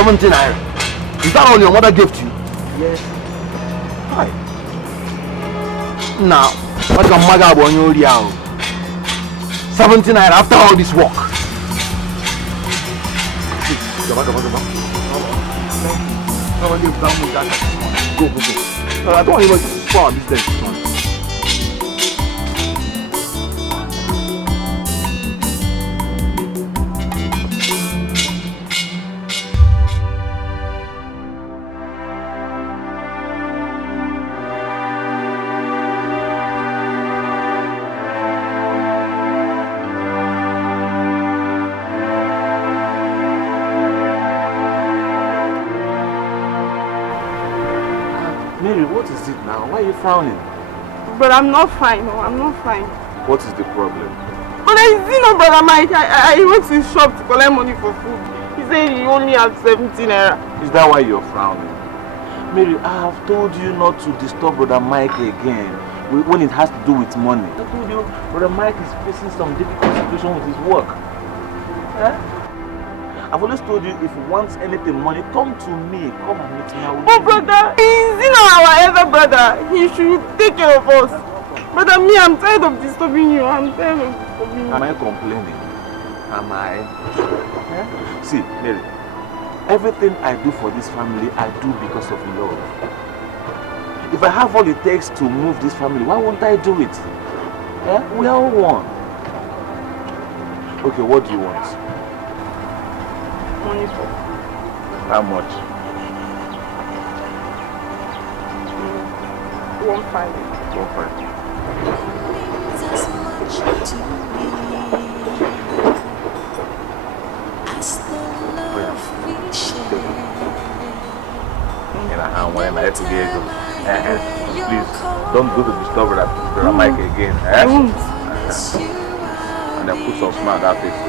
70 naira. Is that all your mother gave to you? Yes. Hi. Now, what can Maga on your 70 naira after all this work? Go. I don't want you to spoil this day. Why are you frowning? But I'm not fine. No, I'm not fine. What is the problem? But I see no brother Mike. I went to his shop to collect money for food. He said he only had 17 naira. Is that why you're frowning? Mary, I have told you not to disturb brother Mike again when it has to do with money. I told you brother Mike is facing some difficult situation with his work. Eh? I've always told you if he wants anything money, come to me. Come and meet me. Oh brother, he's our elder brother. He should take care of us. Brother, me, I'm tired of disturbing you. I'm tired of disturbing you. Am I complaining? Am I? Eh? See, Mary, everything I do for this family, I do because of love. If I have all it takes to move this family, why won't I do it? Eh? We are all one. Okay, what do you want? Money for. How much? 1.5. 1.5. Please, don't do the discovery that brother Mike again. Eh? And then put some smile that face.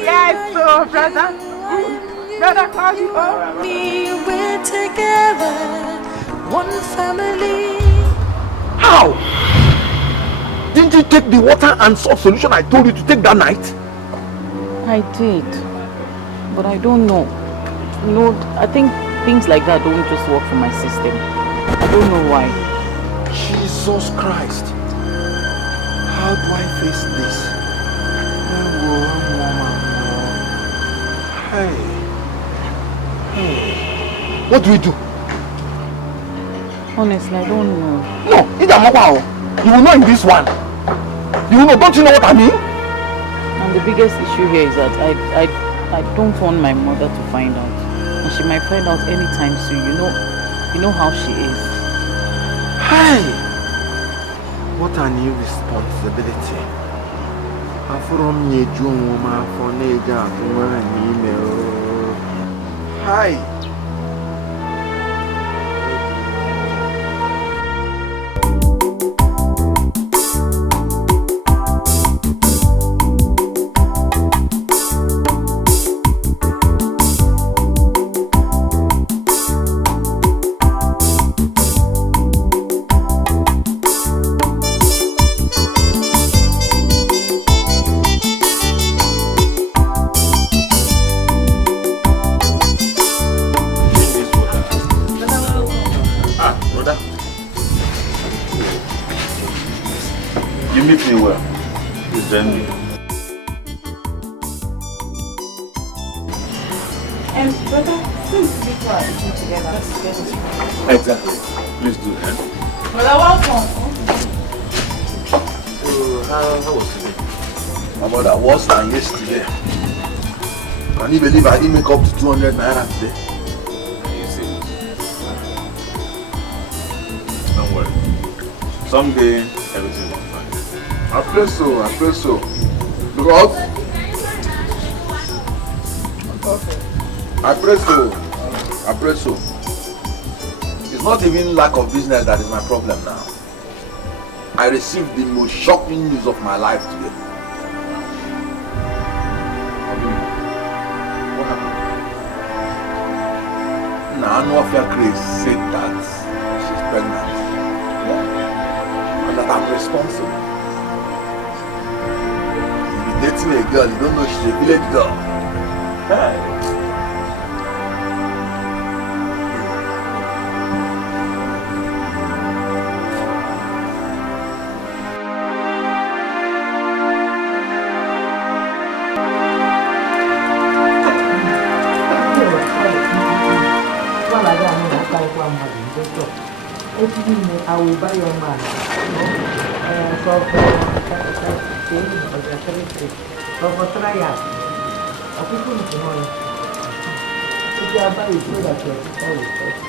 Yes, so brother. Brother, call you up. We're together, one family. How? Didn't you take the water and salt solution I told you to take that night? I did, but I don't know. You know, I think things like that don't just work for my system. I don't know why. Jesus Christ. How do I face this? Hey. What do we do? Honestly, I don't know. No, you will know in this one. You will know, don't you know what I mean? And the biggest issue here is that I don't want my mother to find out. And she might find out anytime soon. You know how she is. Hey! What a new responsibility. Hi. Exactly. Please do that. Brother, welcome. So, how was today? My mother was than yesterday. Can you believe I didn't make up to 200 naira today? You see? Don't worry. Someday, everything will be fine. I pray so. Because I pray so. It's not even lack of business that is my problem now. I received the most shocking news of my life today. What happened? Warfare Grace said that she's pregnant. And that I'm responsible. You're dating a girl, you don't know she's a village girl. I will buy your man. For trial. People need to know. If you are buying, so that your sister will first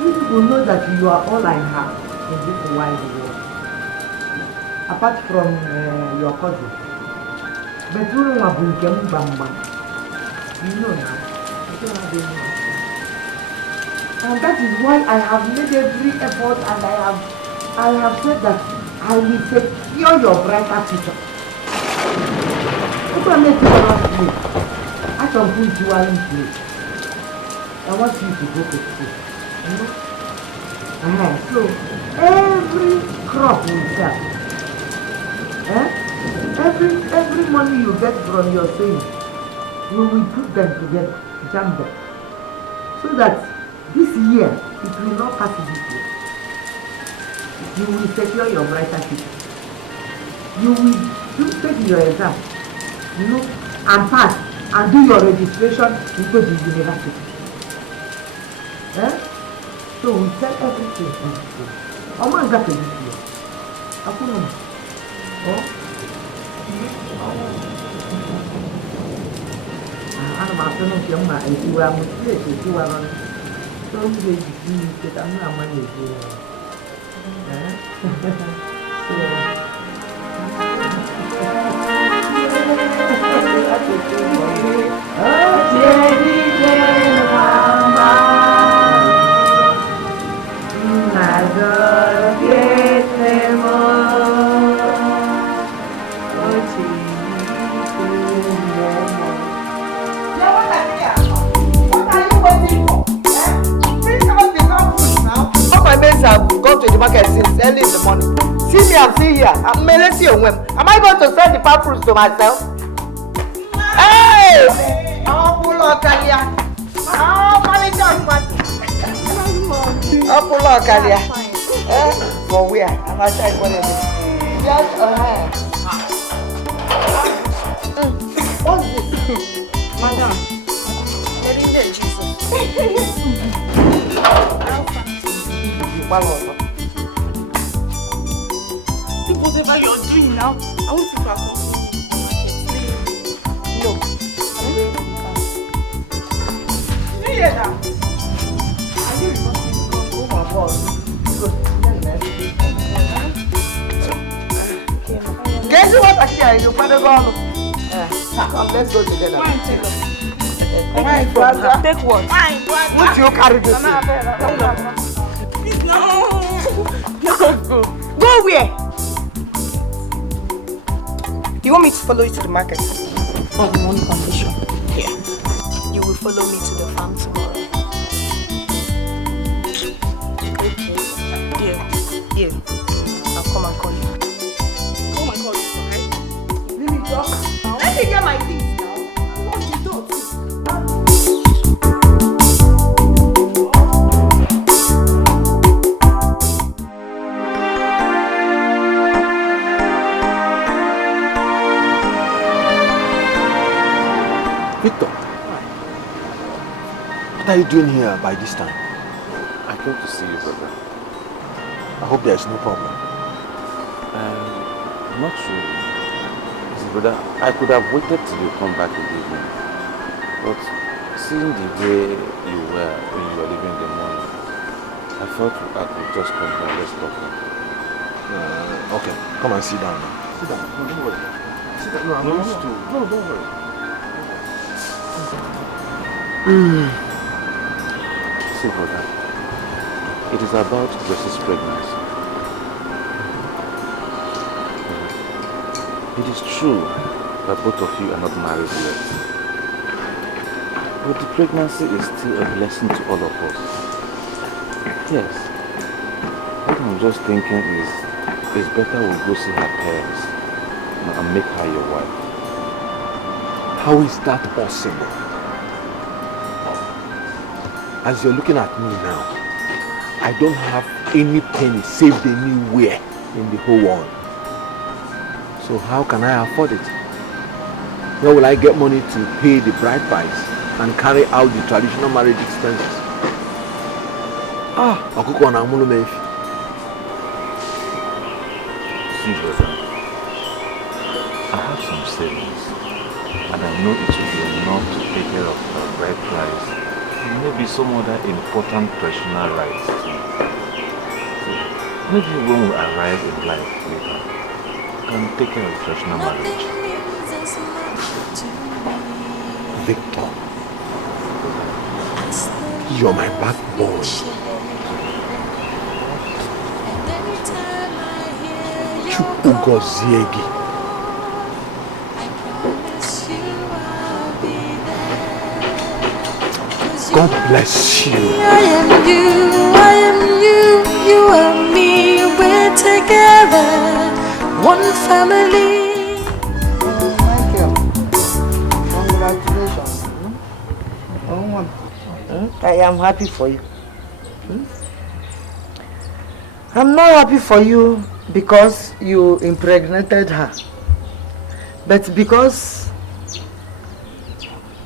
you people know that you are all I have in this wide world. Apart from your cousin. But you don't want to bring Bamba. You know now. And that is why I have made every effort and I have said that I will secure your brighter future. What I make you around me, I can put you all in place. I want you to go to school. You know? So every crop will sell. Every money you get from your savings, you will put them together, jam them. So that this year, it will not pass this year. You will secure your brighter future. You will take your exam, you know, and pass, and do your registration into the university. So we sell everything in school. How much that this year? I'm not going to get my idea. I'm going to do it. Don't be that I'm not money. I've gone to the market since early in the morning. See me, I'm still here. Am I going to sell the palm fruits to myself? Hey! For where? I'm not sure whatever. Just what's this? Madam. Whatever you're doing now, I want you to accompany me. No. You hear that? Are you reporting? Oh my God. Guess what? Actually, you better go on. Come, let's go together. Go and take us. Fine, brother. Take what? Fine, brother. Would you carry this thing? No. Go. Go where? You want me to follow you to the market? On one condition. Yeah. You will follow me to the farm tomorrow. Yeah. I'll come and call you. Oh my God, right? Let me talk. Let me get my things now. What you do? Victor, what are you doing here by this time? I came to see you, brother. I hope there is no problem. Not sure. See, brother, I could have waited till you come back in the evening. But seeing the way you were when you were leaving in the morning, I thought I could just come here and let's talk. Okay, come and sit down now. Sit down. No, don't worry. Sit down. No, I'm not used to. No, don't worry. See, brother, it is about Jessie's pregnancy. It is true that both of you are not married yet. But the pregnancy is still a blessing to all of us. Yes. What I'm just thinking is, it's better we go see her parents and make her your wife. How is that possible? As you're looking at me now, I don't have any penny saved anywhere in the whole world. So how can I afford it? Where will I get money to pay the bride price and carry out the traditional marriage expenses? Ọkụkọ na amụlụ m efi. See, brother, I have some savings, and I know it will be enough to take care of the bride price and maybe some other important personal rights too. So maybe when we arrive in life later, we can take care of traditional marriage. Victor, you're my backbone. Chukwu gọzie gị. God bless you. I am you, you are me, we're together, one family. Michael, congratulations. I am happy for you. I'm not happy for you because you impregnated her, but because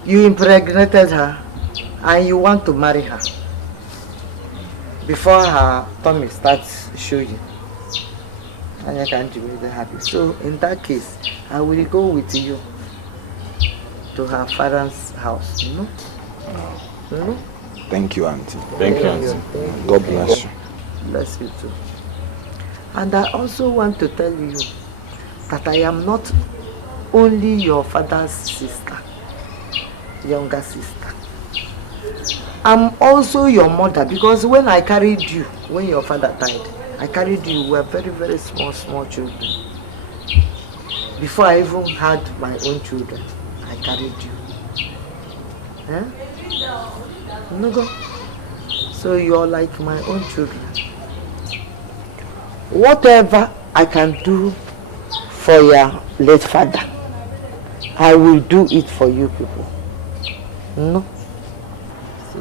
you impregnated her and you want to marry her before her tummy starts showing, and I can't be very happy. So in that case, I will go with you to her father's house, you know? Thank you, Auntie. Thank you, Auntie. God bless you. Bless you too. And I also want to tell you that I am not only your father's sister, younger sister. I'm also your mother, because when I carried you, when your father died, I carried you, we were very, very small children. Before I even had my own children, I carried you. Eh? No go. So you're like my own children. Whatever I can do for your late father, I will do it for you people. No? So,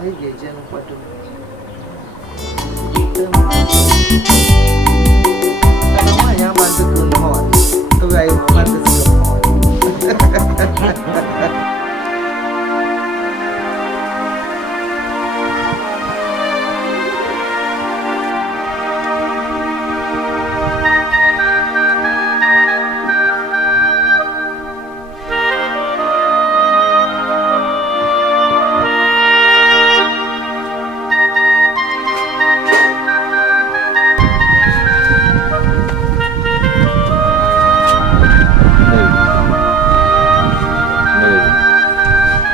I get you.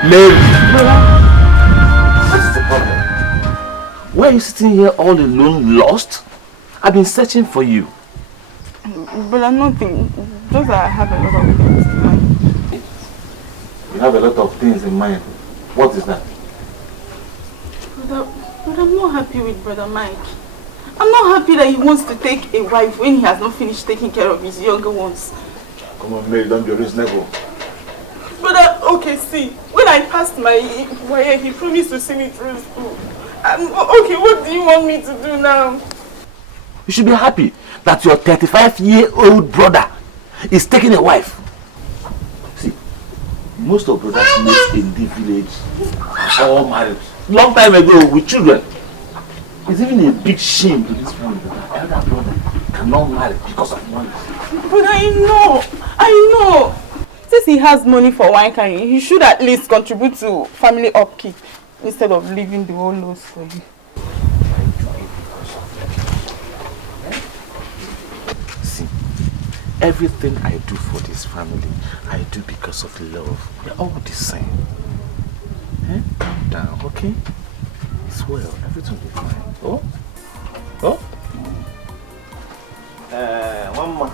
Mary! What is the problem? Why are you sitting here all alone, lost? I've been searching for you. But I'm nothing. Just that I have a lot of things in mind. You have a lot of things in mind. What is that? But I'm not happy with Brother Mike. I'm not happy that he wants to take a wife when he has not finished taking care of his younger ones. Come on, Mary, don't be reasonable. Brother, okay, see, when I passed my year, he promised to see me through school. Okay, what do you want me to do now? You should be happy that your 35-year-old brother is taking a wife. See, most of brothers live in the village are all married. Long time ago with children. It's even a big shame to this family that our elder brother cannot marry because of money. But I know. Since he has money for wine carrying, he should at least contribute to family upkeep instead of leaving the whole load for you. See, everything I do for this family, I do because of love. We're all the same. Eh? Calm down, okay? It's well, everything will be fine. Oh? Mama.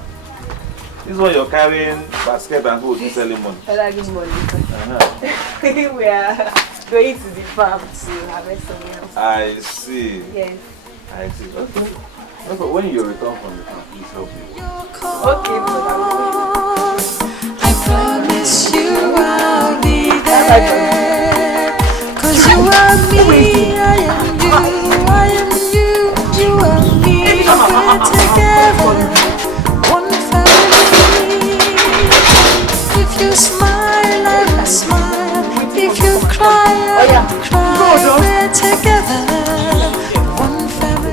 This one you're carrying basket and gold to selling money. Good morning. We are going to the farm to harvest some else. I see. Yes. I see. Okay. When you return from the farm, please help me. call. I promise you I'll be there. 'Cause you are me, I am you, I am you, you are me. We're together, one family. If you smile, I will smile. If you cry, I will cry. We're together, one family.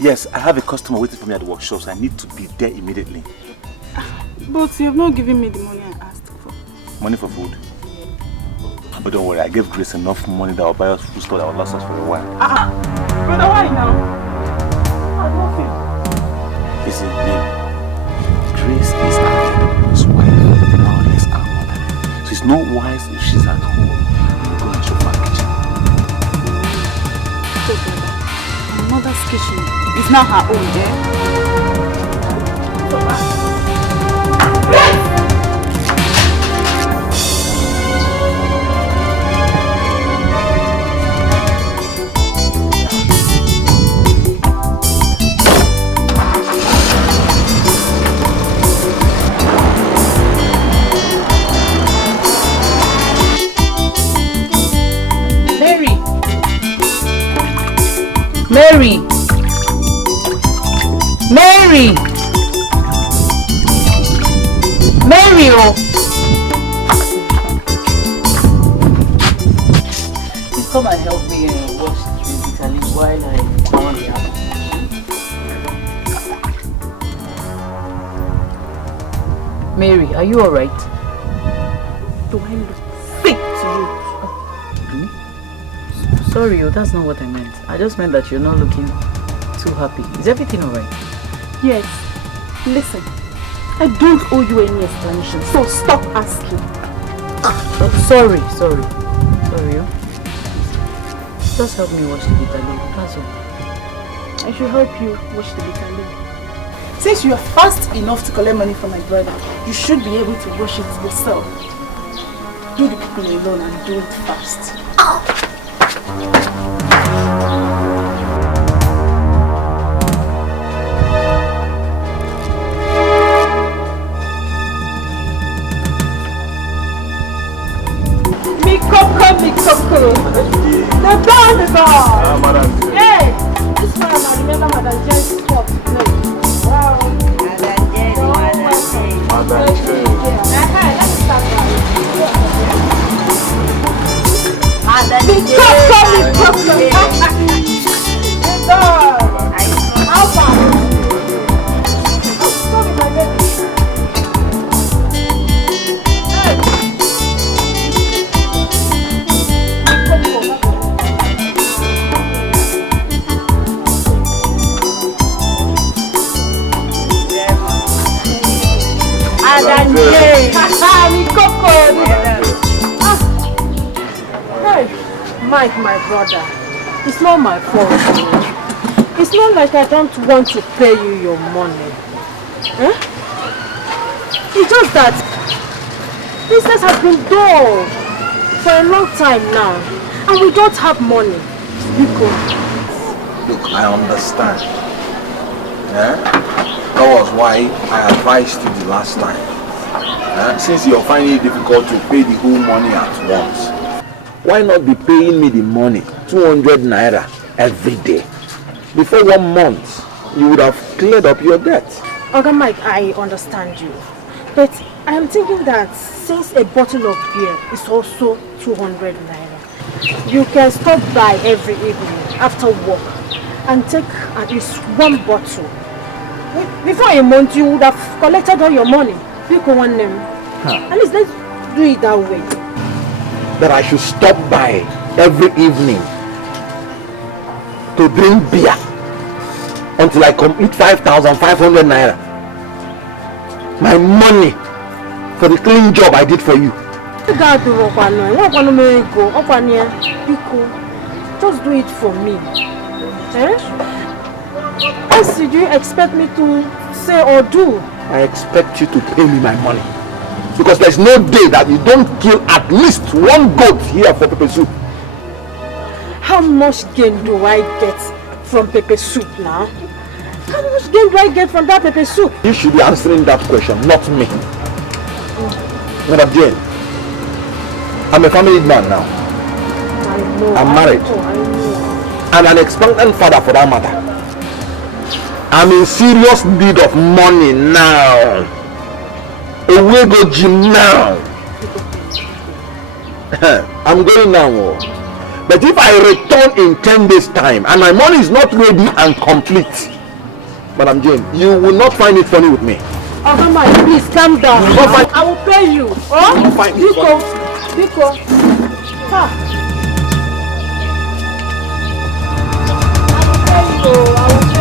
Yes, I have a customer waiting for me at the workshop, so I need to be there immediately. But you have not given me the money I asked for. Money for food? But don't worry, I gave Grace enough money that will buy us food store that will last us for a while. Brother, why now? Nothing. Listen, babe, Grace is our husband's wife, more or less our mother. So it's not wise if she's at home and go and shop her kitchen. So, brother, my mother's kitchen is now her own, eh? Mary! Mary! Mary, oh! Please come and help me wash physically while I go on the house. Mary, are you alright? Do I look sick to you? Sorry, that's not what I meant. I just meant that you're not looking too happy. Is everything alright? Yes. Listen, I don't owe you any explanation, so stop asking. Sorry. Just help me wash the bitter leaf, that's all. I should help you wash the bitter leaf. Since you are fast enough to collect money from my brother, you should be able to wash it yourself. Do the cooking alone and do it fast. The band is on! Hey! This man, I remember Madam Jen's spot. Wow! Madam Jen. Let's start now. Madam Jen. How far? Sorry, my baby. Hey, Mike, my brother, it's not my fault. It's not like I don't want to pay you your money. Huh? It's just that business has been dull for a long time now, and we don't have money. Look, I understand. Yeah? That was why I advised you the last time. Since you're finding it difficult to pay the whole money at once, why not be paying me the money, 200 naira, every day? Before 1 month, you would have cleared up your debt. Okay, Mike, I understand you. But I am thinking that since a bottle of beer is also 200 naira, you can stop by every evening after work and take at least 1 bottle. Before a month, you would have collected all your money. At least let's do it that way. That I should stop by every evening to drink beer until I complete 5,500 naira. My money for the clean job I did for you. Just do it for me. Eh? What did you expect me to say or do? I expect you to pay me my money. Because there's no day that you don't kill at least 1 goat here for pepper soup. How much gain do I get from pepper soup now? How much gain do I get from that pepper soup? You should be answering that question, not me. Madam Jane, I'm a family man now. I know. I'm married. I know. And an expectant father for that matter. I'm in serious need of money now. Away go gym now. I'm going now. But if I return in 10 days time and my money is not ready and complete, Madam Jane, you will not find it funny with me. Oh, my, please calm down. I will pay you. Oh, Biko. Ha. I will pay you.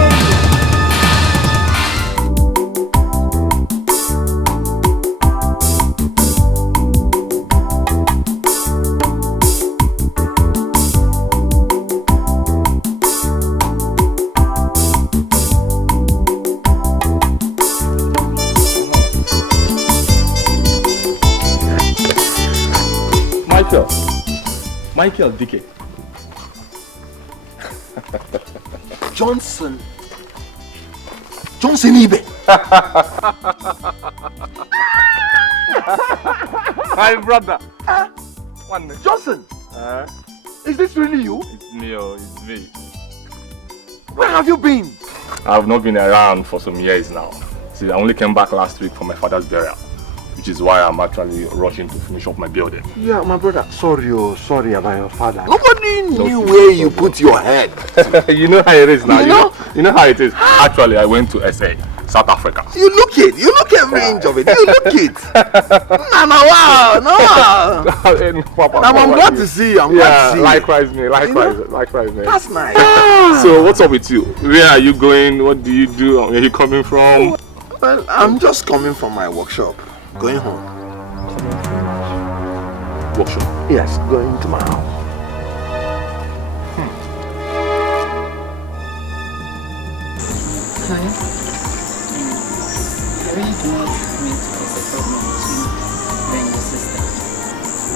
Michael Dickey. Johnson Ibe. My brother. Johnson. Is this really you? It's me, it's me. Where have you been? I've not been around for some years now. See, I only came back last week for my father's burial, which is why I'm actually rushing to finish up my building. Yeah, my brother. Sorry about your father. Nobody knew where you put your head. You know how it is now. You know how it is. Actually, I went to SA, South Africa. You look it. You look every inch of it. You look it. No. Papa, I'm glad to see you. I'm glad to see you. Likewise, mate. That's nice. So, what's up with you? Where are you going? What do you do? Where are you coming from? Well, I'm just coming from my workshop. Going home. Workshop? Yes, going to my house. Hi. I really do not mean to cause a problem between you and your sister.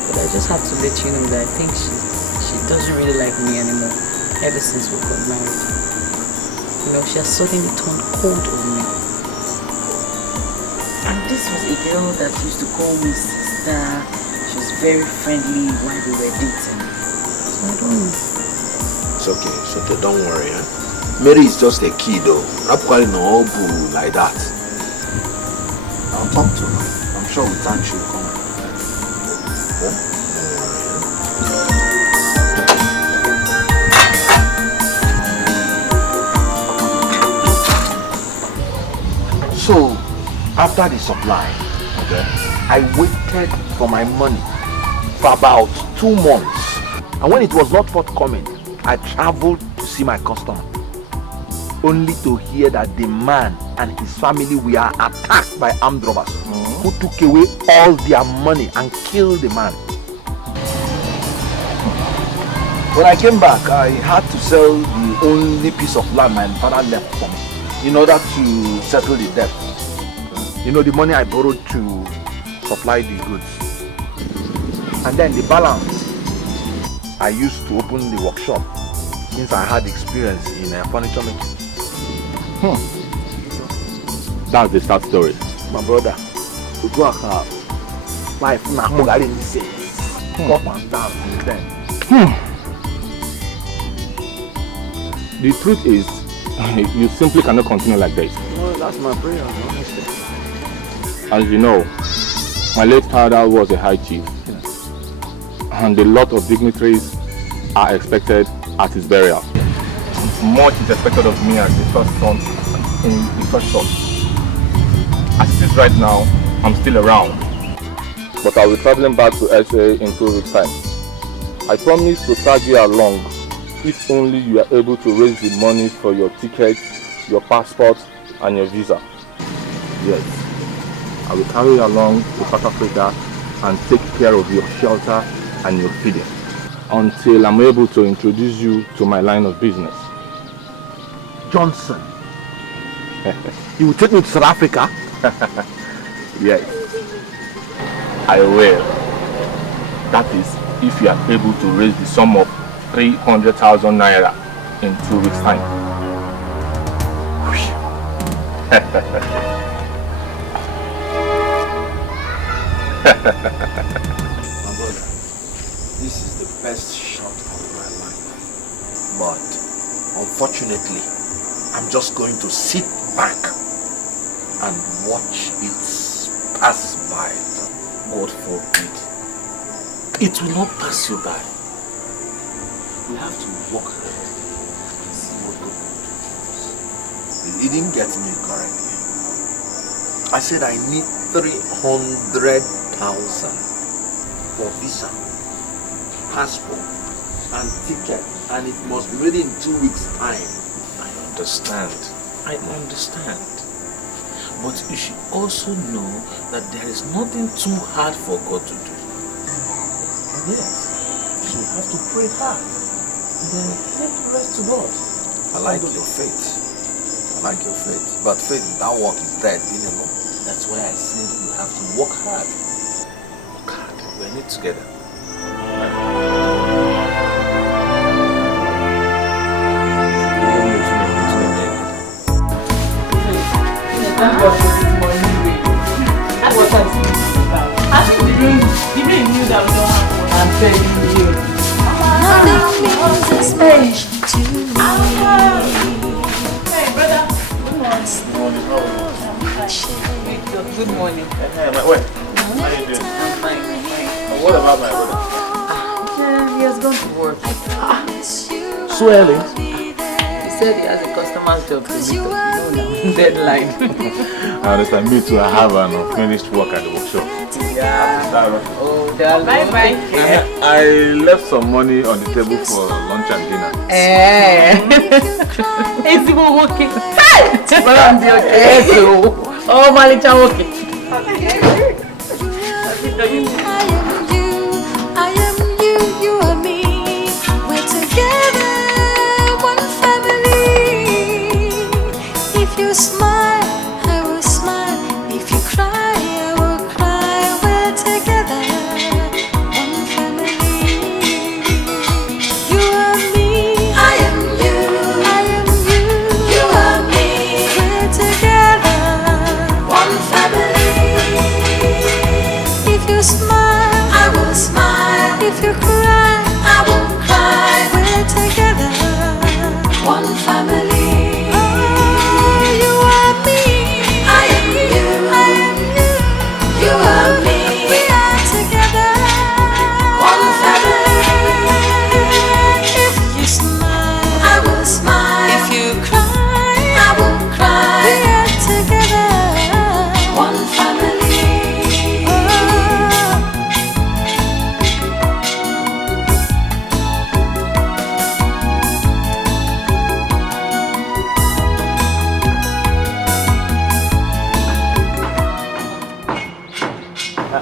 But I just have to let you know that I think she doesn't really like me anymore ever since we got married. You know, she has suddenly turned cold on me. And this was a girl that used to call me sister. She was very friendly while we were dating. So I don't know. It's okay. Don't worry. Mary is just a kid though. Not quite no boo like that. I'll talk to her. I'm sure with time she'll come. So, after the supply, okay, I waited for my money for about 2 months. And when it was not forthcoming, I traveled to see my customer. Only to hear that the man and his family were attacked by armed robbers who took away all their money and killed the man. When I came back, I had to sell the only piece of land my father left for me in order to settle the debt. You know, the money I borrowed to supply the goods. And then the balance I used to open the workshop since I had experience in furniture making. That's the sad story. My brother, life now up and down since then. The truth is, you simply cannot continue like this. No, that's my prayer, honestly. As you know, my late father was a high chief, and a lot of dignitaries are expected at his burial. Much is expected of me as the first son in the first son. As it is right now, I'm still around, but I'll be traveling back to SA in 2 weeks' time. I promise to tag you along if only you are able to raise the money for your tickets, your passport, and your visa. Yes, I will carry you along to South Africa and take care of your shelter and your feeding until I'm able to introduce you to my line of business. Johnson, you will take me to South Africa? Yes, I will. That is, if you are able to raise the sum of 300,000 naira in 2 weeks' time. My brother, this is the best shot of my life. But unfortunately, I'm just going to sit back and watch it pass by. God forbid. It will not pass you by. We have to work hard and see what God will do. You didn't get me correctly. I said I need 300,000 for visa, passport, and ticket, and it must be ready in 2 weeks' time. I understand. But you should also know that there is nothing too hard for God to do. Yes. So we have to pray hard. And then leave the rest to God. I like your faith. But faith without work is dead, you know. That's why I said you have to work hard. Work hard. We're in it together. Thank God for this morning rain. That's what I'm saying. I think the rain knew that we don't have water. I'm telling you. Nothing means as much to me. Hey, brother. Good morning. Good morning. Hey, my wife. How are you doing? I'm fine. What about my brother? Yeah, he has gone to work. So early? He said he has a customer's job to meet up. Deadline. I understand. Me too. I have an unfinished work at the workshop. Yeah. Oh, darling. Bye. I left some money on the table for lunch and dinner. Is he working? Hey! But I'm okay. Oh, Malicha, okay. I am you, you are me. We're together, one family. If you smile, I will smile. If you cry, I will cry. We're together, one family. You are me, I am you. I am you, you are me. We're together, one family. If you smile, I will smile. If you cry, I will cry. We're together, one family. You are me, I am you. I am you, you are me. We are together, one family. If you smile, I will smile. If you cry, I will cry. We are together, one family.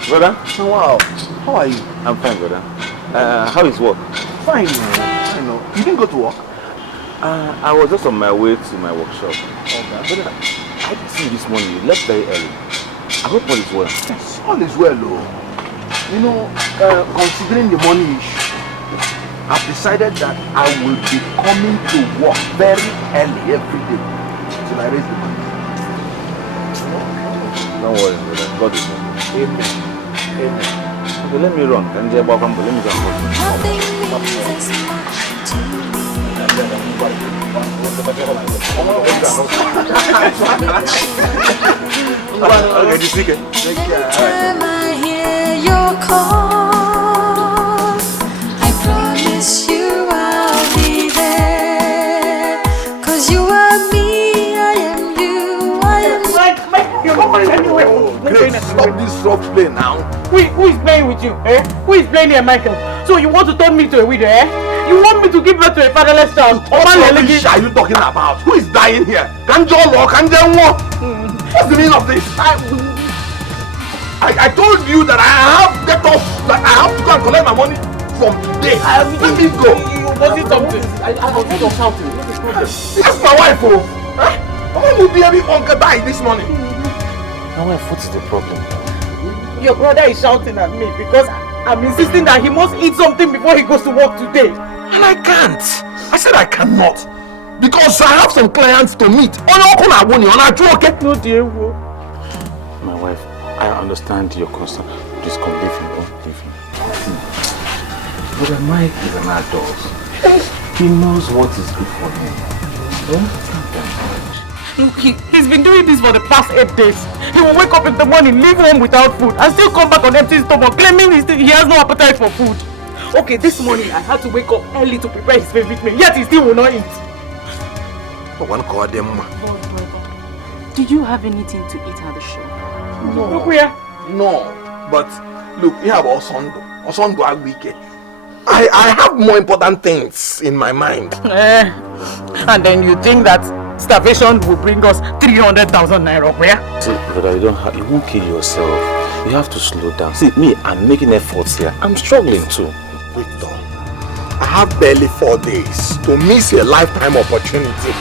Brother? Wow, how are you? I'm fine, brother. How is work? Fine, I know. You didn't go to work? I was just on my way to my workshop. Okay. But I didn't see you this morning. You left very early. I hope all is well. Yes, all is well, though. You know, considering the money issue, I've decided that I will be coming to work very early every day till I raise the money. Don't worry, brother. God is with you. Amen. Amen. Okay, let me run. Let me go and Nothing means as much to me. Okay, this weekend. Every time I hear your call, I promise you I'll be there. 'Cause you are me, I am you, I am You're not going anywhere. Grace, stop this rough play now. Who is playing with you? Eh? Who is playing here, Michael? So you want to turn me to a widow, eh? You want me to give birth to a fatherless child? What rubbish are you talking about? Who is dying here? Kanjolo, Kanjanwo. What's the meaning of this? I told you that I have to go and collect my money from today. Let me go. Was it something? I heard you shouting. That's my wife, oh. How would everyone die this morning? Now, what is the problem? Your brother is shouting at me because I'm insisting that he must eat something before he goes to work today. And I can't. I said I cannot. Because I have some clients to meet. No, dear. My wife, I understand your concern. Please come, leave him. Don't leave him. But Mike is an adult. He knows what is good for him. Look, he's been doing this for the past 8 days. He will wake up in the morning, leave home without food, and still come back on empty stomach, claiming he has no appetite for food. Okay, this morning I had to wake up early to prepare his favorite meal, yet he still will not eat. Did you have anything to eat at the shop? No. Look where? No. But look, you have Osondo. Osondo Agwike. I have more important things in my mind. And then you think that starvation will bring us 300,000 naira where? See, brother, you won't kill yourself. You have to slow down. See, me, I'm making efforts here. I'm struggling too. Wait, Don. I have barely 4 days to miss a lifetime opportunity.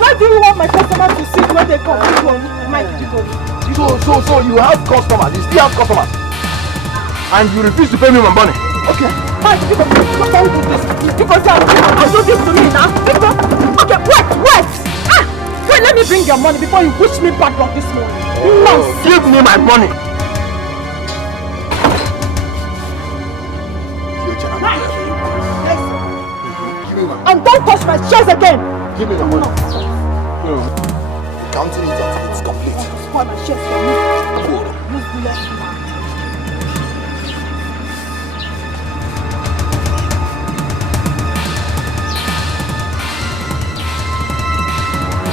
Why do you want my customers to sit when they come? So you have customers, you still have customers, and you refuse to pay me my money. Okay. Mike, don't do this. Because I'll do this to me now. Okay, wait. Wait, let me bring your money before you push me back on this morning. No, give me my money. And don't touch my shares again. Give me the money. No. Counting it until it's complete. Spoil my shares for me.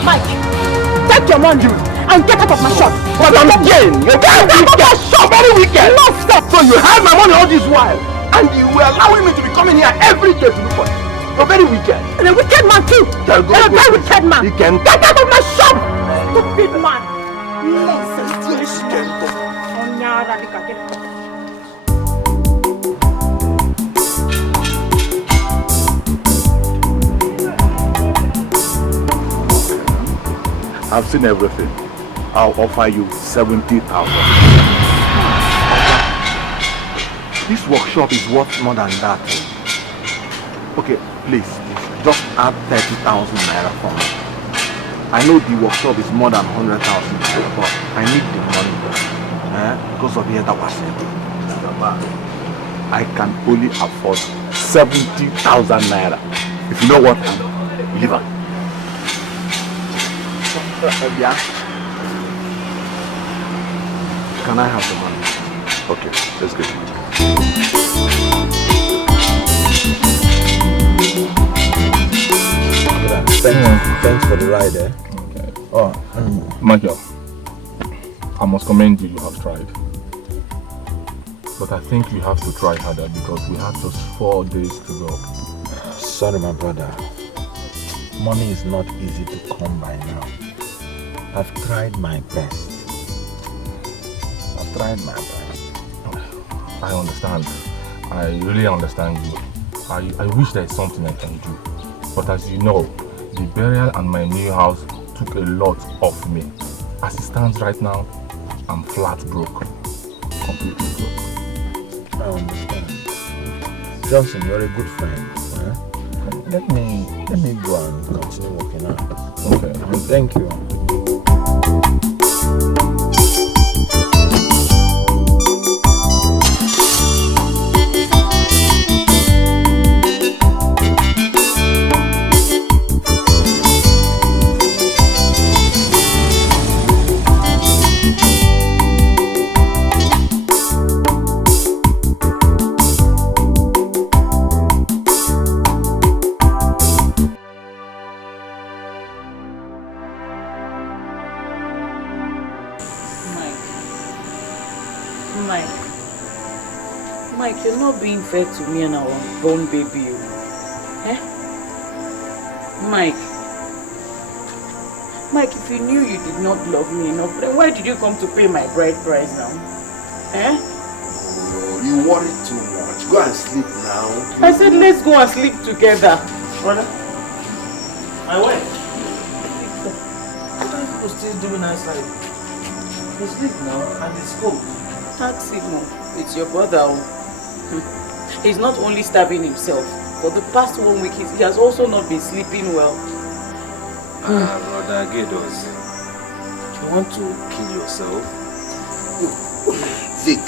Mike, take your money and get out of my shop. But I'm again. You're very wicked. Very wicked. No, stop. So you had my money all this while, and you were allowing me to be coming here every day to look for it. You're very wicked. And a wicked man too. You're a very wicked man. You can get out of my shop. Stupid man. Nonsense. I've seen everything. I'll offer you 70,000. This workshop is worth more than that. Okay, please, just add 30,000 naira for me. I know the workshop is more than 100,000 naira, but I need the money because of the other was. I can only afford 70,000 naira. If you know what, leave her. Yeah. Can I have the money? Okay, let's go. Thanks for the ride, eh? Okay. Oh, Michael, I must commend you. You have tried. But I think you have to try harder because we have just 4 days to go. sorry, my brother. Money is not easy to come by now. I've tried my best. I understand. I really understand you. I wish there is something I can do. But as you know, the burial and my new house took a lot off me. As it stands right now, I'm flat broke. Completely broke. I understand. Johnson, you're a good friend. Eh? Let me go and continue working out. Okay. Thank you. Mike, you're not being fair to me and our unborn baby. Eh? Mike, if you knew you did not love me enough, then why did you come to pay my bride price now? Eh? Oh, you worry too much. Go and sleep now. I said let's go and sleep together. Brother, my wife. What are you people still doing outside? You sleep now and it's cold. That's it, Mom. It's your brother. He's not only starving himself. For the past 1 week, he has also not been sleeping well. Brother Gedos, you want to kill yourself? Vic,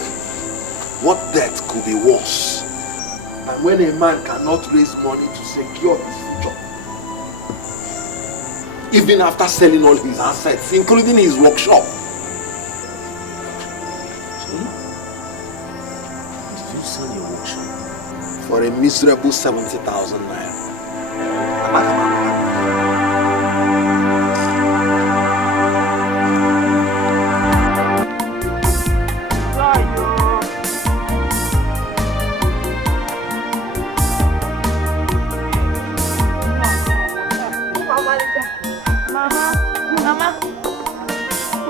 what death could be worse than when a man cannot raise money to secure his future? Even after selling all his assets, including his workshop. For a miserable 70,000 naira.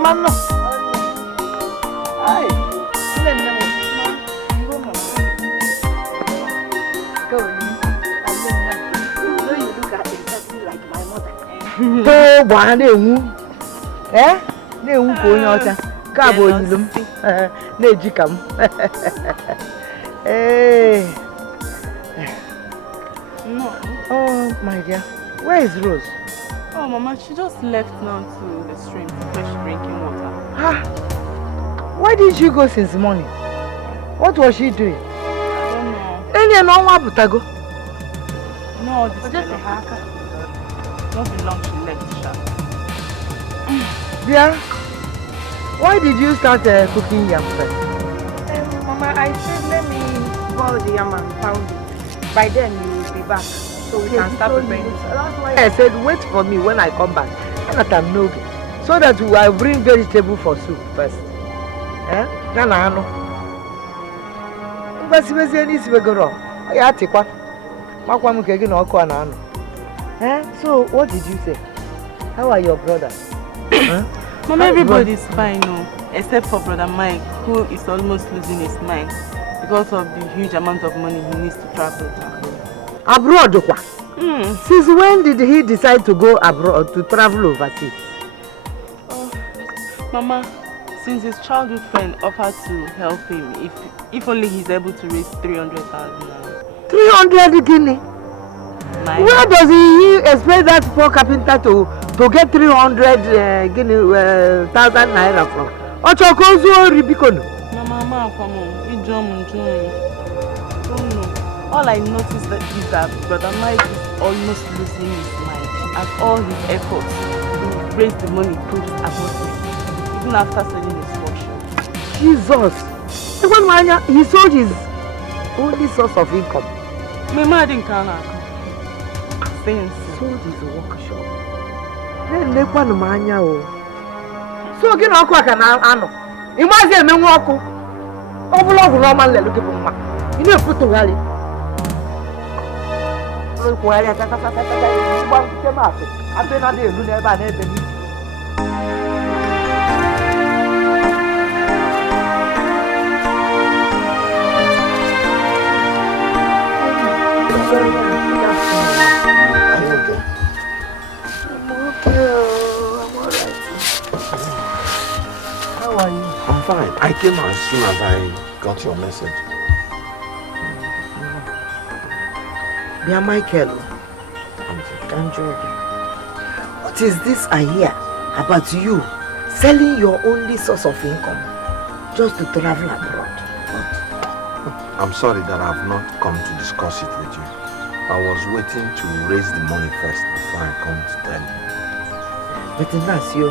Mama. Hi. To bwana na-enwu na-enwu ka onye ọcha ka bụ oyilu m na-eji ka m Oh my dear, where is Rose? Oh Mama, she just left now to the stream to fetch drinking water. Why didn't she go since morning? What was she doing? I don't know. Any no one butago? No, this is just a hacker. Not be long she left, Sha. Dear, why did you start cooking yam first? Mama, I said let me boil the yam and pound it. By then you will be back, so we can start preparing it. That's why I said wait for me when I come back. So that we will bring vegetable for soup first. Nana, no. So what did you say? How are your brothers? Mama, everybody's fine now, except for Brother Mike, who is almost losing his mind because of the huge amount of money he needs to travel abroad. Since when did he decide to go abroad, to travel overseas? Mama, since his childhood friend offered to help him if only he's able to raise 300,000 naira. 300 guinea? Where does he expect that poor carpenter to get 300 thousand naira from? Mama, come on, don't know. All I noticed is that Brother Mike is almost losing his mind at all his efforts. raise the money proves about me, even after selling his fortune. Jesus! The one man, he sold his only source of income. My mother didn't come. Since sold his workshop. Then they want manya o. So again, I can ano. You must have no walk. Overlog Roman look at my. You know, put to rally. Look where I got I've been out there, you never had any. How are you? I'm fine. I came as soon as I got your message. Dear Michael, what is this I hear about you selling your only source of income just to travel abroad? I'm sorry that I've not come to discuss it with you. I was waiting to raise the money first before I come to tell you. But Ignacio,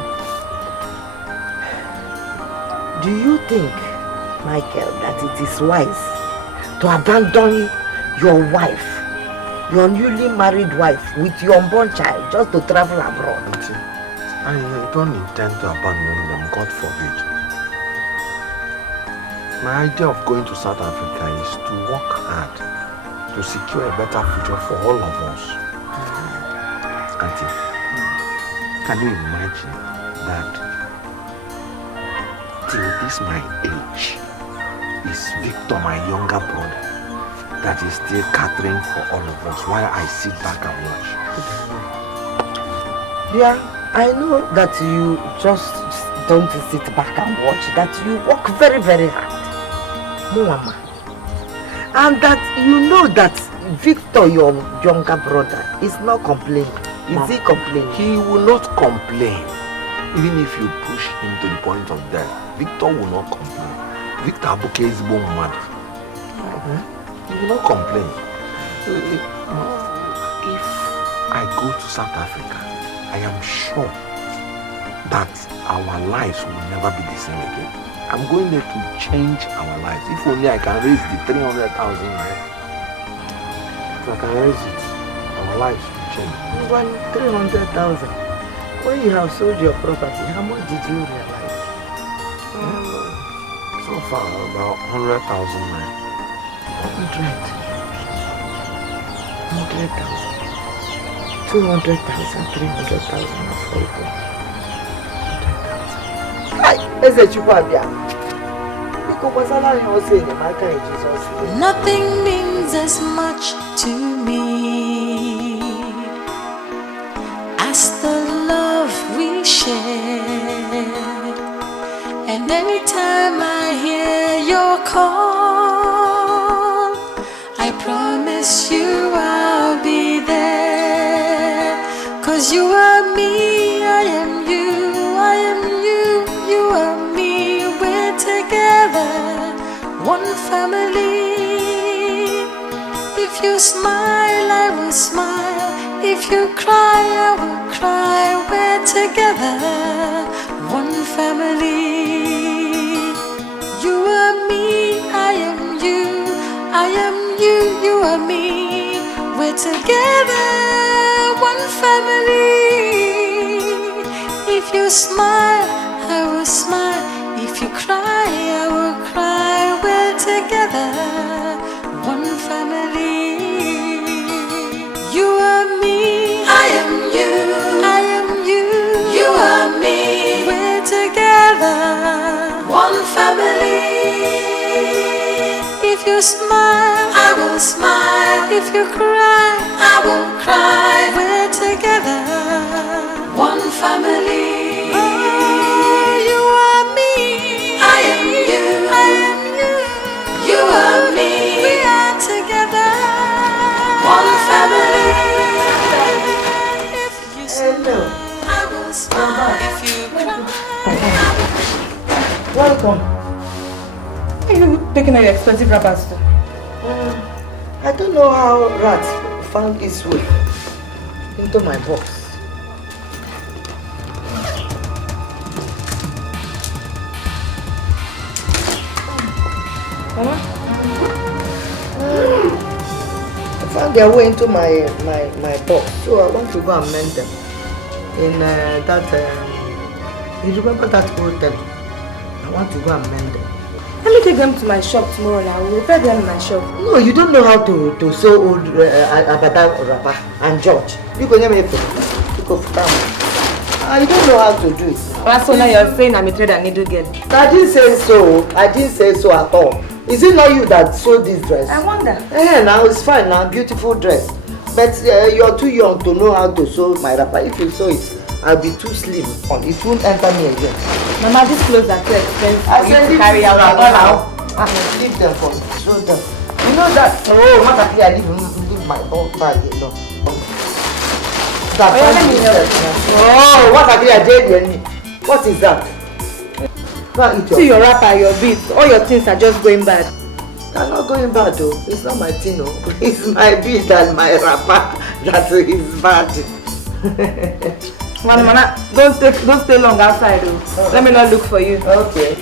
do you think, Michael, that it is wise to abandon your wife, your newly married wife, with your unborn child just to travel abroad? Auntie, I don't intend to abandon them, God forbid. My idea of going to South Africa is to work hard to secure a better future for all of us. Auntie, can you imagine that till this my age is Victor, my younger brother, that is still catering for all of us while I sit back and watch? Yeah, I know that you just don't sit back and watch, that you work very, very hard. Mama. And that you know that Victor, your younger brother, is not complaining. Is he complaining? He will not complain. Even if you push him to the point of death, Victor will not complain. Victor Abuke is born mad. He will not complain. If I go to South Africa, I am sure that our lives will never be the same again. I'm going there to change our lives. If only I can raise the 300,000 naira. If I can raise it, our lives will change. 300,000. When you have sold your property, how much did you realize? So far, about 100,000 naira. 100,000. 200,000, 300,000 affordable. 100,000. Nothing means as much to me as the love we share. And anytime I hear your call, I promise you I'll be there. 'Cause you are me, I am you, I am you, you are me. We're together, one family. If you smile, I will smile. If you cry, I will cry. We're together, one family. You are me, I am you, I am you, you are me. We're together, one family. If you smile, I will smile. If you cry, I will cry. We're together, one family. You are me, I am you, I am you, you are me. We're together, one family. If you smile, I will smile. If you cry, I will cry. We're together, one family. You are me, I am you, I am you, you are me. We are together, one family. If you smile, I will smile. If you cry, Welcome. Where are you taking all your expensive wrappers to? I don't know how rats found its way into my box. I found their way into my box, so I want to go and mend them. In you remember that hotel? I want to go and mend them. Let me take them to my shop tomorrow and I will repair them in my shop. No, you don't know how to sew old Abada wrapper and George. You go near me. You go down. You don't know how to do it. So now you're saying I'm a thread and needle girl. I didn't say so. I didn't say so at all. Is it not you that sewed this dress? I wonder. Yeah, now it's fine now. Beautiful dress. But you're too young to know how to sew my wrapper. If you sew it, I'll be too slim. It won't enter me again. Mama, these clothes are too expensive. I said to carry out now. Leave them for me. Show them. You know that. Oh, what actually I leave my old bag alone. Oh, what actually I did me? What is that? See your wrapper, your beads, all your things are just going bad. They're not going bad though. It's not my thing, no. It's my bead and my wrapper that is bad. Mama, don't stay long outside though. Let me not look for you. Okay.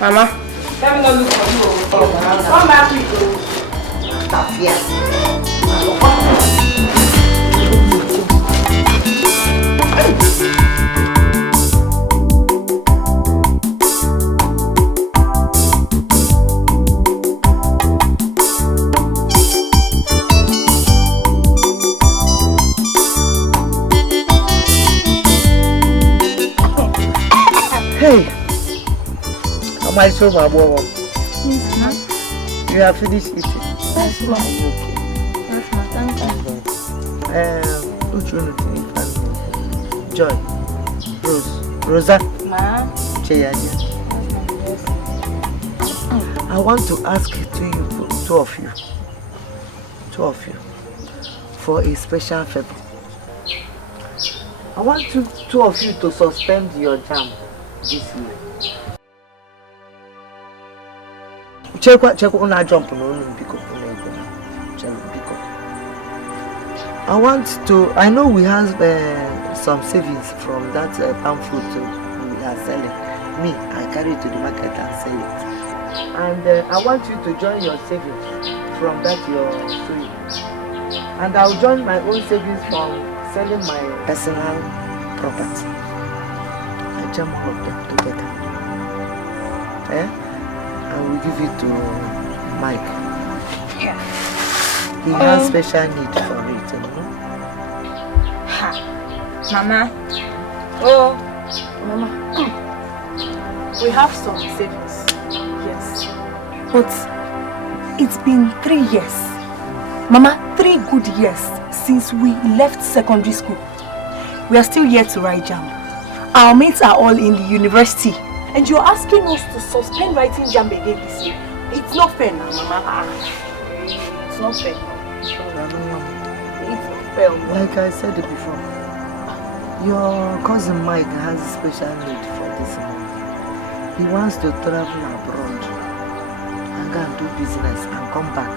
Mama, let me not look for you. Come back quick though. Yes. Hey, am I so my boy? You have finished eating. Yes, ma. Okay. Yes, ma. Thank you. Which one is it? Joy, Rose, Rosa, Ma. Cheyaja. I want to ask two of you, for a special favor. I want two of you to suspend your jam this year. Check on jump on pick up. I know we have some savings from that palm fruit we are selling. Me, I carry it to the market and sell it. And I want you to join your savings from that your sewing. And I'll join my own savings from selling my personal property. I jam all of them together. I will give it to Mike. Yeah. He has special need for it, you know? Ha. Mama. Oh. Mama. We have some savings. Yes. But it's been 3 years. Mama, 3 good years since we left secondary school. We are still yet to write JAMB. Our mates are all in the university. And you're asking us to suspend writing JAMB again this year. It's not fair now, Mama. It's not fair. It's not fair. Like I said it before, your cousin Mike has a special need for this money. He wants to travel abroad and go and do business and come back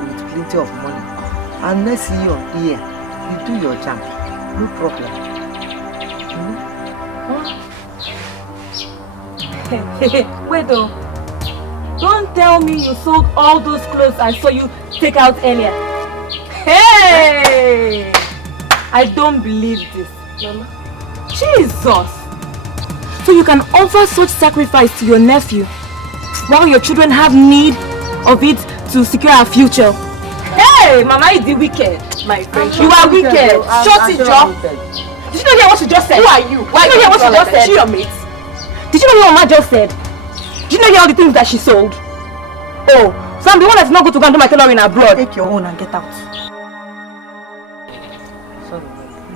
with plenty of money. And next year, you do your JAMB. No problem. Wait though. Don't tell me you sold all those clothes I saw you take out earlier. Hey! I don't believe this, Mama. Jesus! So you can offer such sacrifice to your nephew while your children have need of it to secure our future. Hey! Mama is the wicked, my friend. You are wicked. Shut it, Joe. Did you not hear what she just said? Who are you? Why did you not hear what she just said? She your mate? Did you not hear what Mama just said? Did you not hear all the things that she sold? Oh, so I'm the one that's not going to go and do my tailoring abroad. Take your own and get out. Sorry.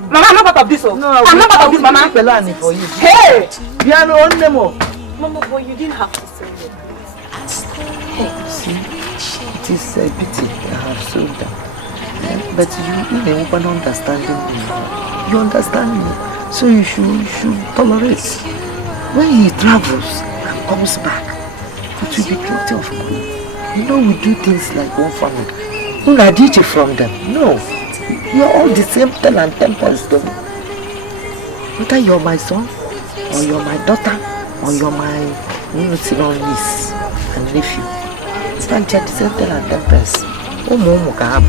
Mama, I'm not part of this. Oh. No, I'm not part of this, Mama. For you. Hey! Piano on demo. Mama, boy, you didn't have to say it. See, it is a pity I have sold them. But you open understanding me. You understand me, so you should tolerate. When he travels and comes back, it will be plenty of money. You know we do things like one family. Who not did you from them? No. You're all the same 10 and 10 pence to me. Whether you're my son, or you're my daughter, or you're my niece. and leave you. Stand chat the same thing and tempest. Oh, Momo Kahab.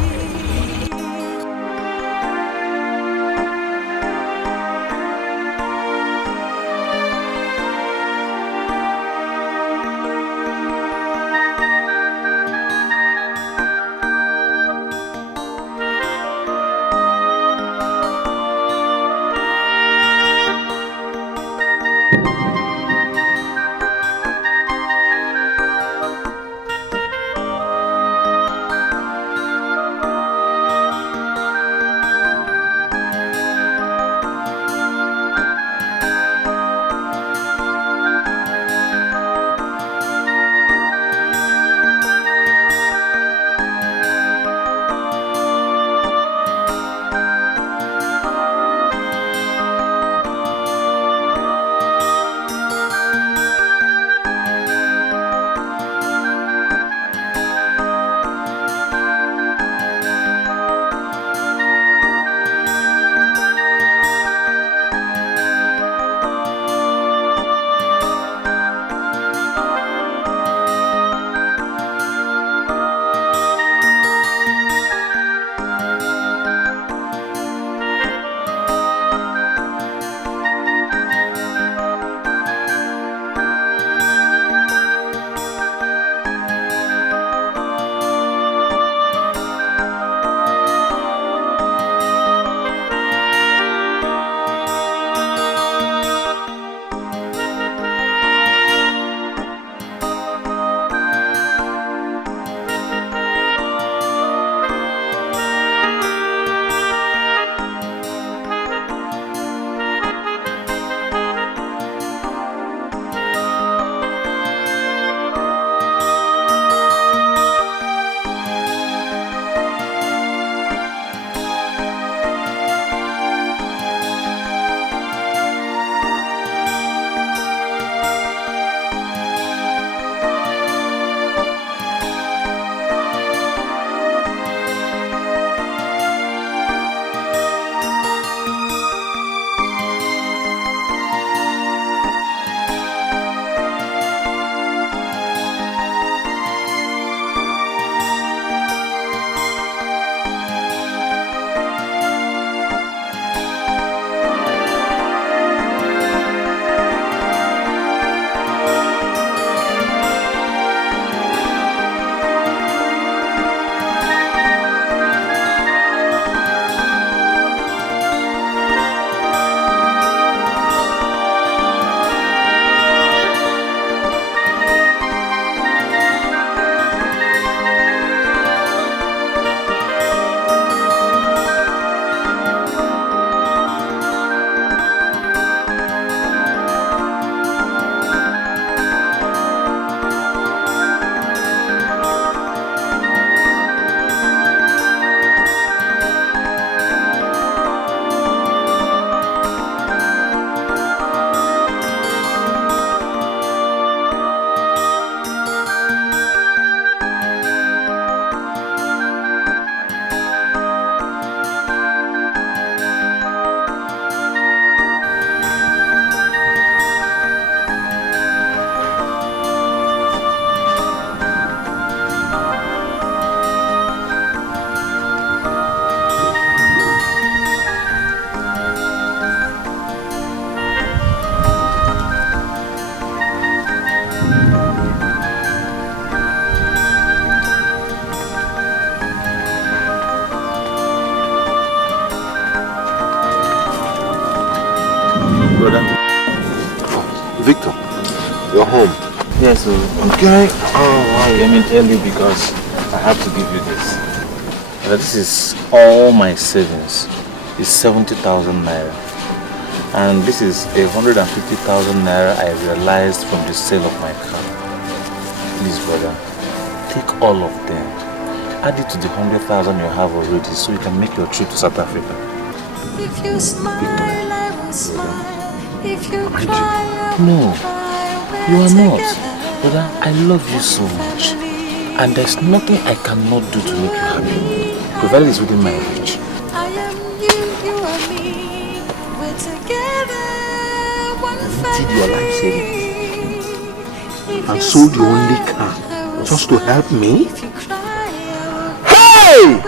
brother? Victor, you're home. Yes, sir. Okay. I came in early because I have to give you this. This is all my savings. It's 70,000 naira. And this is 150,000 naira I realized from the sale of my car. Please, brother, take all of them. Add it to the 100,000 you have already so you can make your trip to South Africa. If you smile, I will smile. If you cry, I will No, cry. you are not. Brother, I love you so much. And there's nothing I cannot do to make you happy, provided it's within my reach. I am you, you are me. We're together, one family. Your life savings. and sold your only car just to help me? Hey!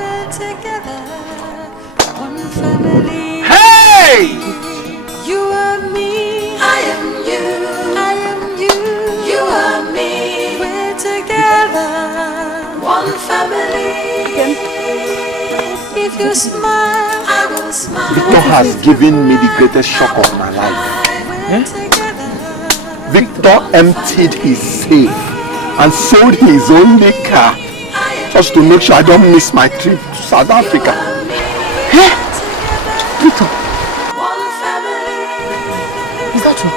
Hey! You are me, I am you, I am you, you are me. We're together, one family. If you smile, I will smile. Victor has given me the greatest shock of my life. Victor emptied his safe and sold his only car just to make sure I don't miss my trip to South Africa. Hey! Victor! Is that true?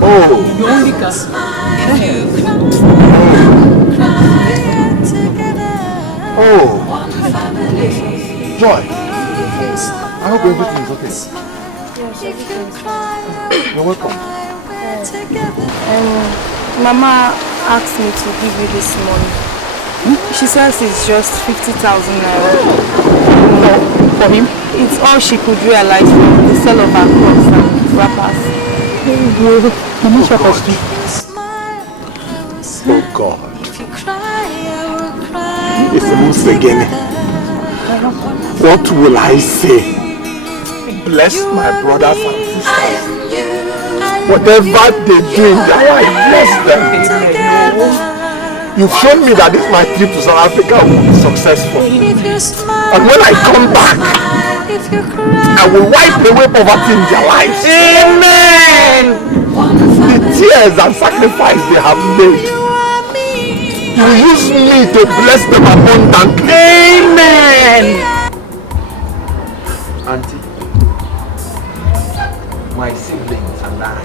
Oh! Your only car? Oh! Joy! I hope everything is okay. You're welcome. Mama asked me to give you this money. She says it's just 50,000 naira. For him? It's all she could realize from the sale of her clothes and wrappers. Oh God. It's again. What will I say? Bless my brothers and sisters. Whatever they do in their life, bless them. You've shown me that this my trip to South Africa will be successful. And when I come back, I will wipe away poverty in their lives. Amen. The tears and sacrifice they have made, you will use me to bless them abundantly. Amen. Auntie, my siblings and I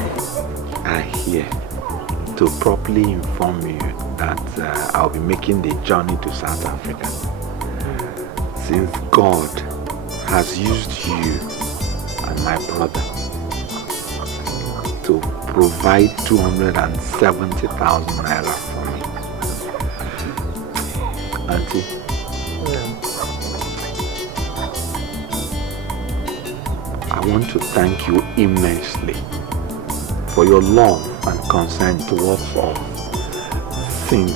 are here to properly inform you that I'll be making the journey to South Africa. Since God has used you and my brother to provide 270,000 naira for me. Auntie, I want to thank you immensely for your love and concern towards us since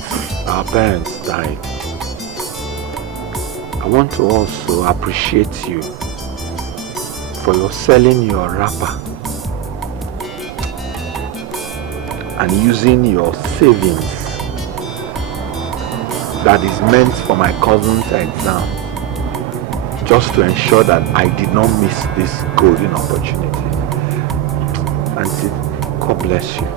our parents died. I want to also appreciate you for your selling your wrapper and using your savings that is meant for my cousin's exam just to ensure that I did not miss this golden opportunity. Auntie, God bless you.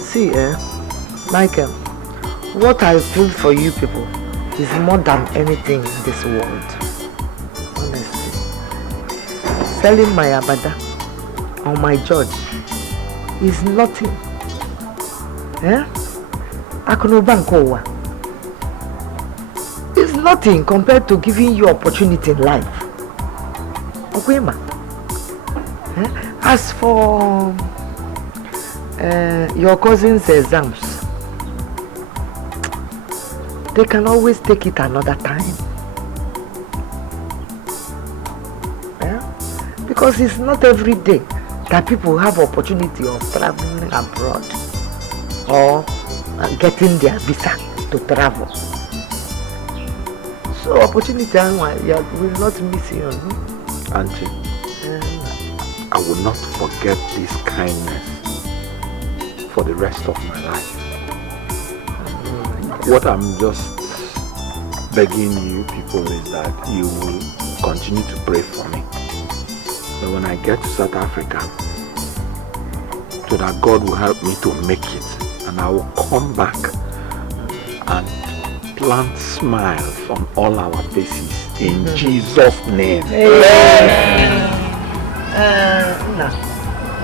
See, Michael, what I feel for you people is more than anything in this world. Honestly. Selling my abada or my judge is nothing. It's nothing compared to giving you opportunity in life. Okay, ma. As for your cousin's exams, they can always take it another time. Because it's not every day that people have opportunity of traveling abroad or getting their visa to travel. So opportunity will not miss you. Auntie, I will not forget this kindness for the rest of my life. What I'm just begging you people is that you will continue to pray for me. But when I get to South Africa, so that God will help me to make it, and I will come back and plant smiles on all our faces in Jesus' name. Amen. Now,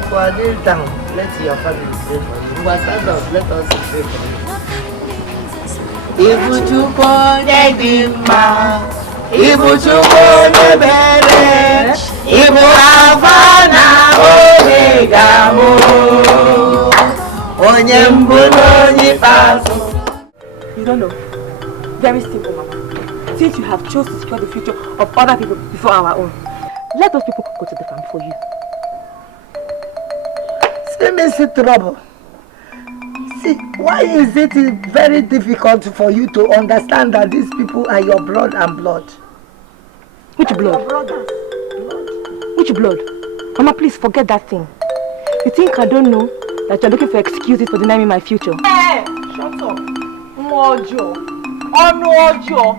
for this down, let your family pray for you. Who stand up, let us pray for you. Ibuchukwu Nedima, Ibuchukwu Nebere, Ibu Alpha na Omega mo, Onye Mbuno Nipaso. You don't know. Very simple, Mama. Since you have chosen to secure the future of other people before our own, Let those people go to the farm for you. See, Mr. Trouble. See, why is it very difficult for you to understand that these people are your blood and blood? Which blood? Which blood? Mama, please forget that thing. You think I don't know that you're looking for excuses for denying me my future? Hey, shut up. Mojo. Onojo.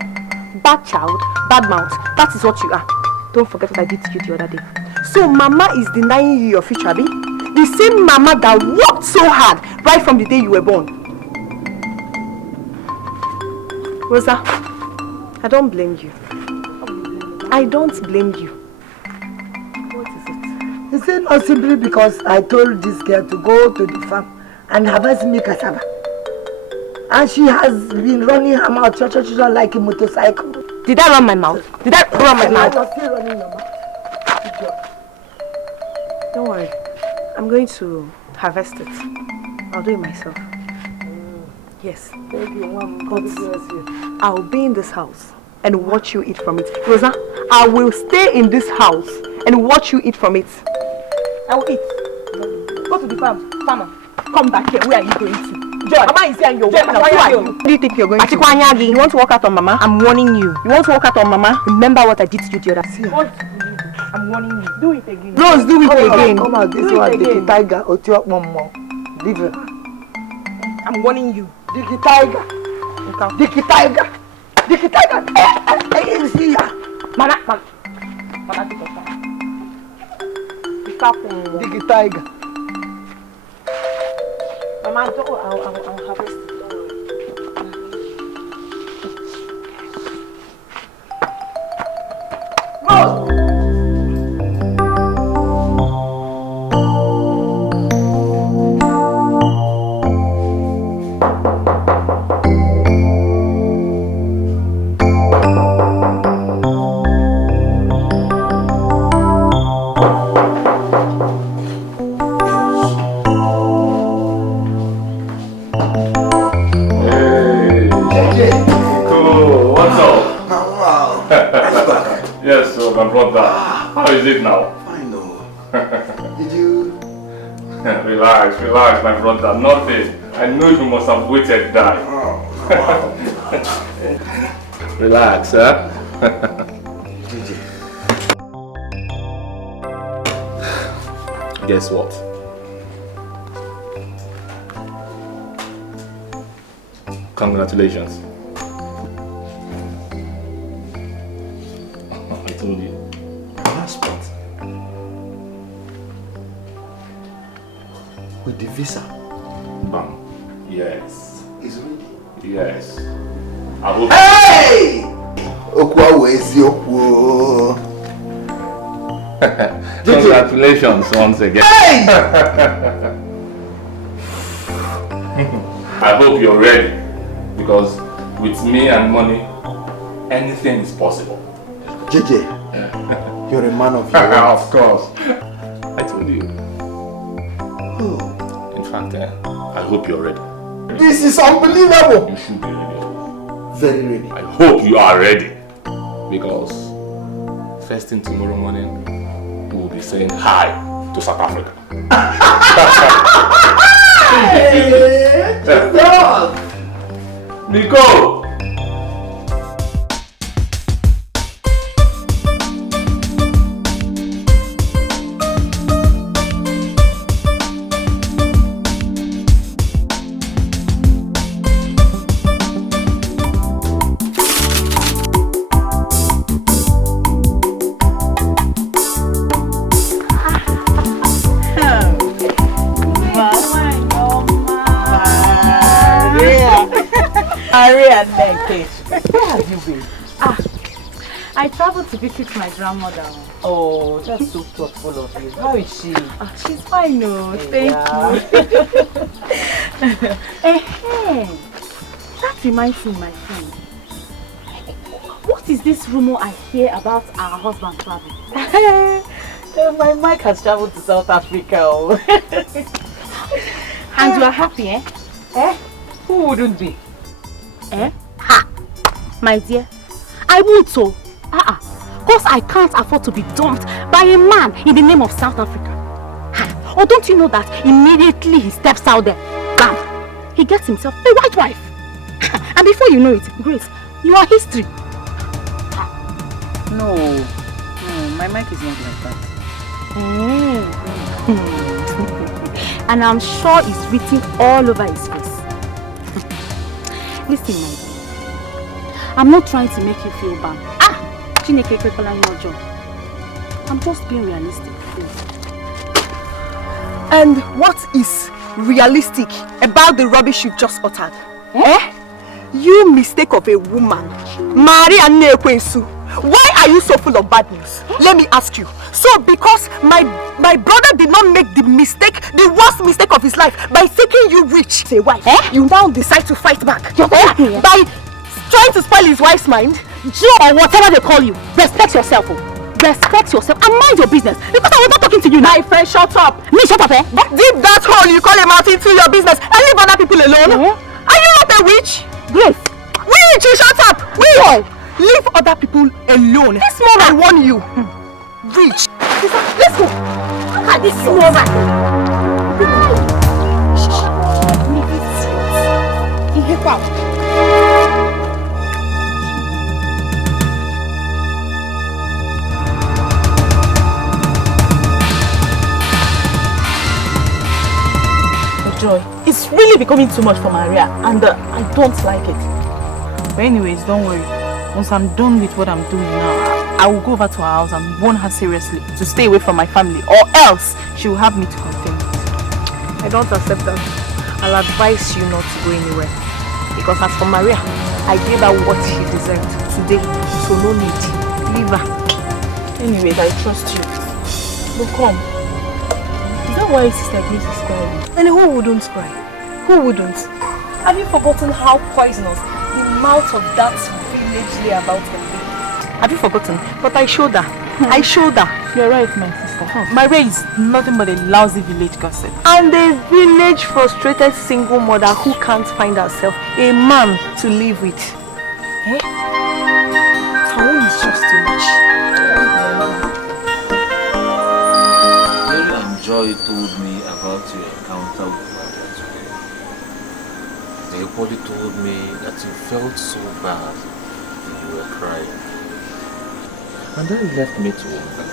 Bad child, bad mouth. That is what you are. Don't forget what I did to you the other day. So Mama is denying you your future, Abi? The same Mama that worked so hard right from the day you were born. Rosa, I don't blame you. I don't blame you. What is it? Is it not simply because I told this girl to go to the farm and harvest me cassava? And she has been running her mouth like a motorcycle. Did I run my mouth? Did I run my mouth? You're still running your mouth. Don't worry. I'm going to harvest it. I'll do it myself. Yes. Thank you, Mom. But I'll be in this house and watch you eat from it. Rosa, I will stay in this house and watch you eat from it. I will eat. Go to the farm. Farmer, come back here. Where are you going to? Joy, Mama is here and you're walking out. Who are you? Do you think you're going to? You want to walk out on Mama? I'm warning you. You want to walk out on Mama? Remember what I did to you the other day. I'm warning you. Do it again. Rose, do it again. Come on, this one, Dickie Tiger. Leave her. I'm warning you. Dickie Tiger. Dickie Tiger. Dickie Tiger. Hey, see ya. Mama, take your time. Dickie Tiger. Mama, I'll harvest it. Rose! My brother, how is it now? Fine, no. Did you? Relax, my brother. Nothing. I know you must have waited that. Oh, wow. Relax, huh? Gigi. Guess what? Congratulations. I told you. Passport. With the visa. Bam. Yes. It's ready. Yes. I hope. Hey! Okwa Wezioku. Congratulations once again. Hey! I hope you're ready, because with me and money, anything is possible. JJ, you're a man of your word. Of course. I told you. Oh. In fact, I hope you're ready. This is unbelievable. You should be ready. Very ready. I hope you are ready, because first thing tomorrow morning, we will be saying hi to South Africa. Hey! Nico! Where have you been? I traveled to visit my grandmother. Oh, that's so thoughtful of you. How is she? She's fine, no. Thank you. Hey, that reminds me, my friend. What is this rumor I hear about our husband traveling? My Mike has traveled to South Africa. And you are happy, eh? Eh? Who wouldn't be? Eh? Ha! My dear, I won't so. Because I can't afford to be dumped by a man in the name of South Africa. Or don't you know that immediately he steps out there, bam, he gets himself a white wife. And before you know it, Grace, you are history. No, my Mike is not like that. And I'm sure it's written all over his face. Listen, my dear, I'm not trying to make you feel bad. I'm just being realistic, please. And what is realistic about the rubbish you've just uttered? You mistake of a woman, Maria Nekwensu. Why are you so full of bad news? Let me ask you. So because my brother did not make the mistake, the worst mistake of his life, by taking you rich, say why? You now decide to fight back. By trying to spoil his wife's mind? Joe or whatever they call you, respect yourself. Respect yourself and mind your business. Because I was not talking to you now. My friend, shut up. Me, shut up, Dip that hole you call a mouth into your business and leave other people alone? Are you not a witch? Yes. Witch, shut up! Witch! Leave other people alone. This moment, I warn you. Witch. Let's go. Look at this moment. Joy, it's really becoming too much for Maria, and I don't like it. But anyways, don't worry. Once I'm done with what I'm doing now, I will go over to her house and warn her seriously to stay away from my family, or else she will have me to confirm it. I don't accept that. I'll advise you not to go anywhere. Because as for Maria, I gave her what she deserved today, so no need. Leave her. Anyways, I trust you. But come. Is that why Sister Grace is crying? And who wouldn't cry? Who wouldn't? Have you forgotten how poisonous the mouth of that village lay about her? Have you forgotten? But I showed her. I showed her. You're right, my sister. Maria is nothing but a lousy village gossip. And a village frustrated single mother who can't find herself a man to live with. Her own is just too much. Mary and Joy told me about your encounter with Maria today. They body told me that you felt so bad and you were crying. And that left me to wonder,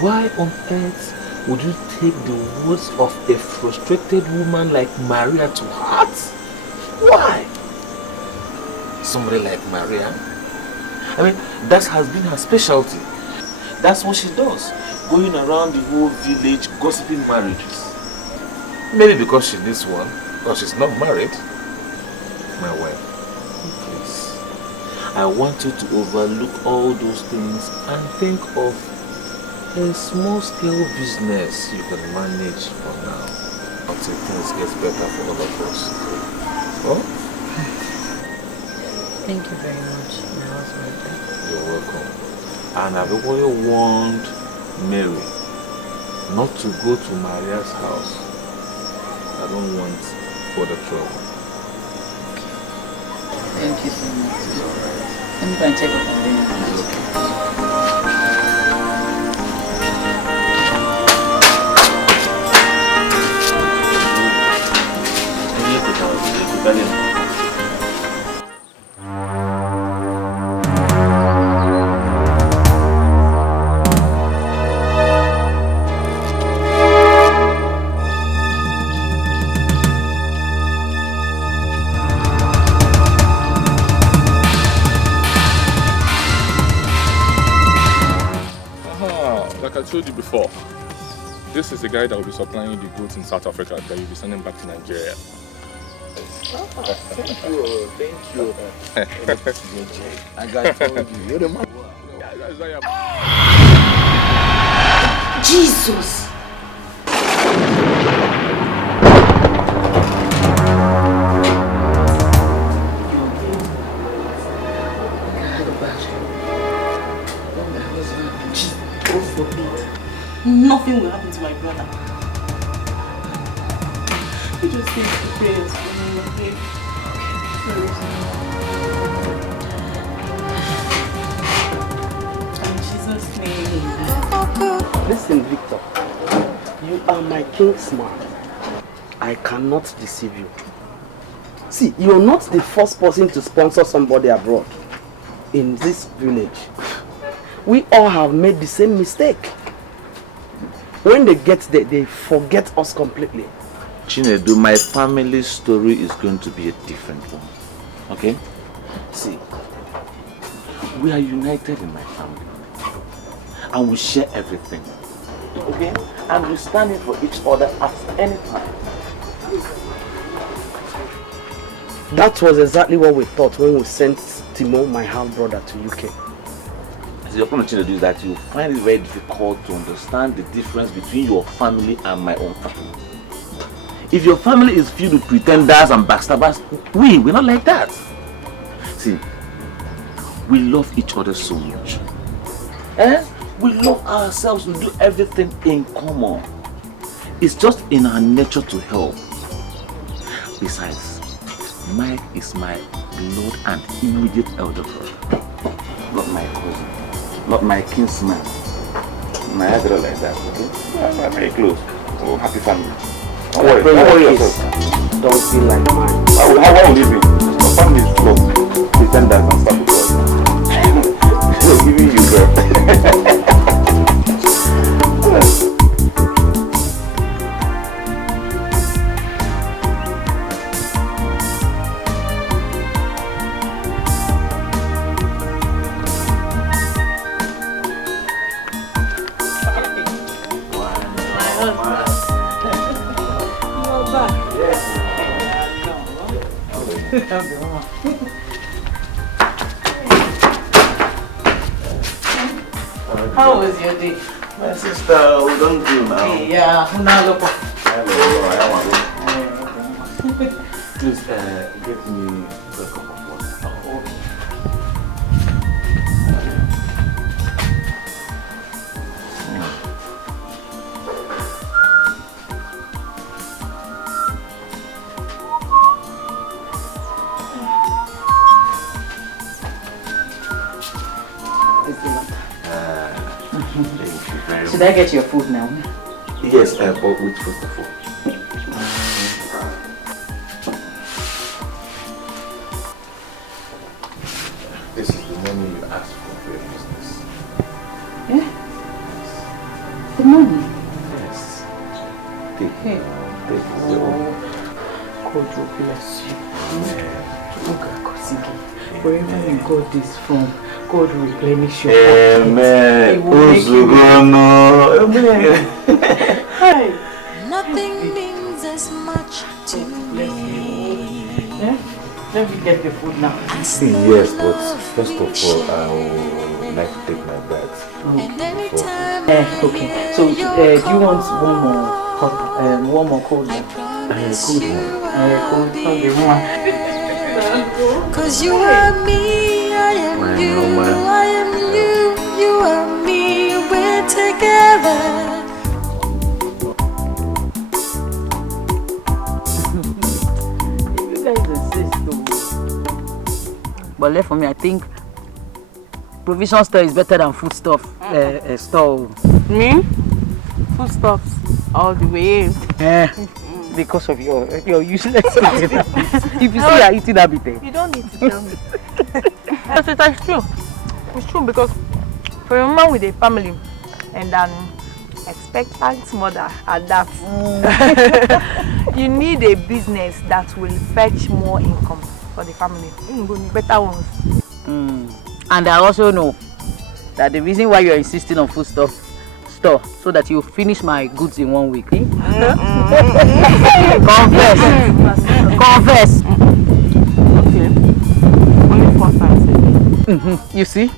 why on earth would you take the words of a frustrated woman like Maria to heart? Why? Somebody like Maria? I mean, that has been her specialty. That's what she does, going around the whole village gossiping marriages. Maybe because she needs one, because she's not married. My wife, please. I want you to overlook all those things and think of a small-scale business you can manage for now until things get better for all of us. Oh? Thank you very much, my husband. You're welcome. And I've already warned Mary not to go to Maria's house. I don't want further trouble. Thank you so much. Let me go and check up on them. Like I told you before, this is the guy that will be supplying the goods in South Africa that you'll be sending back to Nigeria. Thank you. I got told you. You're the man. Jesus! Nothing will happen to my brother. He just needs the prayers for me, okay? Listen, Victor. You are my kingsman. I cannot deceive you. See, you're not the first person to sponsor somebody abroad in this village. We all have made the same mistake. When they get there, they forget us completely. Chinedu, my family story is going to be a different one. Okay? See, we are united in my family. And we share everything. Okay? And we're standing for each other at any time. That was exactly what we thought when we sent Timo, my half brother, to UK. So your problem, Chinedu, is that you find it very difficult to understand the difference between your family and my own family. If your family is filled with pretenders and backstabbers, we're not like that. See, we love each other so much. We love ourselves, we do everything in common. It's just in our nature to help. Besides, Mike is my blood and immediate elder brother. Not my cousin, not my kinsman. My other like that, okay? We're very close. Oh, happy family. Don't worry yourself. Don't be like mine. How will you be? Your family is full of pretenders and stuff like that. We're giving you girl. How was your day? My sister, we don't do now. Yeah, look. Please, get me a cup of water. Should I get your food now? Yes, but with first of all. This is the money you asked for your business. Yeah? The money? Yes. Take it. Hey. Take it. God will bless you. Wherever you got this from, God will replenish your pocket. Amen. Hi. Nothing means as much to me. Yeah? Let me get the food now. Yes, but first of all, I would like to take my bath. Okay. So, do you want one more cold one? Cold one. Okay, one. Cause you are me, I am you, I am you, you are me, we're together. You guys insist though. But left for me, I think provision store is better than food stuff store. Me? Foodstuffs all the way. Because of your useless eating. If you see her eating that bit, You don't need to tell me. Yes, it's true. It's true because for a man with a family and an expectant mother at that, you need a business that will fetch more income for the family. Better ones. And I also know that the reason why you're insisting on food store so that you finish my goods in 1 week. Confess. Confess. Okay. Only 4 times a day. You see?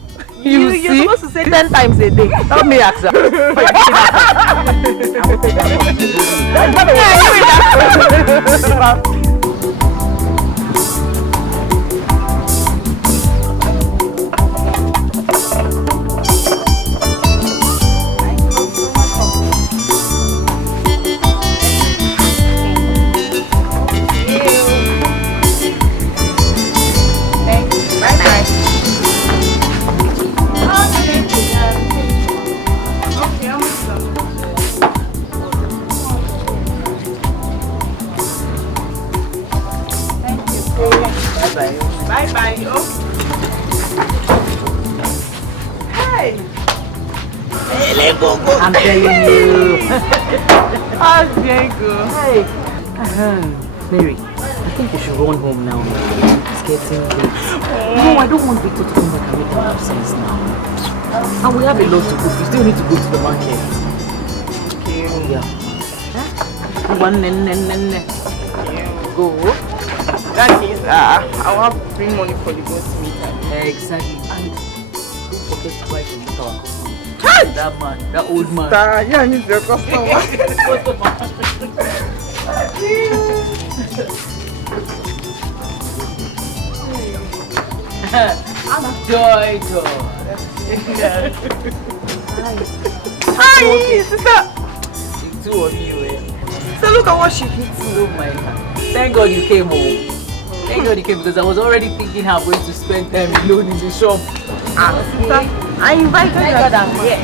You're supposed to say 10 times a day. Tell me, Axa. I'm telling you. How's Diego? Hey. Mary, I think we should run home now. It's getting late. No, I don't want Victor to come back and make an absence now. And we have a lot to cook. We still need to go to the market. Okay. Oh, yeah. Go. That is, I'll have free money for the goat's meat. Exactly. And don't forget to buy from Victor. That man, that old man. Yeah, he's your customer. Joy. Hi, sister. The two of you, So look at what she did. Oh my God. Thank God you came home. Thank God you came because I was already thinking how I'm going to spend time alone in the shop. Sister, I invited Thank her. God I'm here.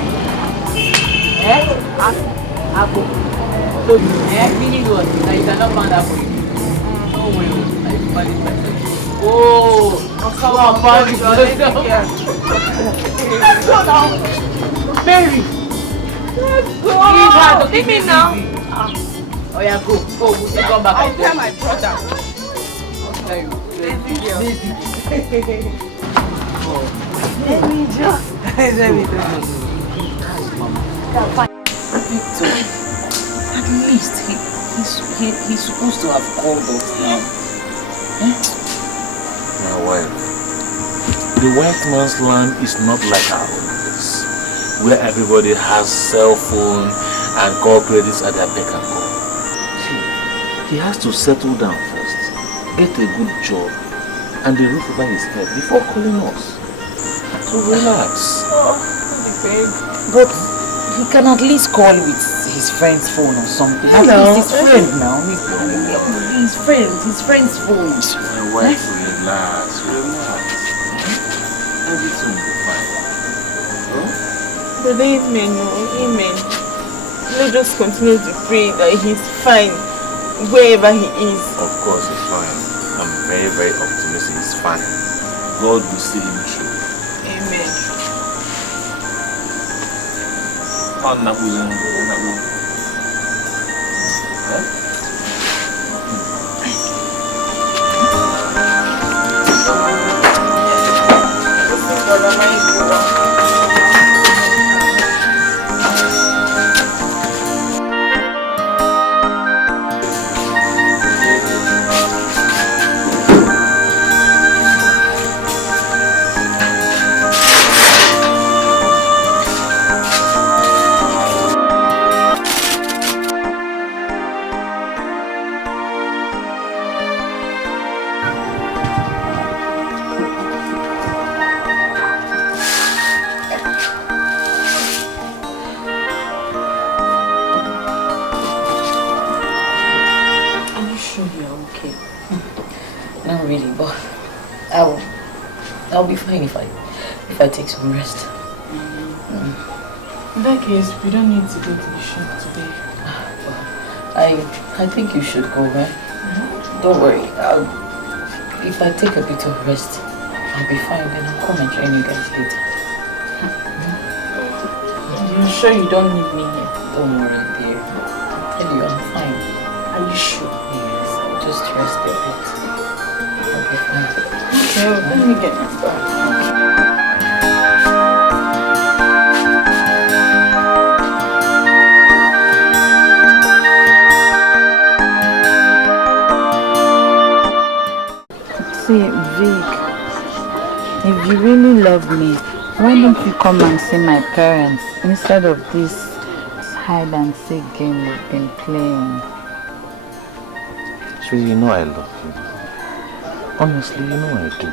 Apple. So, meaning what? Now you cannot find apple. No way. I find it myself. Oh, come on, find it yourself. Let's go now. Mary. Let's go. Leave me now. Oh yeah, go. We'll come back. I'll tell my brotder. Let me just. Victor, at least he's supposed to have called us now. My wife, the white man's land is not like our own place, where everybody has cell phone and call credits at their beck and call. See, he has to settle down first, get a good job and the roof over his head before calling us. So relax. But he can at least call with his friend's phone or something. At least his friend now. His friend's phone. My wife, relax. Everything will be fine. Brother, amen. Let's just continue to pray that he's fine wherever he is. Of course he's fine. I'm very, very optimistic he's fine. God will see him through. Amen. I'll be fine if I take some rest. In that case, we don't need to go to the shop today. I think you should go, man. Don't worry. If I take a bit of rest, I'll be fine. Then I'll come and join you guys later. You're sure you don't need me here? Don't worry, dear. I tell you, I'm fine. Are you sure? Yes, I'll just rest a bit. I'll be fine. Okay, well, let me get my stuff. See, Vic, if you really love me, why don't you come and see my parents instead of this hide and seek game we've been playing? Sweetie, you know I love you. Honestly, you know I do.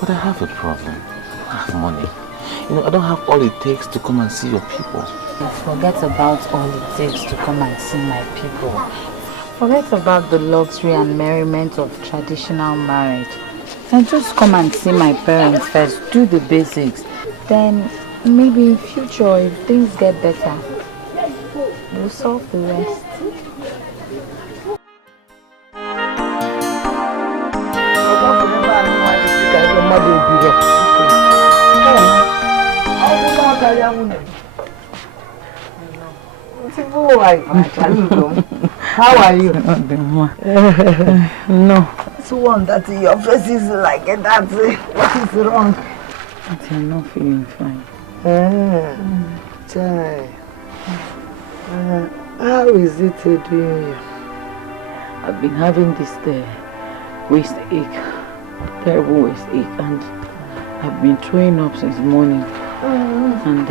But I have a problem. I have money. You know, I don't have all it takes to come and see your people. Forget about all it takes to come and see my people. Forget about the luxury and merriment of traditional marriage. And just come and see my parents first. Do the basics. Then maybe in future, if things get better, we'll solve the rest. How are you? No. It's one that your face is like that. What is wrong? I'm not feeling fine. How is it doing you? I've been having this waist ache, terrible waist ache, and I've been throwing up since morning. And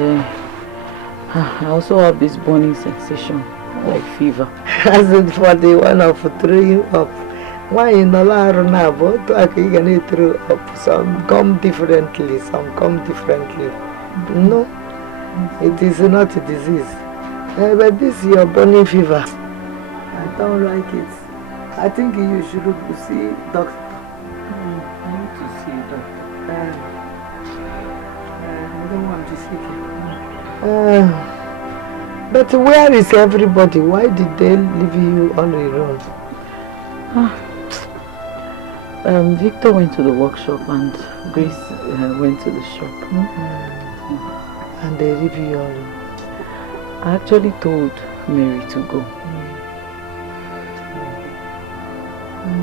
I also have this burning sensation, like fever. As it for the one of throwing up. Why in the now? But I can throw up. Some come differently, some come differently. No, it is not a disease. But this is your burning fever. I don't like it. I think you should see doctor. I need to see a doctor. I don't want to see you. But where is everybody? Why did they leave you on your own? Victor went to the workshop and Grace went to the shop. And they leave you alone? I actually told Mary to go.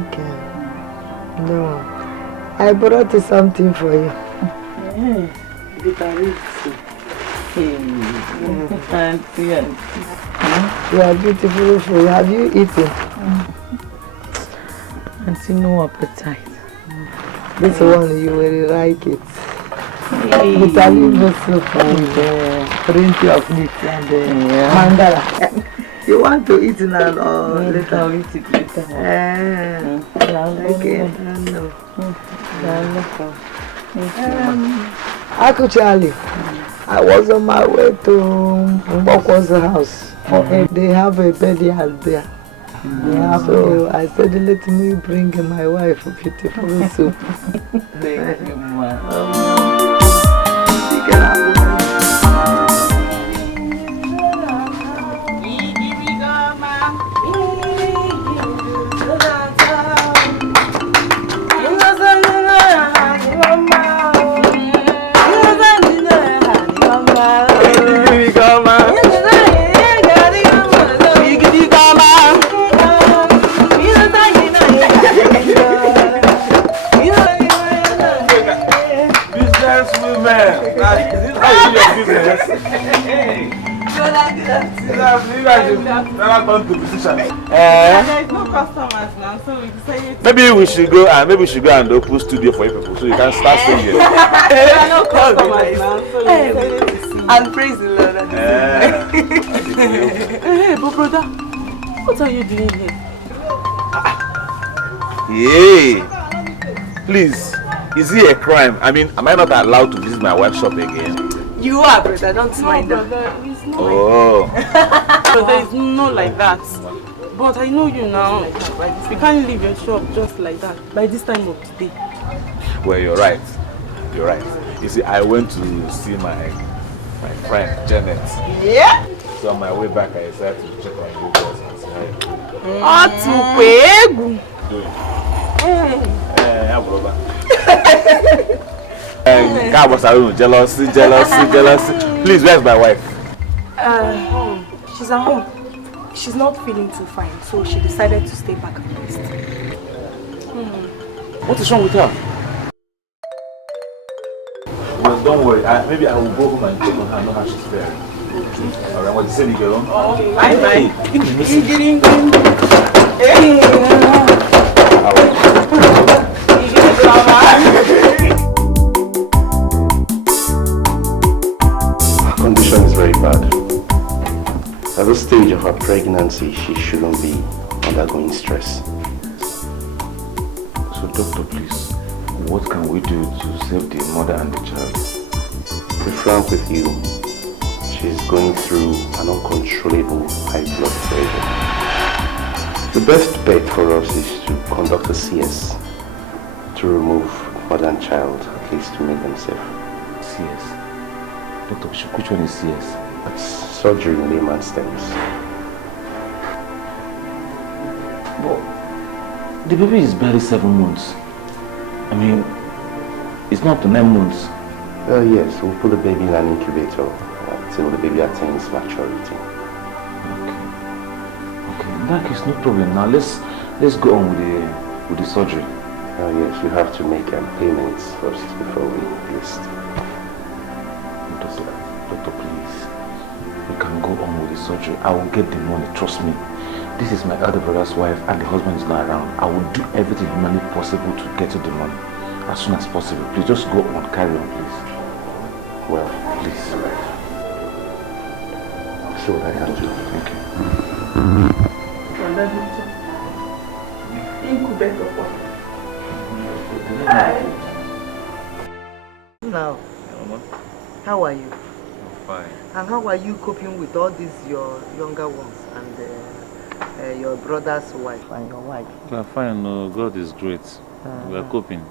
Okay. No. I brought something for you. You are beautiful food. Have you eaten? Auntie, no appetite. This one you will like it. Bitter soup and plenty of meat and mandala. You want to eat now or later? I'll eat it later. Okay. Actually, I was on my way to Mbokwa's house. They have a bed there. So I said, let me bring my wife a beautiful soup. Thank you, ma. Maybe we should go and open studio for you people so you can start singing. There are no customers now, so we decided to sing. And praise the Lord at the same time. Hey, but brother, what are you doing here? Hey, please, is it a crime? I mean, am I not allowed to visit my wife's shop again? You are, brother, don't mind that. Oh. Brother, it's not like that. But I know you now. You can't leave your shop just like that by this time of the day. Well, you're right. You're right. You see, I went to see my friend Janet. Yeah. So on my way back, I decided to check on you guys and say hi. Jealousy. Please, where's my wife? She's at home. She's not feeling too fine, so she decided to stay back and rest. What is wrong with her? Well, don't worry. Maybe I will go home and check on her, know how she's faring. Alright, what you say, girl? Okay. Bye. Her condition is very bad. At this stage of her pregnancy, she shouldn't be undergoing stress. So doctor, please, what can we do to save the mother and the child? To be frank with you, she's going through an uncontrollable high blood pressure. The best bet for us is to conduct a CS to remove mother and child, at least to make them safe. CS? Doctor, which one is CS? That's surgery in layman's terms. But the baby is barely 7 months. I mean, it's not up to 9 months. Yes, we'll put the baby in an incubator until the baby attains maturity. That is no problem. Now let's go on with the surgery. Yes, we have to make payments first before we list. Doctor, please. We can go on with the surgery. I will get the money, trust me. This is my elder brother's wife and the husband is not around. I will do everything humanly possible to get to the money as soon as possible. Please just go on, carry on, please. Well, please. I'll see what I can do. Thank you. Now, how are you? Fine. And how are you coping with all these your younger ones and your brother's wife and your wife? We are fine. No, God is great. We are coping.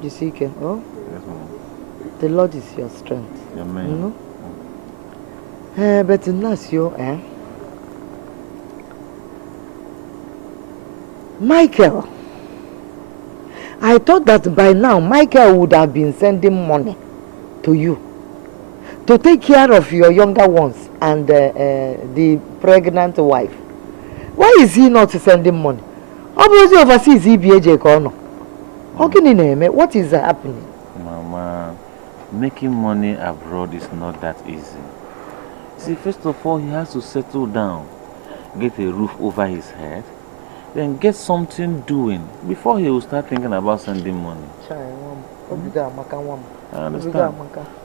You see, Ken? Oh? Yes, Mama. The Lord is your strength. Amen. You know? But in us, Michael, I thought that by now Michael would have been sending money to you to take care of your younger ones and the pregnant wife. Why is he not sending money? Obviously overseas EBAJ Kono. What is happening? Mama, making money abroad is not that easy. See, first of all, he has to settle down, get a roof over his head, then get something doing before he will start thinking about sending money. I understand.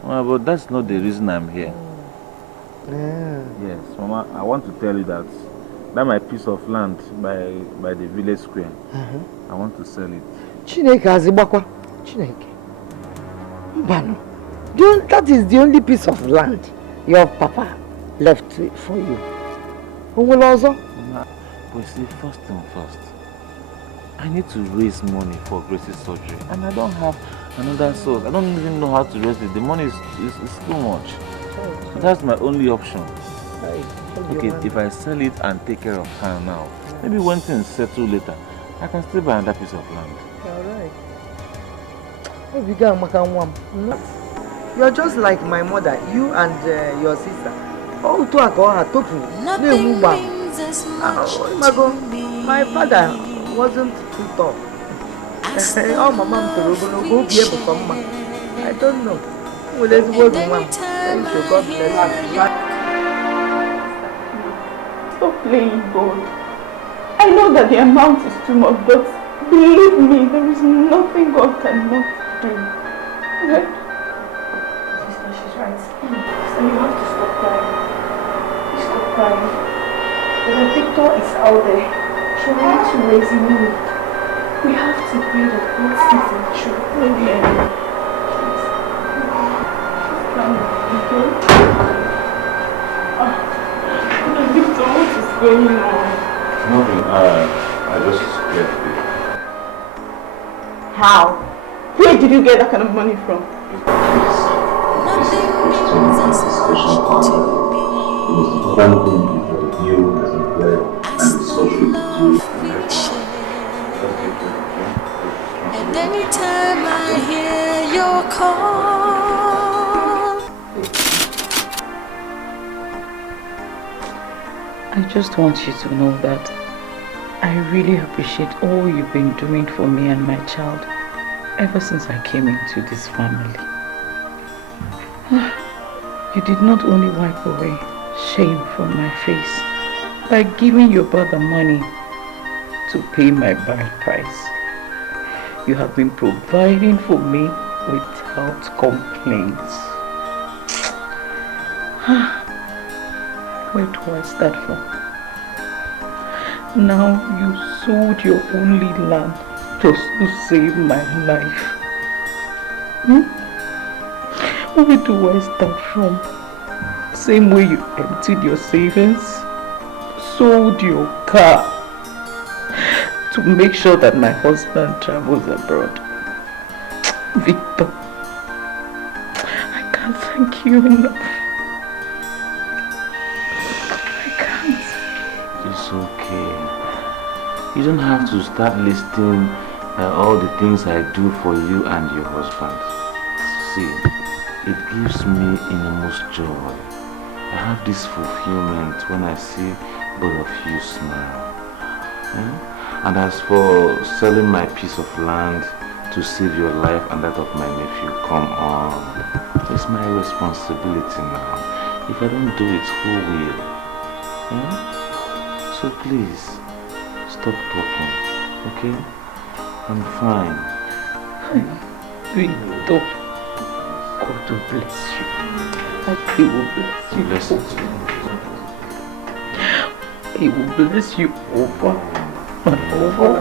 But that's not the reason I'm here. Yes, Mama, I want to tell you that my piece of land by the village square, I want to sell it. Chineke Azibakwa. Chineke. Mbano. That is the only piece of land your papa left for you. But see, first and first, I need to raise money for Grace's surgery, and I don't have another source. I don't even know how to raise it. The money is too much. So that's my only option. Okay, if I sell it and take care of her now, maybe when things settle later, I can still buy another piece of land. Alright. You're just like my mother, you and your sister. Nothing means as much to me. My father wasn't too tough. Oh, my mom to go be able to come. I don't know. Well, let's go to mom. Thank you. God bless you. Stop playing God. I know that the amount is too much, but believe me, there is nothing God cannot do. Okay? Sister, she's right. Sister, you have to stop crying. Please stop crying. Because Victor is out there trying to raise money. We have to pray that God sees the truth in the end. Please. Victor, what is going on? Nothing. I just left it. How? Where did you get that kind of money from? And anytime I hear your call, I just want you to know that I really appreciate all you've been doing for me and my child ever since I came into this family. You did not only wipe away shame from my face by giving your brother money to pay my bride price. You have been providing for me without complaints. Where do I start from? Now you sold your only land just to save my life. Where do I start from? Same way you emptied your savings, sold your car to make sure that my husband travels abroad. Victor, I can't thank you enough. It's okay. You don't have to start listing all the things I do for you and your husband. See, it gives me enormous joy. I have this fulfillment when I see both of you smile. And as for selling my piece of land to save your life and that of my nephew, come on. It's my responsibility now. If I don't do it, who will? So please, stop talking, okay? I'm fine. God will bless you. He will bless you. He will bless you over and over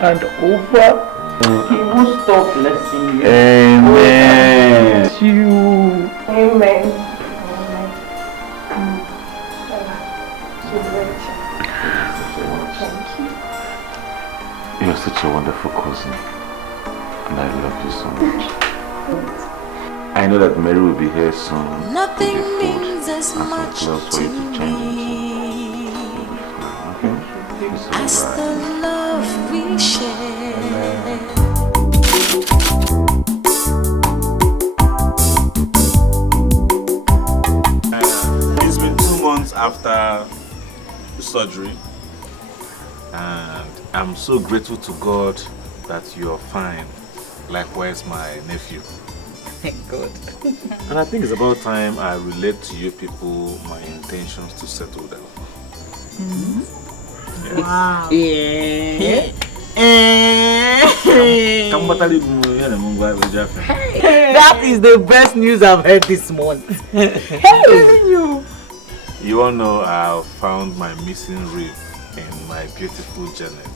and over. He will stop blessing you. Amen. Bless you. Amen. You're such a wonderful cousin, and I love you so much. I know that Mary will be here soon. Nothing means as much to me as the love we share. It's been 2 months after surgery, and I'm so grateful to God that you're fine. Likewise, my nephew. Thank God. And I think it's about time I relate to you people my intentions to settle down. Wow. Yeah. That is the best news I've heard this month. You all know I found my missing rib in my beautiful Janet.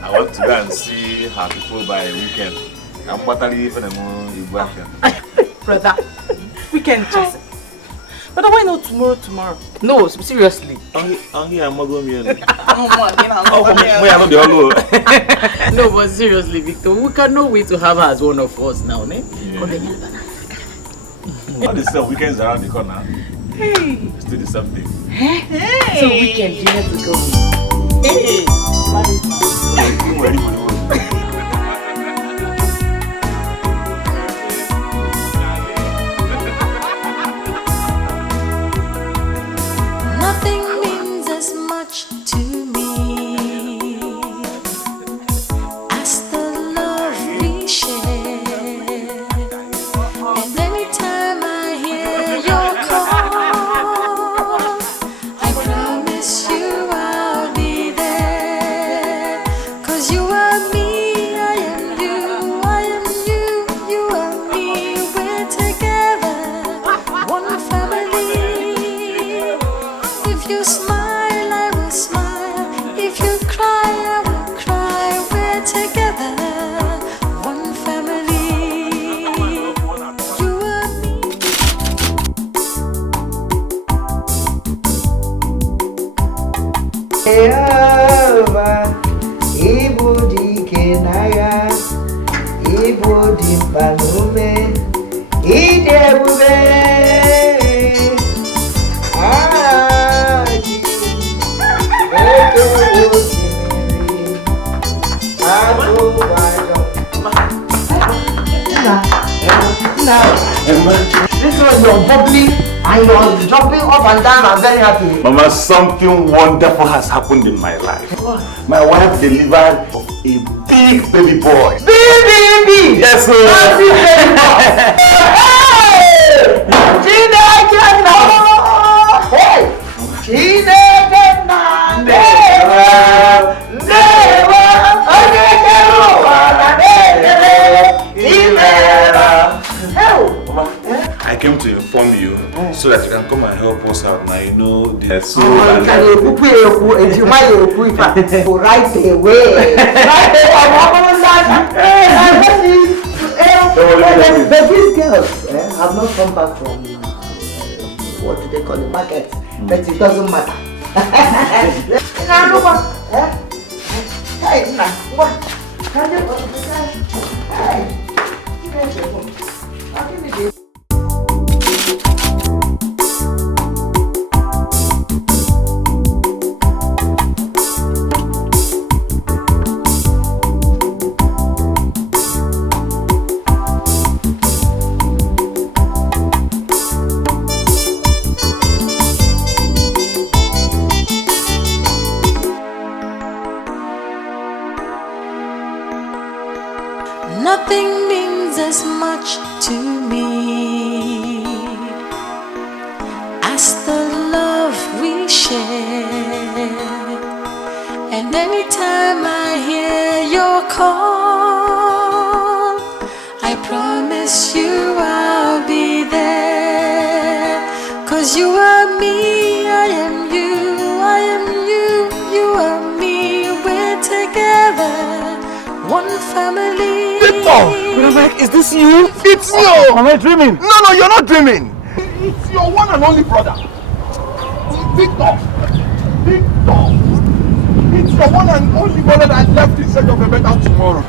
I want to go and see her people by weekend. I'm totally even Brother, weekend just. But why not tomorrow? No, seriously. No, but seriously, Victor, we cannot wait to have her as one of us now, ne? All the same weekends around the corner. Hey. Still the same thing. Hey. So weekend, you have to go. Hey. Nothing means as much to me as the love we share. And anytime I hear your call, I promise you I'll be there. 'Cause you are me, I am you, I am you, you are me. We're together, one family. If you smile, I will smile. If you cry, I will cry. We're together, one family. You and me. Jehovah, Ibu di Kenaya, Ibu di Palume, Idebube. This one you're bubbling and you're jumping up and down. I'm very happy. Mama, something wonderful has happened in my life. What? My wife delivered a big baby boy. Baby! Yes, sir. Happy baby boy! Hey! I came to inform you so that you can come and help us out. Now you know the Right away. But these girls have not come back from what do they call the market? But it doesn't matter. And anytime I hear your call, I promise you I'll be there. 'Cause you are me, I am you, I am you, you are me. We're together, one family. Victor! Mike, is this you? It's you! Am I dreaming? No, you're not dreaming. It's your one and only brother. Victor! It's your one and only brother that left in search of a better tomorrow.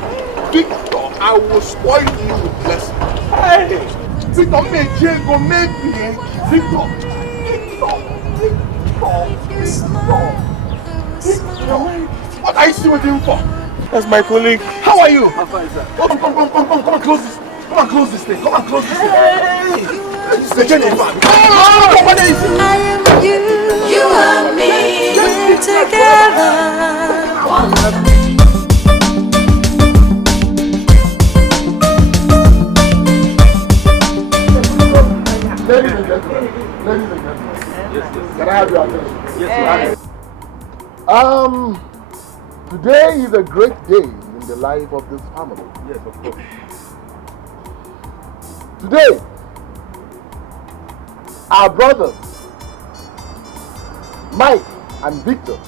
Victor, I will spoil you with blessings. Hey! Victor, make Diego, make me. Victor! What are you still waiting for? That's my colleague. How are you? I'm fine, sir. Come and close this. Come and close this thing. Come and close this thing. This is the journey back. I am you, you are me, we're together. Ladies and gentlemen. Yes. Can I have your attention? Yes. Today is a great day in the life of this family. Yes, of course. Today, our brothers, Mike and Victor,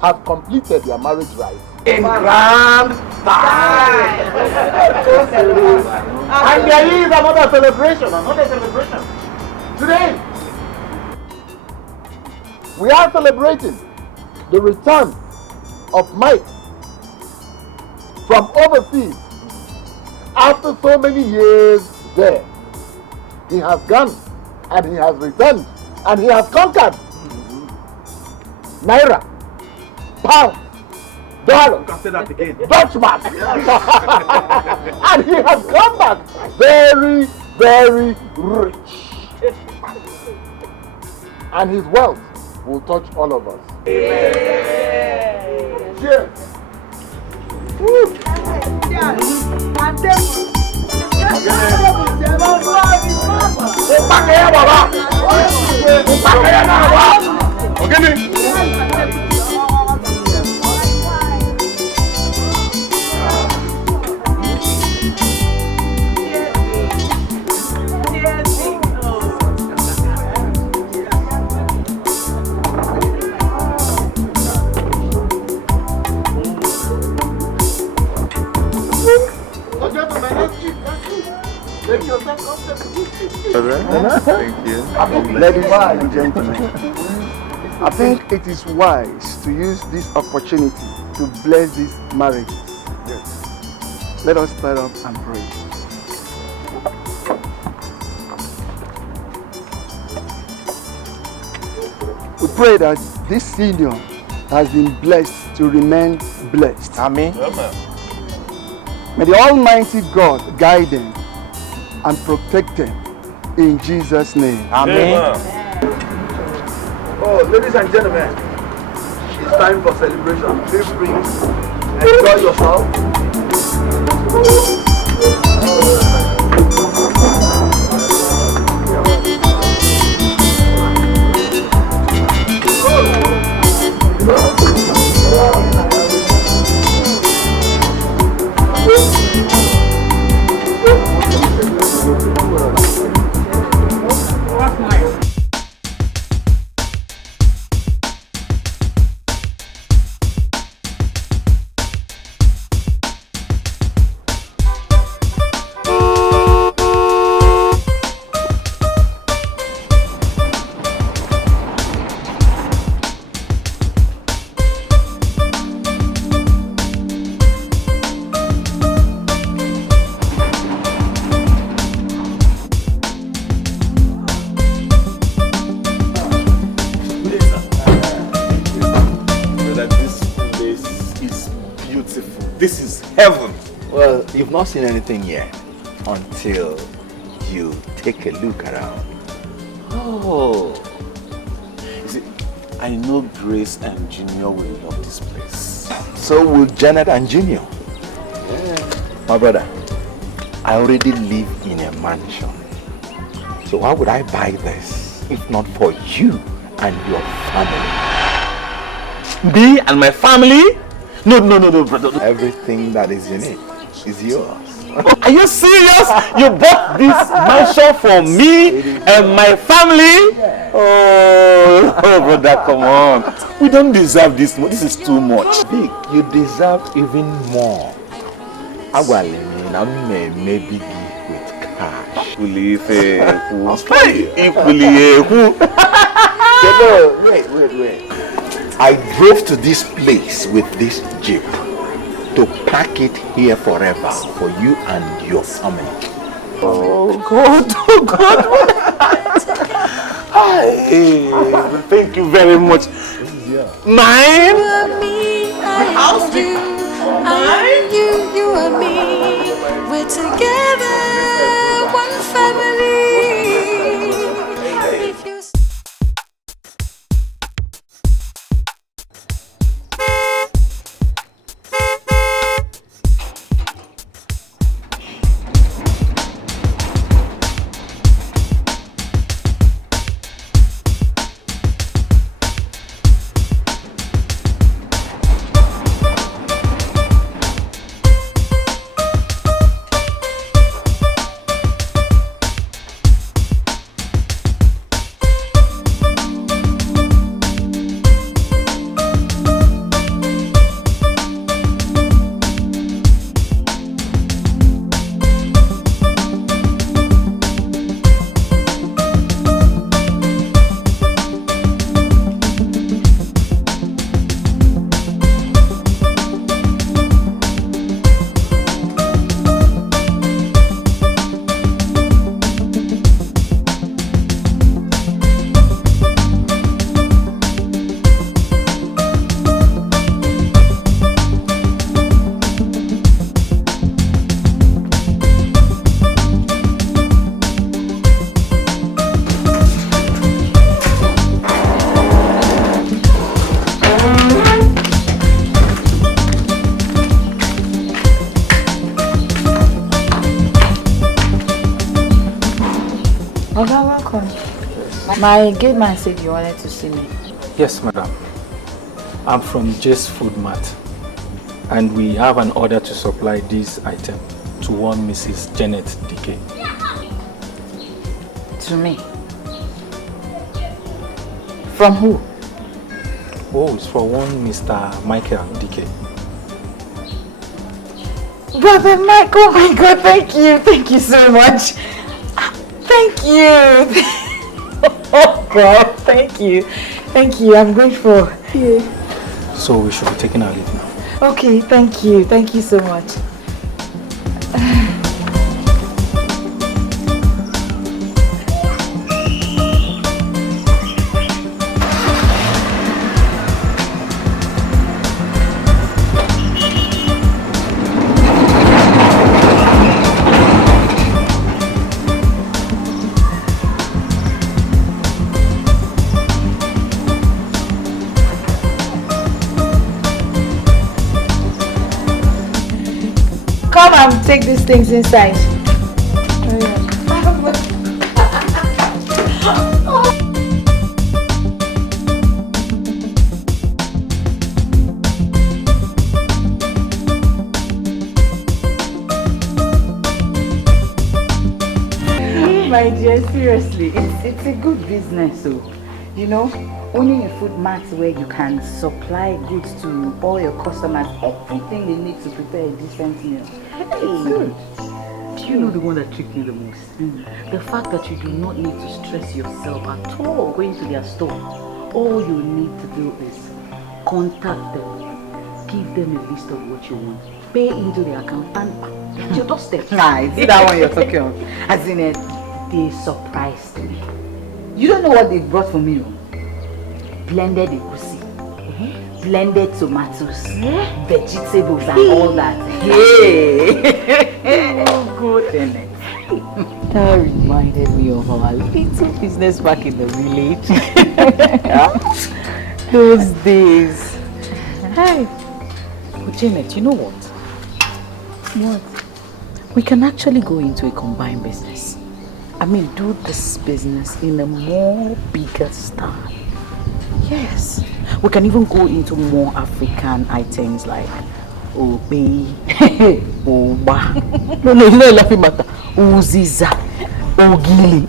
have completed their marriage rites in grand style. And there is another celebration. Today, we are celebrating the return of Mike from overseas. After so many years there, he has gone and he has returned and he has conquered Naira, pound, dollar, Dutch mark. And he has come back very, very rich. And his wealth will touch all of us. Amen. Cheers. Thank you. Ladies and gentlemen, I think it is wise to use this opportunity to bless these marriages. Yes. Let us stand up and pray. We pray that this union has been blessed to remain blessed. Amen. May the Almighty God guide them and protect them in Jesus' name. Amen. Oh, ladies and gentlemen, it's time for celebration. Feel free, enjoy yourself. This is heaven. Well, you've not seen anything yet until you take a look around. Oh. You see, I know Grace and Junior will love this place. So will Janet and Junior. Yeah. My brother, I already live in a mansion. So why would I buy this if not for you and your family? Me and my family? No, brother. Everything that is in it is yours. Are you serious? You bought this mansion for me and my family? Oh, brother, come on. We don't deserve this. This is too much. Vic, you deserve even more. Maybe with cash. Wait. I drove to this place with this jeep to pack it here forever for you and your family. Oh God. Thank you very much. Mine? House you, you and me. We're together, one family. If you My gate man said you wanted to see me. Yes, madam. I'm from J's Food Mart, and we have an order to supply this item to one Mrs. Janet DK. To me? From who? Oh, it's for one Mr. Michael DK. Brother Mike, oh my God, thank you. Thank you so much. Thank you. Oh God, thank you. Thank you, I'm grateful. Yeah. So we should be taking our leave now. Okay, thank you. Thank you so much. Come and take these things inside. My dear, seriously, it's a good business, so you know, owning a food mart where you can supply goods to all your customers, everything they need to prepare a decent meal. It's good. Do you know the one that tricked me the most? The fact that you do not need to stress yourself at all going to their store. All you need to do is contact them, give them a list of what you want, pay into their account, and it's your doorstep. Nah, it's that one you're talking of. As in it, they surprised me. You don't know what they brought for me? Blended egusi, blended tomatoes, vegetables and all that. Hey! Oh, goodness. That reminded me of our little business back in the village. Those days. Hey, but Janet, you know what? What? We can actually go into a combined business. I mean, do this business in a more bigger style. Yes, We can even go into more African items like Obe, Oba. No, it's not a laughing matter. Uziza, Ogili.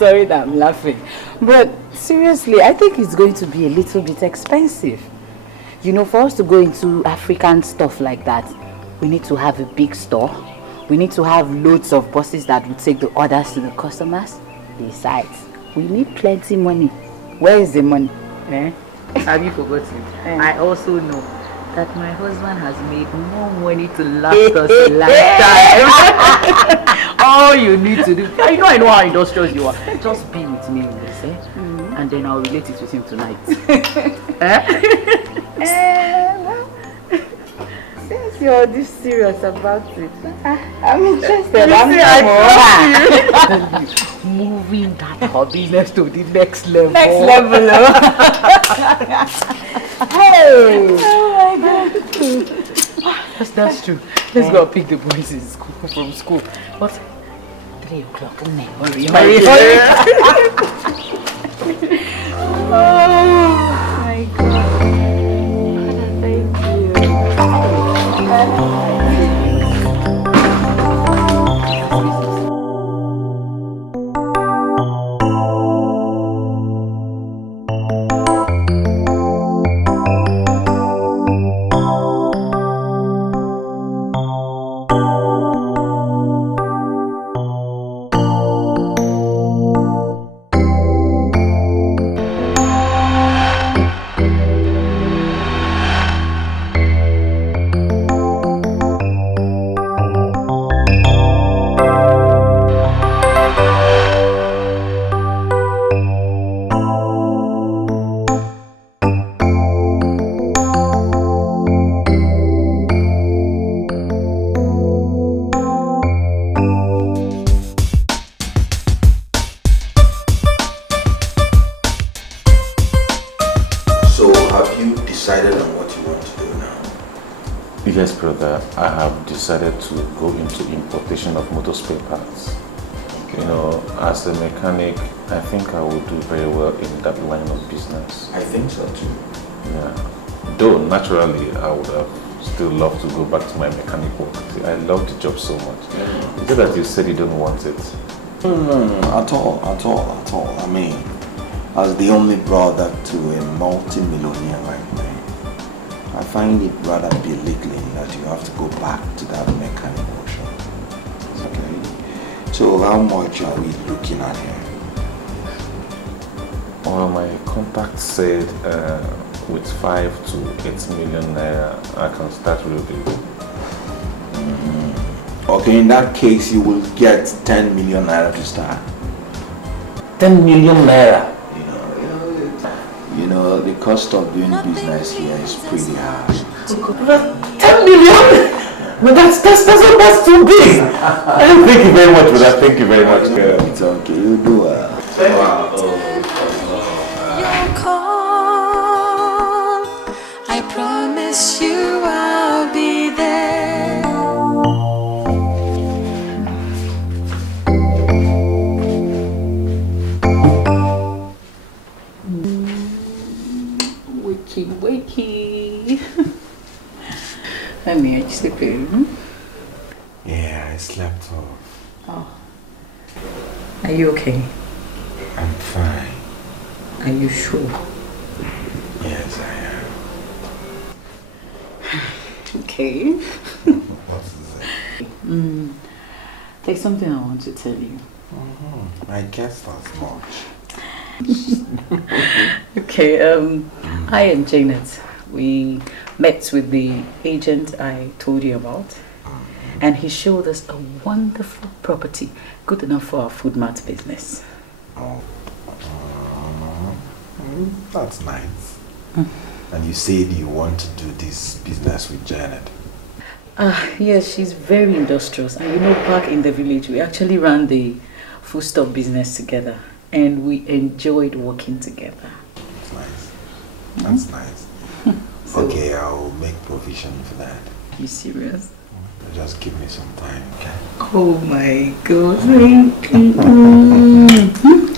Sorry that I'm laughing. But seriously, I think it's going to be a little bit expensive. You know, for us to go into African stuff like that, we need to have a big store. We need to have loads of buses that will take the orders to the customers. Besides, we need plenty money. Where is the money? Eh? Have you forgotten? I also know that my husband has made more money to last us a lifetime. All you need to do, I know how industrious you are. Just be with me in this, and then I'll relate it with him tonight. Since you're this serious about it, I'm interested. Moving that business to the next level. Next level. Hey! Oh my God. That's true. Let's go pick the boys in school, from school. What? 3 o'clock. Hurry. Oh my God. Thank you. Yes, brother. I have decided to go into importation of motor spare parts. Okay. You know, as a mechanic, I think I will do very well in that line of business. I think so too. Yeah. Though naturally, I would have still loved to go back to my mechanic work. See, I love the job so much. Is it that you said you don't want it? No, at all. I mean, as the only brother to a multi-millionaire like me, I find it rather belittling that you have to go back to that mechanic workshop. Okay. So how much are we looking at here? Well, my contact said with 5 to 8 million naira, I can start real big. Okay, in that case, you will get 10 million naira to start. 10 million naira? You know, the cost of doing business here is pretty high. 10 million? But that's too big. Thank you very much for that. Thank you very much. It's okay, you do well. Your call, I promise you I'll be there. Wakey. Honey, are you sleeping? Yeah, I slept off. Oh. Are you okay? I'm fine. Are you sure? Yes, I am. Okay. What is it? There's something I want to tell you. I guess that's much. Okay, I and Janet, we met with the agent I told you about, and he showed us a wonderful property, good enough for our food mart business. That's nice. And you said you want to do this business with Janet. Yes, she's very industrious, and you know, back in the village, we actually ran the foodstuff business together, and we enjoyed working together. That's nice. That's nice. So, okay, I'll make provision for that. Are you serious? Just give me some time, okay? Oh my God, thank you.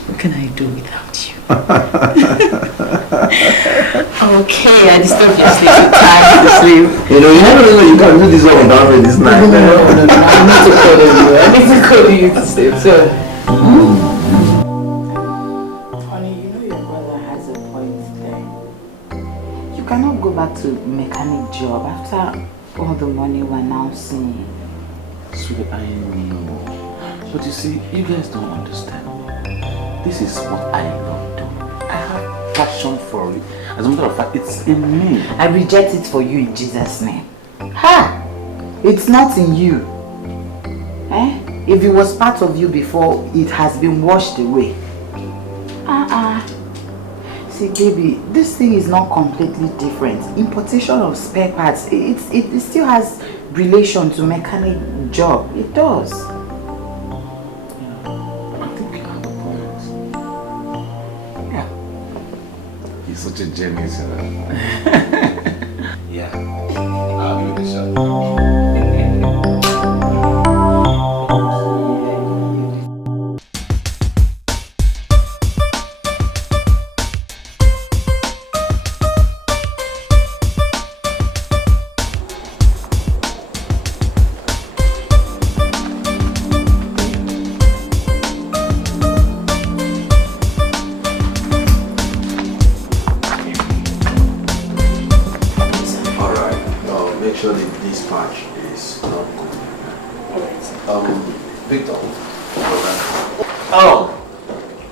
What can I do without you? Okay, I disturbed your sleep. You're tired to sleep. You never know you can do this all without me this night. No. I need to call you. I need to call you to sleep. So. Honey, you know your brother has a point there. You cannot go back to mechanic job after all the money we're now seeing. Sweetie, I know. But you see, you guys don't understand. This is what I love doing. I have passion for it. As a matter of fact, it's in me. I reject it for you in Jesus' name. Ha! It's not in you. If it was part of you before, it has been washed away. See, baby, this thing is not completely different. Importation of spare parts, it still has relation to mechanic job. It does. He's such a genius, you know. Yeah. I'll give it a shot.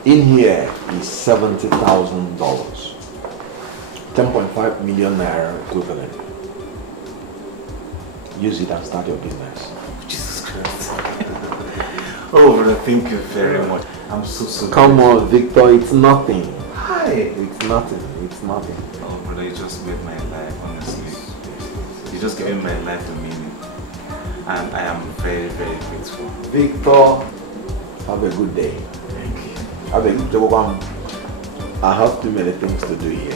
In here is $70,000. 10.5 million naira equivalent. Use it and start your business. Jesus Christ. Oh, brother, thank you very much. I'm so Come on, Victor, it's nothing. Hi. It's nothing. Oh, brother, you just made my life, honestly. You just gave my life a meaning. And I am very, very grateful. Victor, have a good day. Thank you. Have a good day. I have too many things to do here.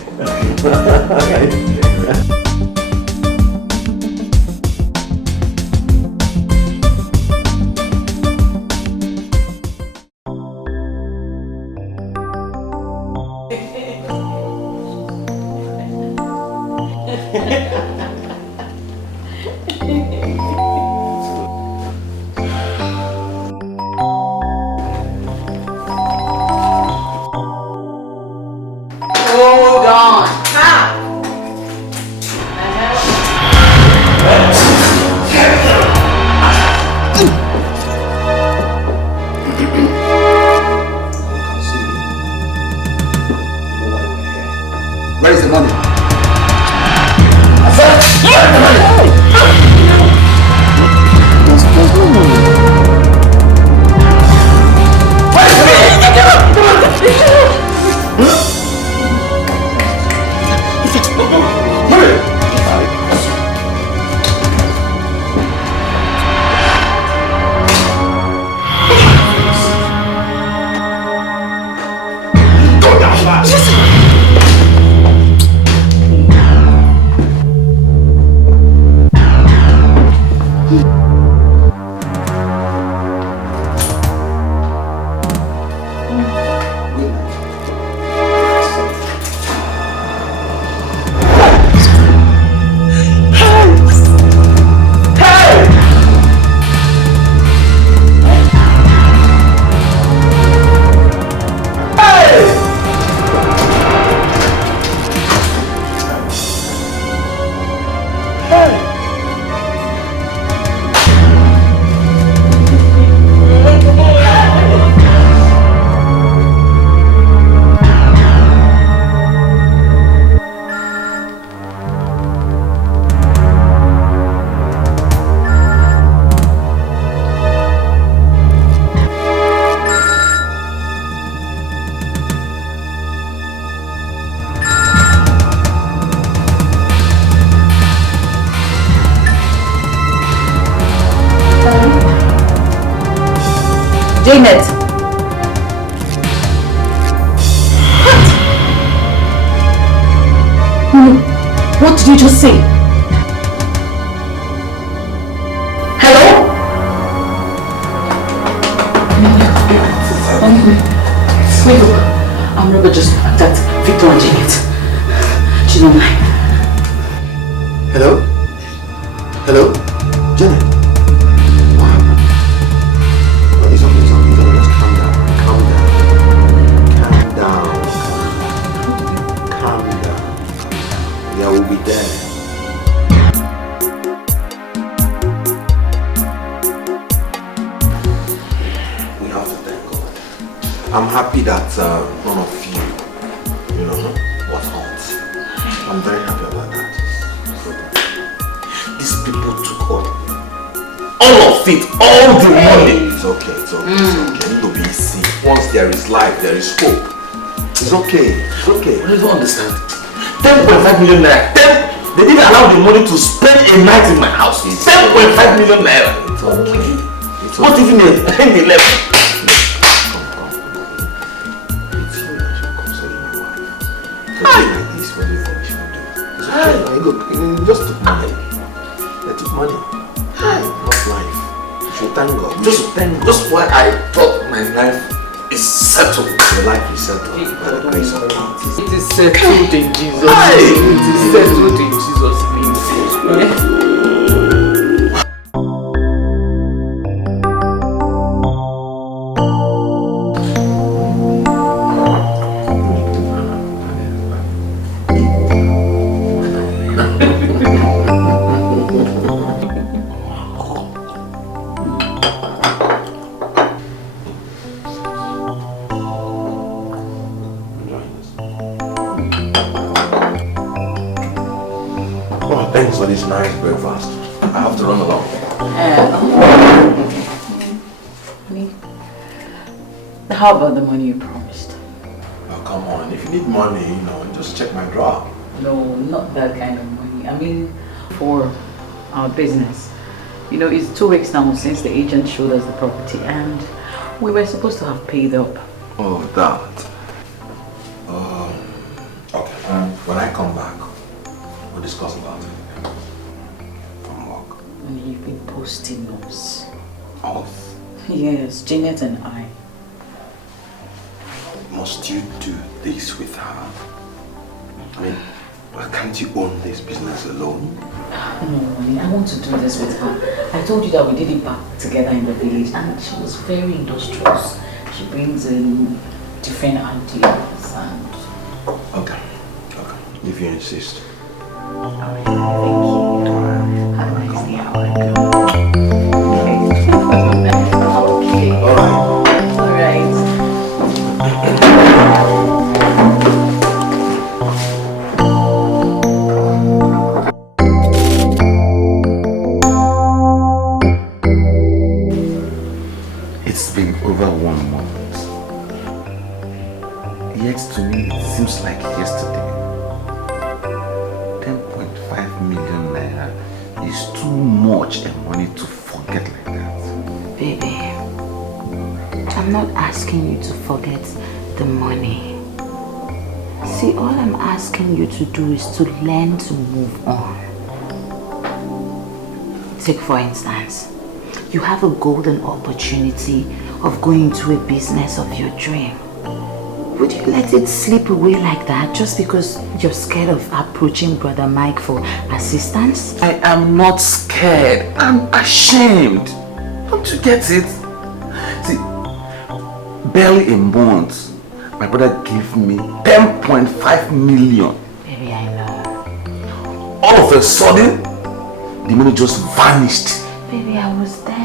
Hold on. Where is the money? Janet! What did you just say? Hello? Wait up. I'm rather just that Victor and Janet. She's online. Hello? Hello? Janet? What happened? Oh, it's okay, just calm down. Calm down. Yeah, we'll be there. We have to thank God. I'm happy that none of you, was hurt. I'm very happy about that. These people took all of it, all the money. It's okay. It's okay. It'll be easy. Once there is life, there is hope. It's okay. I don't understand. 10.5 million naira. They didn't allow the money to spend a night in my house. 10.5 million naira. It's okay. What even they left? Like this when you finish with it. It's okay. Look, you just took money. They took money. Not life. You should thank God. Just why I thought my life is settled. Your life is settled by the grace of God. It is settled in Jesus' name. It is settled in Jesus' name. Thanks for this nice breakfast. I have to run along. How about the money you promised? Oh, come on. If you need money, just check my drawer. No, not that kind of money. I mean, for our business. It's 2 weeks now since the agent showed us the property and we were supposed to have paid up. Oh, that. Okay. When I come back, we'll discuss about it. From work. And you've been posting us. Us? Yes, Janet and I. Must you do this with her? I mean, why can't you own this business alone? No, I want to do this with her. I told you that we did it back together in the village and she was very industrious. She brings in different ideas and... Okay. If you insist. Alright, thank you. Have a nice day. Okay. Alright. It's been over 1 month. Yet to me it seems like yesterday. 10.5 million naira is too much money to forget like that. Baby, I'm not asking you to forget the money. See, all I'm asking you to do is to learn to move on. Take for instance, you have a golden opportunity of going into a business of your dream. Would you let it slip away like that just because you're scared of approaching Brother Mike for assistance? I am not scared. I'm ashamed. Don't you get it? See, barely a month, my brother gave me 10.5 million. Baby, I know. All of a sudden, the money just vanished. Baby, I was there.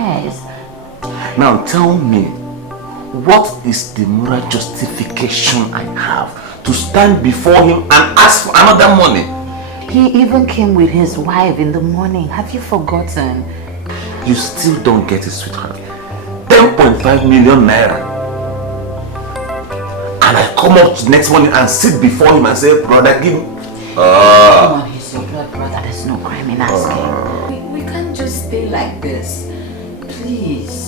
Now tell me, what is the moral justification I have to stand before him and ask for another money? He even came with his wife in the morning. Have you forgotten? You still don't get it, sweetheart. 10.5 million naira. And I come up next morning and sit before him and say, brother, give me... Come on, he's your blood brother. There's no crime in asking. We can't just stay like this. Please.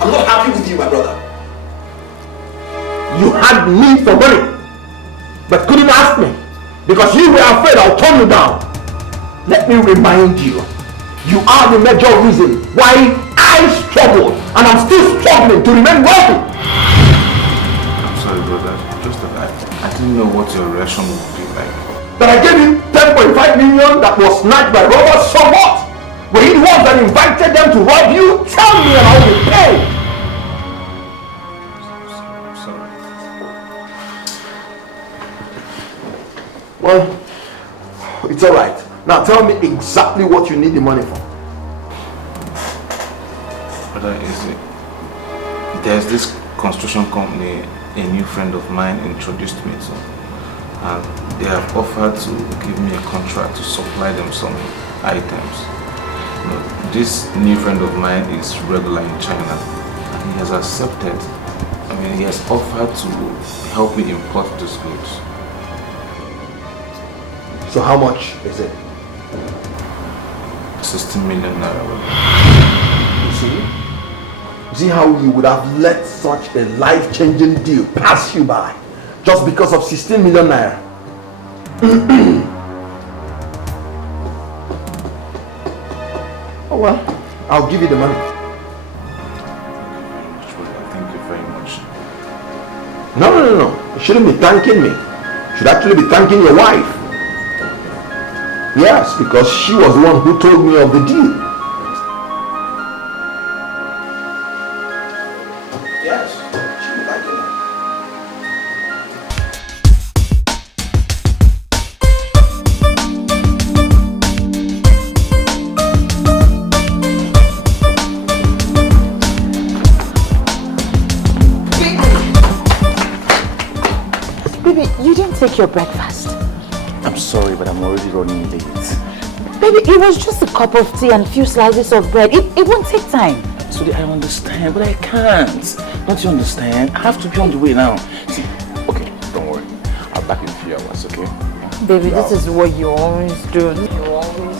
I'm not happy with you, my brother. You had me for money, but couldn't ask me because you were afraid I'll turn you down. Let me remind you, You are the major reason why I struggled and I'm still struggling to remain wealthy. I'm sorry, brother. Just that I didn't know what your reaction would be like. That I gave him 10.5 million that was snatched by robbers, so what? Were you the ones that invited them to rob you? Tell me and I'll be paid. Sorry. Well, it's alright. Now tell me exactly what you need the money for. Brother, there's this construction company a new friend of mine introduced me to, and they have offered to give me a contract to supply them some items. You know, this new friend of mine is regular in China, and he has accepted. I mean, he has offered to help me import these goods. So how much is it? 16 million naira. You see how you would have let such a life-changing deal pass you by just because of 16 million naira? Oh well, I'll give you the money. Thank you very much. No. You shouldn't be thanking me. You should actually be thanking your wife. Yes, because she was the one who told me of the deal. Yes, she would like it. Baby, you didn't take your breakfast. I'm sorry, but I'm already running late. Baby, it was just a cup of tea and a few slices of bread. It won't take time. Sorry, I understand, but I can't. Don't you understand? I have to be on the way now. See, okay, don't worry. I'll back in a few hours, okay? Baby, this is what you always do. You always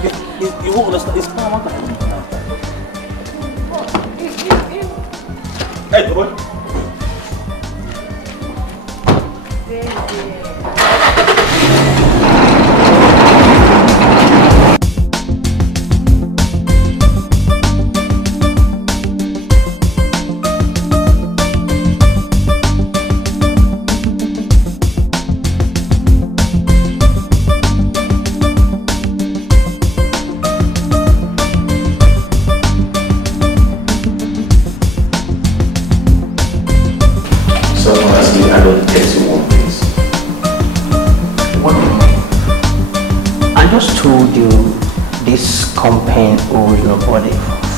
do. You won't understand. It's paramount. Hey, boy.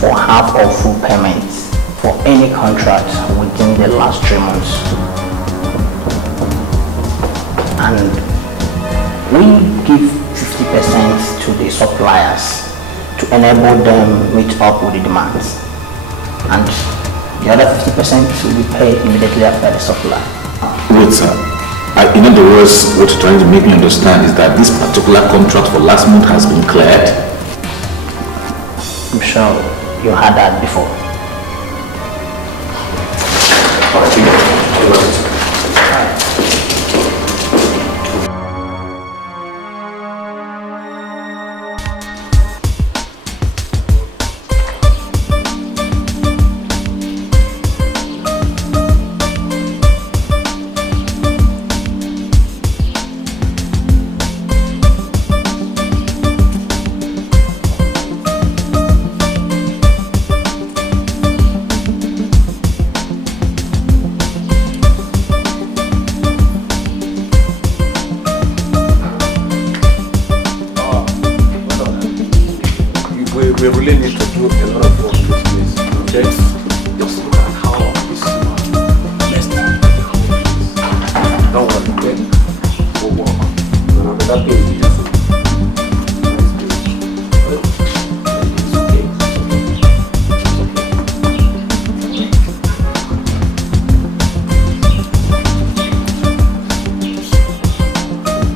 For half or full payments for any contract within the last 3 months. And we give 50% to the suppliers to enable them meet up with the demands. And the other 50% will be paid immediately after the supply. Wait, sir. In other words, what you're trying to make me understand is that this particular contract for last month has been cleared? I'm sure you had that before. We really need to do a lot of work in this place. Okay? Just look at how this messed up. Don't worry, okay? We'll walk. That day will be useful.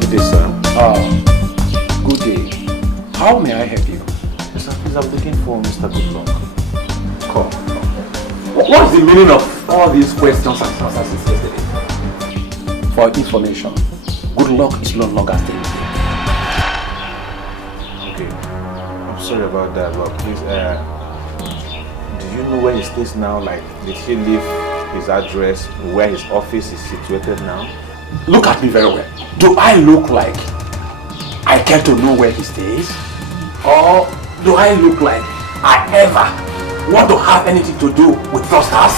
Good day, sir. Good day. How may I help you? I'm looking for Mr. Goodluck. Come. What is the meaning of all these questions and answers yesterday? For information, Goodluck is no longer staying here. Okay. I'm sorry about that, but please, do you know where he stays now? Like, did he leave his address, where his office is situated now? Look at me very well. Do I look like I care to know where he stays? Or do I look like I ever want to have anything to do with fraudsters?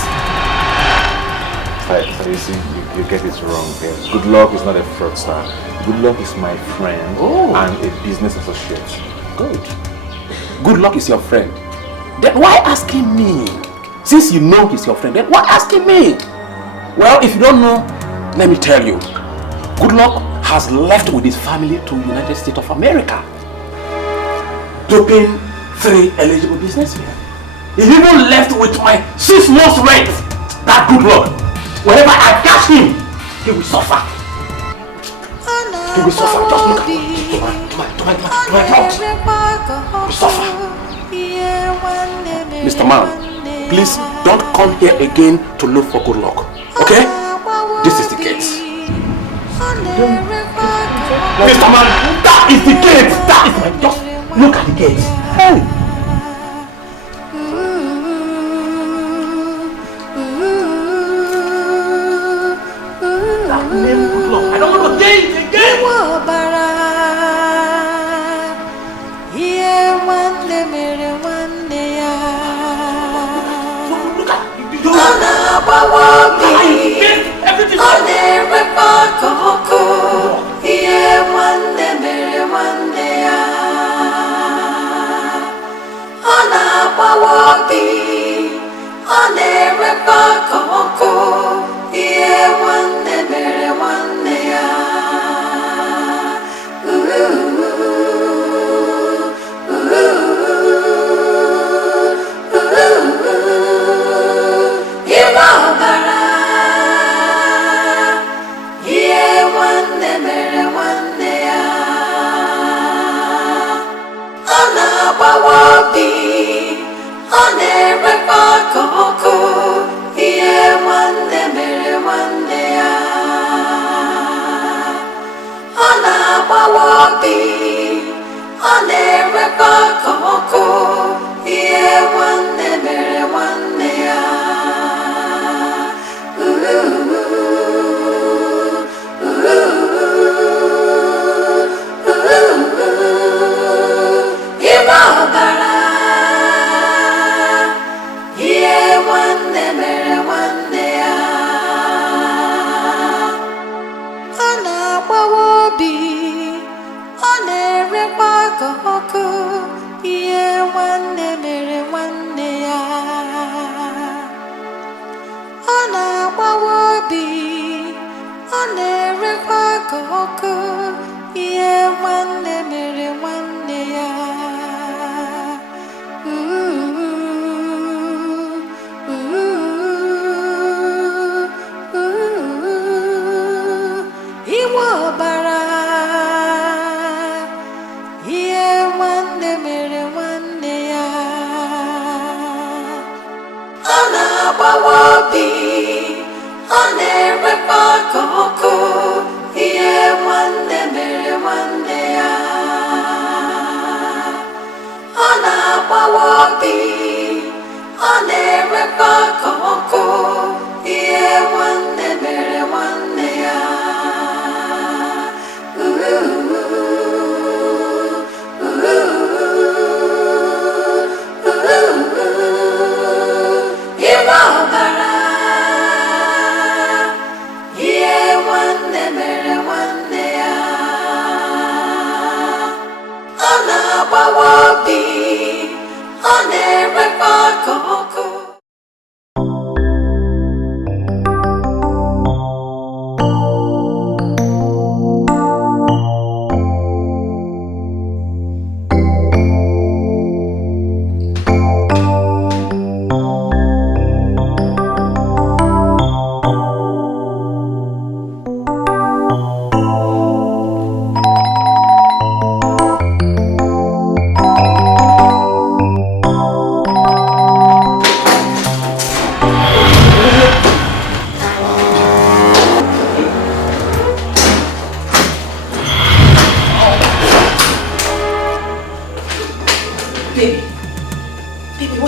So you see, you get it wrong there. Good Luck is not a fraudster. Good Luck is my friend and a business associate. Good. Good Luck is your friend. Then why asking me? Since you know he's your friend, then why asking me? Well, if you don't know, let me tell you. Good Luck has left with his family to United States of America, doping 3 eligible businessmen. He even left with my 6 months rent. That Good Luck. Whenever I catch him, he will suffer. He will suffer. Just look at my throat. He will suffer. Mr. Man, please don't come here again to look for Good Luck. Okay? This is the gate. Mr. Man, that is the gate. That is my. Just look at the gate. Hey. I don't want to get it again.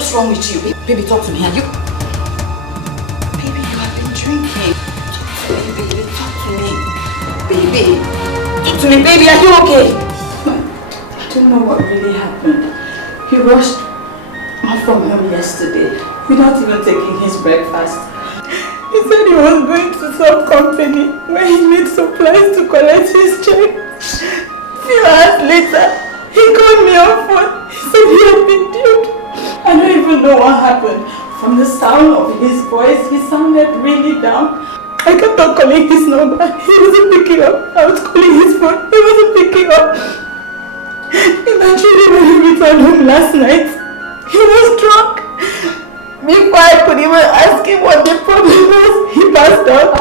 What's wrong with you? Baby, talk to me. Are you... Baby, you have been drinking. Baby, talk to me. Baby. Talk to me, baby. Are you okay? I don't know what really happened. He rushed off from home yesterday without even taking his breakfast. He said he was going to some company where he needs supplies to collect his check. A few hours later, he called me on phone. He said he had been duped. I don't even know what happened. From the sound of his voice, he sounded really down. I kept on calling his number. He wasn't picking up. I was calling his phone. He wasn't picking up. Eventually, when he returned home last night, he was drunk. Before I could even ask him what the problem was, he passed out.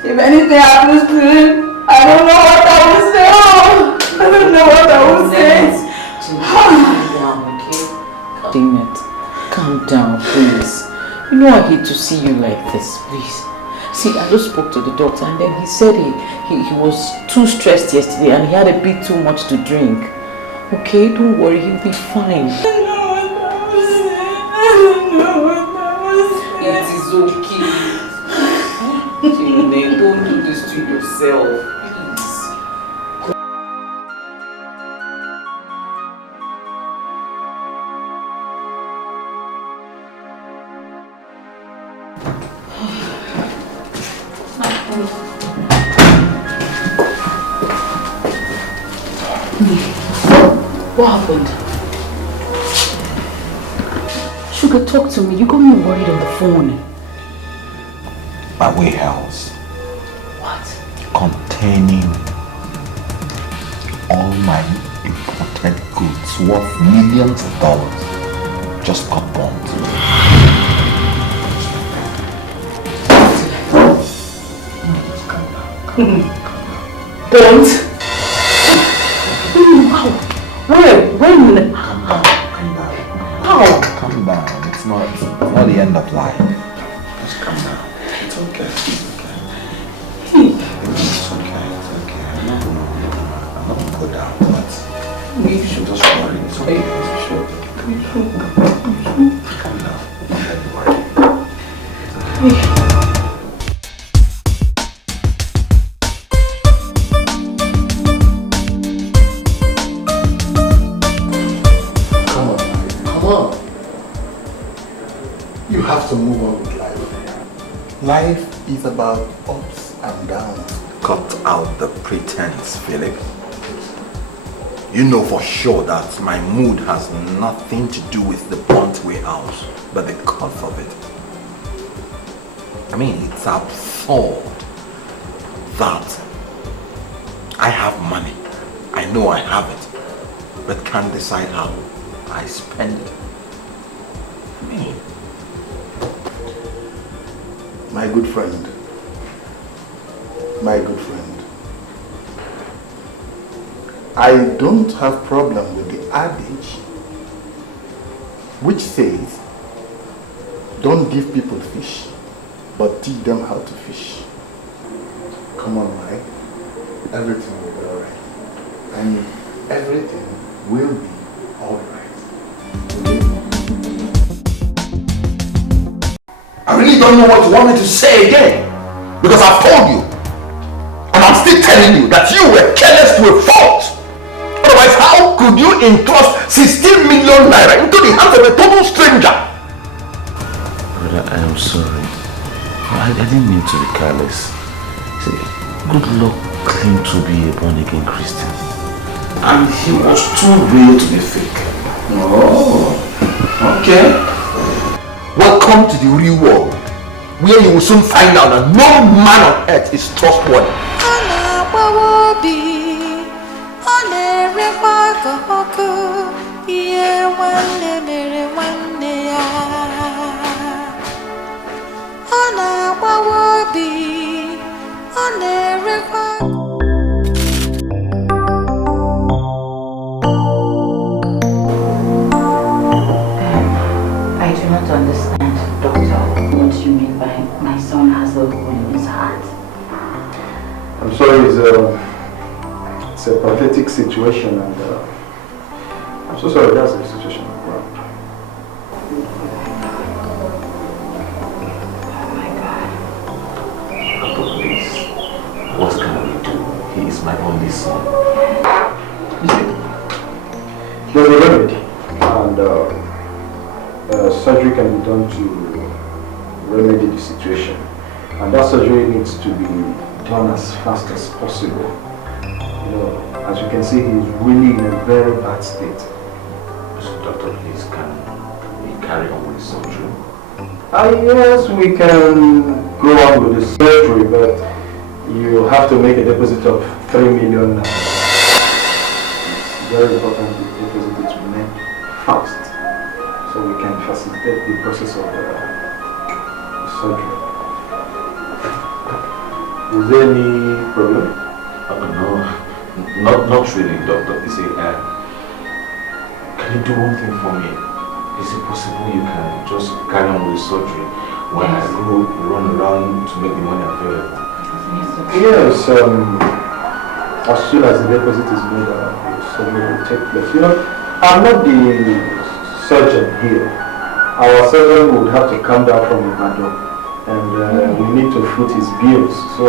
If anything happens to him, I don't know what I will say. Oh, I don't know what I will say. Calm down, okay? Damn it. Calm down, please. You know I hate to see you like this, please. See, I just spoke to the doctor and then he said he was too stressed yesterday and he had a bit too much to drink. Okay, don't worry, he'll be fine. I don't know what I will say. It is okay. Chine, don't do this to yourself, please. What happened? Sugar, talk to me. You got me worried on the phone. My warehouse. What? Containing all my imported goods worth millions of dollars just got bombed. Don't. Wow. Where? When? How? Calm down. It's not the end of life. Just calm down. It's okay. It's okay. It's okay. It's okay. I'm not gonna go down, but you should just worry. It's okay. You should. Calm down. Don't worry. It's okay. You have to move on with life. Life is about ups and downs. Cut out the pretense, Philip. You know for sure that my mood has nothing to do with the burnt warehouse, but the cause of it. I mean, it's absurd that I have money. I know I have it, but can't decide how I spend it. I mean, my good friend, I don't have problem with the adage which says, don't give people fish, but teach them how to fish. Come on, Mike. Everything will be alright. And everything will be alright. I really don't know what you want me to say again, because I've told you, and I'm still telling you that you were careless to a fault. Otherwise, how could you entrust 16 million naira into the hands of a total stranger? Brother, I am sorry. I didn't mean to be careless. See, good luck claimed to be a born-again Christian, and he was too real to be fake. Oh, okay. Welcome to the real world, where you will soon find out that no man on earth is trustworthy. I do not understand, Doctor, what you mean by my son has a hole in his heart. I'm sorry, it's a pathetic situation, and I'm so sorry that's the situation. his son. You see, there's a remedy, and surgery can be done to remedy the situation. And that surgery needs to be done as fast as possible. You know, as you can see, he's really in a very bad state. So, doctor, please, can we carry on with the surgery? Yes, we can go on with the surgery, but you have to make a deposit of 3 million. It's very important the deposit is made fast, so we can facilitate the process of the surgery. Is there any problem? No, not really, doctor. You see, can you do one thing for me? Is it possible you can just carry on with surgery when I go run around to make the money available? Yes, as soon as the deposit is made, the surgery will take place. You know, I'm not the surgeon here. Our surgeon would have to come down from Ibadan, and we need to foot his bills. So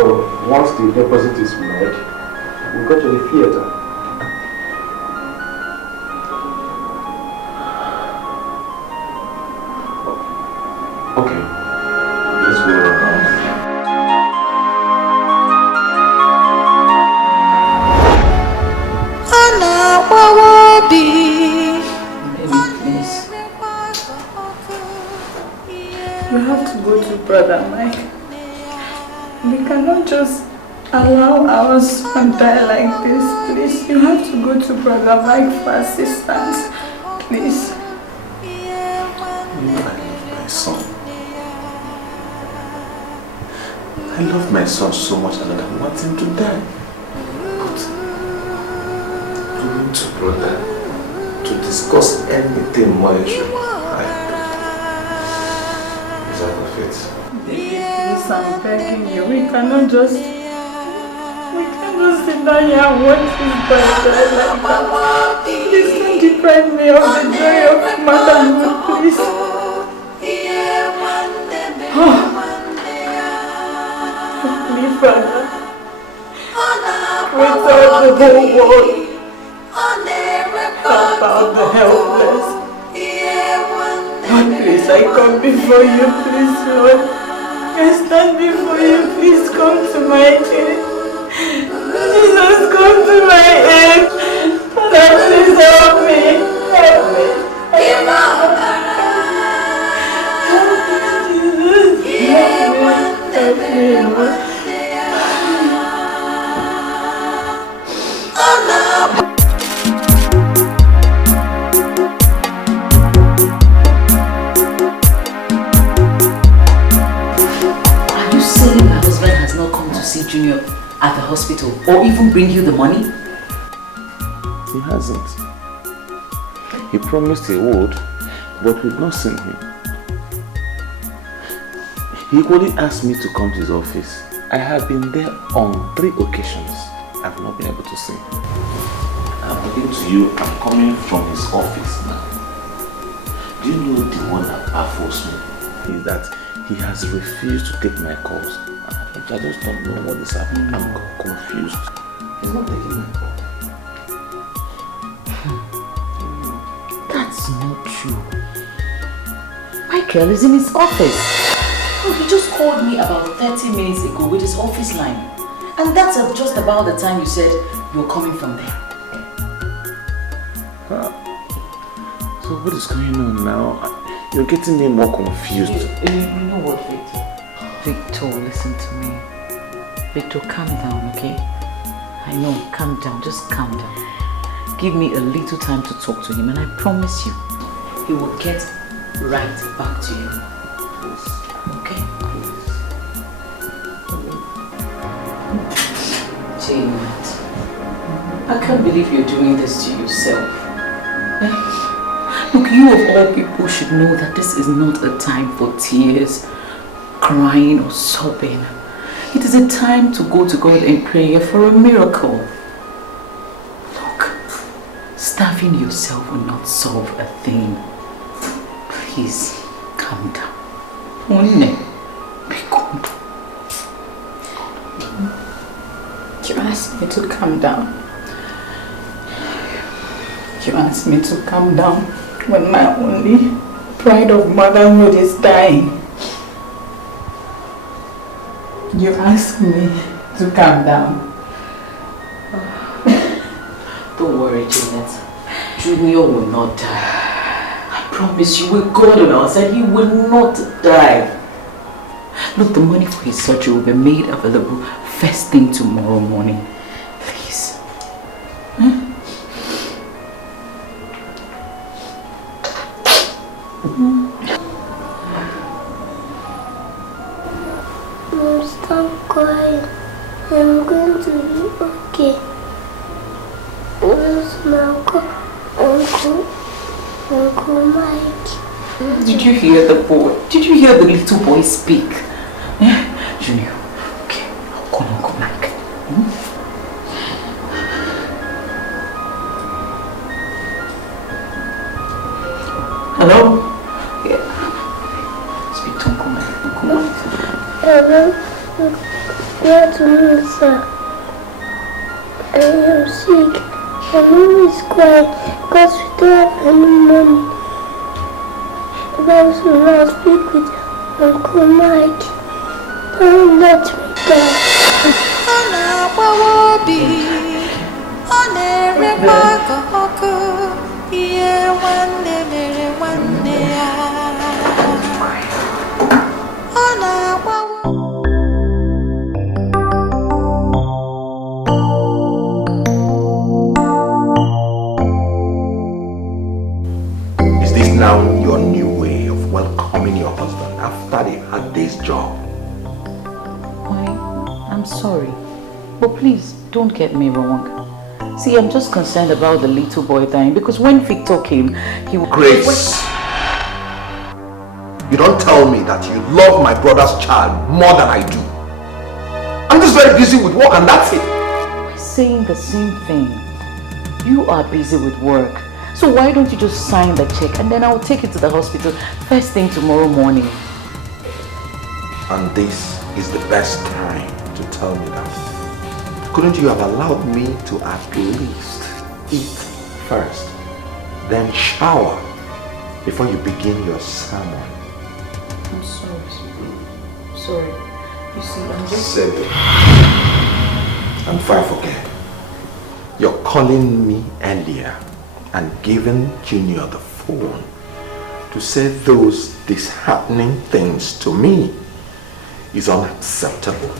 once the deposit is made, we'll go to the theater. Okay, let's go around. Baby, please. You have to go to Brother Mike. We cannot just allow our son die like this, please. You have to go to Brother Mike for assistance, please. You know I love my son. I love my son so much and I don't want him to die. But going to brother to discuss anything more is that of it. Please, I'm begging you. We cannot just sit down here and watch this boy die like that. Please don't deprive me of the joy of motherhood, please. Please, Father. We serve the whole world. Help out the helpless. Lord, please, I come before you, please, Lord. I stand before you, please come to my aid. Jesus, come to my aid. Father, please help me. Help me. Help me, Lord. See Junior at the hospital or even bring you the money? He hasn't. He promised he would, but we've not seen him. He only asked me to come to his office. I have been there on 3 occasions. I've not been able to see him. I'm talking to you, I'm coming from his office now. Do you know the one that baffles me? Is that he has refused to take my calls. I just don't know what is happening. I'm confused. He's not taking my call. That's not true. Michael is in his office. Oh, he just called me about 30 minutes ago with his office line. And that's just about the time you said you're coming from there. So what is going on now? You're getting me more confused. You know what, Victor? Victor, listen to me. Victor, calm down, okay? I know, calm down, just calm down. Give me a little time to talk to him and I promise you, he will get right back to you. Okay? Janet, I can't believe you're doing this to yourself. Look, you of all people should know that this is not a time for tears, crying or sobbing. It is a time to go to God in prayer for a miracle. Look, starving yourself will not solve a thing. Please, calm down. Be calm. You're asking asked me to calm down. You asked me to calm down when my only pride of motherhood is dying. You asked me to calm down. Don't worry, Janet. Junior will not die. I promise you, with God on our side, he will not die. Look, the money for his surgery will be made available first thing tomorrow morning. Please. Stop crying. I'm going to be okay. Where's my Uncle Mike? Did you hear the boy? Did you hear the little boy speak? Junior, okay, I'll call Uncle Mike. Hello? Yeah. Speak to Uncle Mike. Uncle Mike. Hello? Good afternoon, sir. I am sick. My mom is crying because we don't have any money. But we will speak with Uncle Mike. Don't let me die. Is this now your new way of welcoming your husband after they had this job? I'm sorry, but please don't get me wrong. See, I'm just concerned about the little boy dying because when Victor came, he was... Grace! You don't tell me that you love my brother's child more than I do. I'm just very busy with work and that's it. We're saying the same thing. You are busy with work. So why don't you just sign the check and then I'll take you to the hospital first thing tomorrow morning. And this is the best time to tell me that. Couldn't you have allowed me to at least eat first, then shower before you begin your sermon? I'm sorry, sweetie. Sorry. You see, I'm just... Silly. And if I forget, you're calling me earlier and giving Junior the phone to say those disheartening things to me is unacceptable.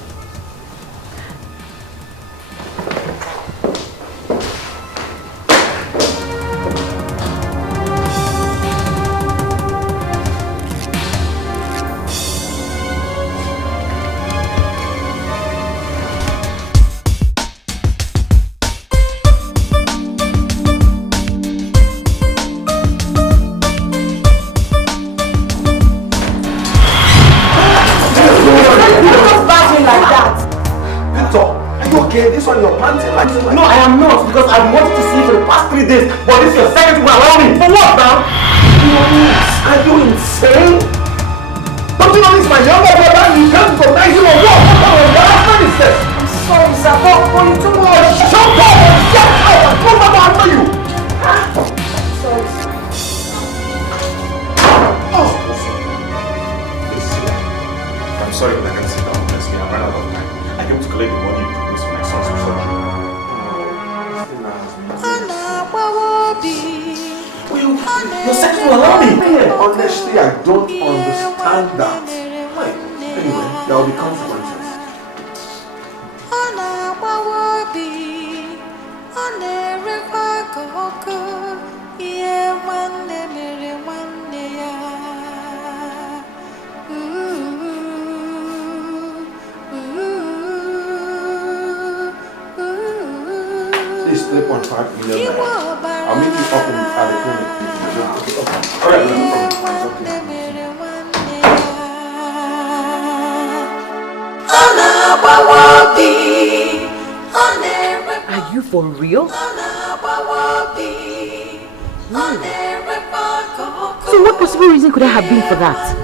No, I am not because I've wanted to see you for the past 3 days. But this is your second one. Allow me. For what now? Are you insane? Don't you know this is my younger brother? You can't recognize him or what? What kind of embarrassment is this? I'm sorry, sir. But you too much. Shut up! Get out! I'm not going to answer you. I'm sorry, sir. Oh, I'm sorry, but I can't sit down. Honestly, I'm running out of time. I came to collect the money you promised for my son's surgery. Your second will allow me. Honestly, I don't understand that. Anyway, there will be consequences. Please, 3.5 million naira. I'll meet you up at the clinic. Alright, no problem. Are you for real? So what possible reason could there have been for that?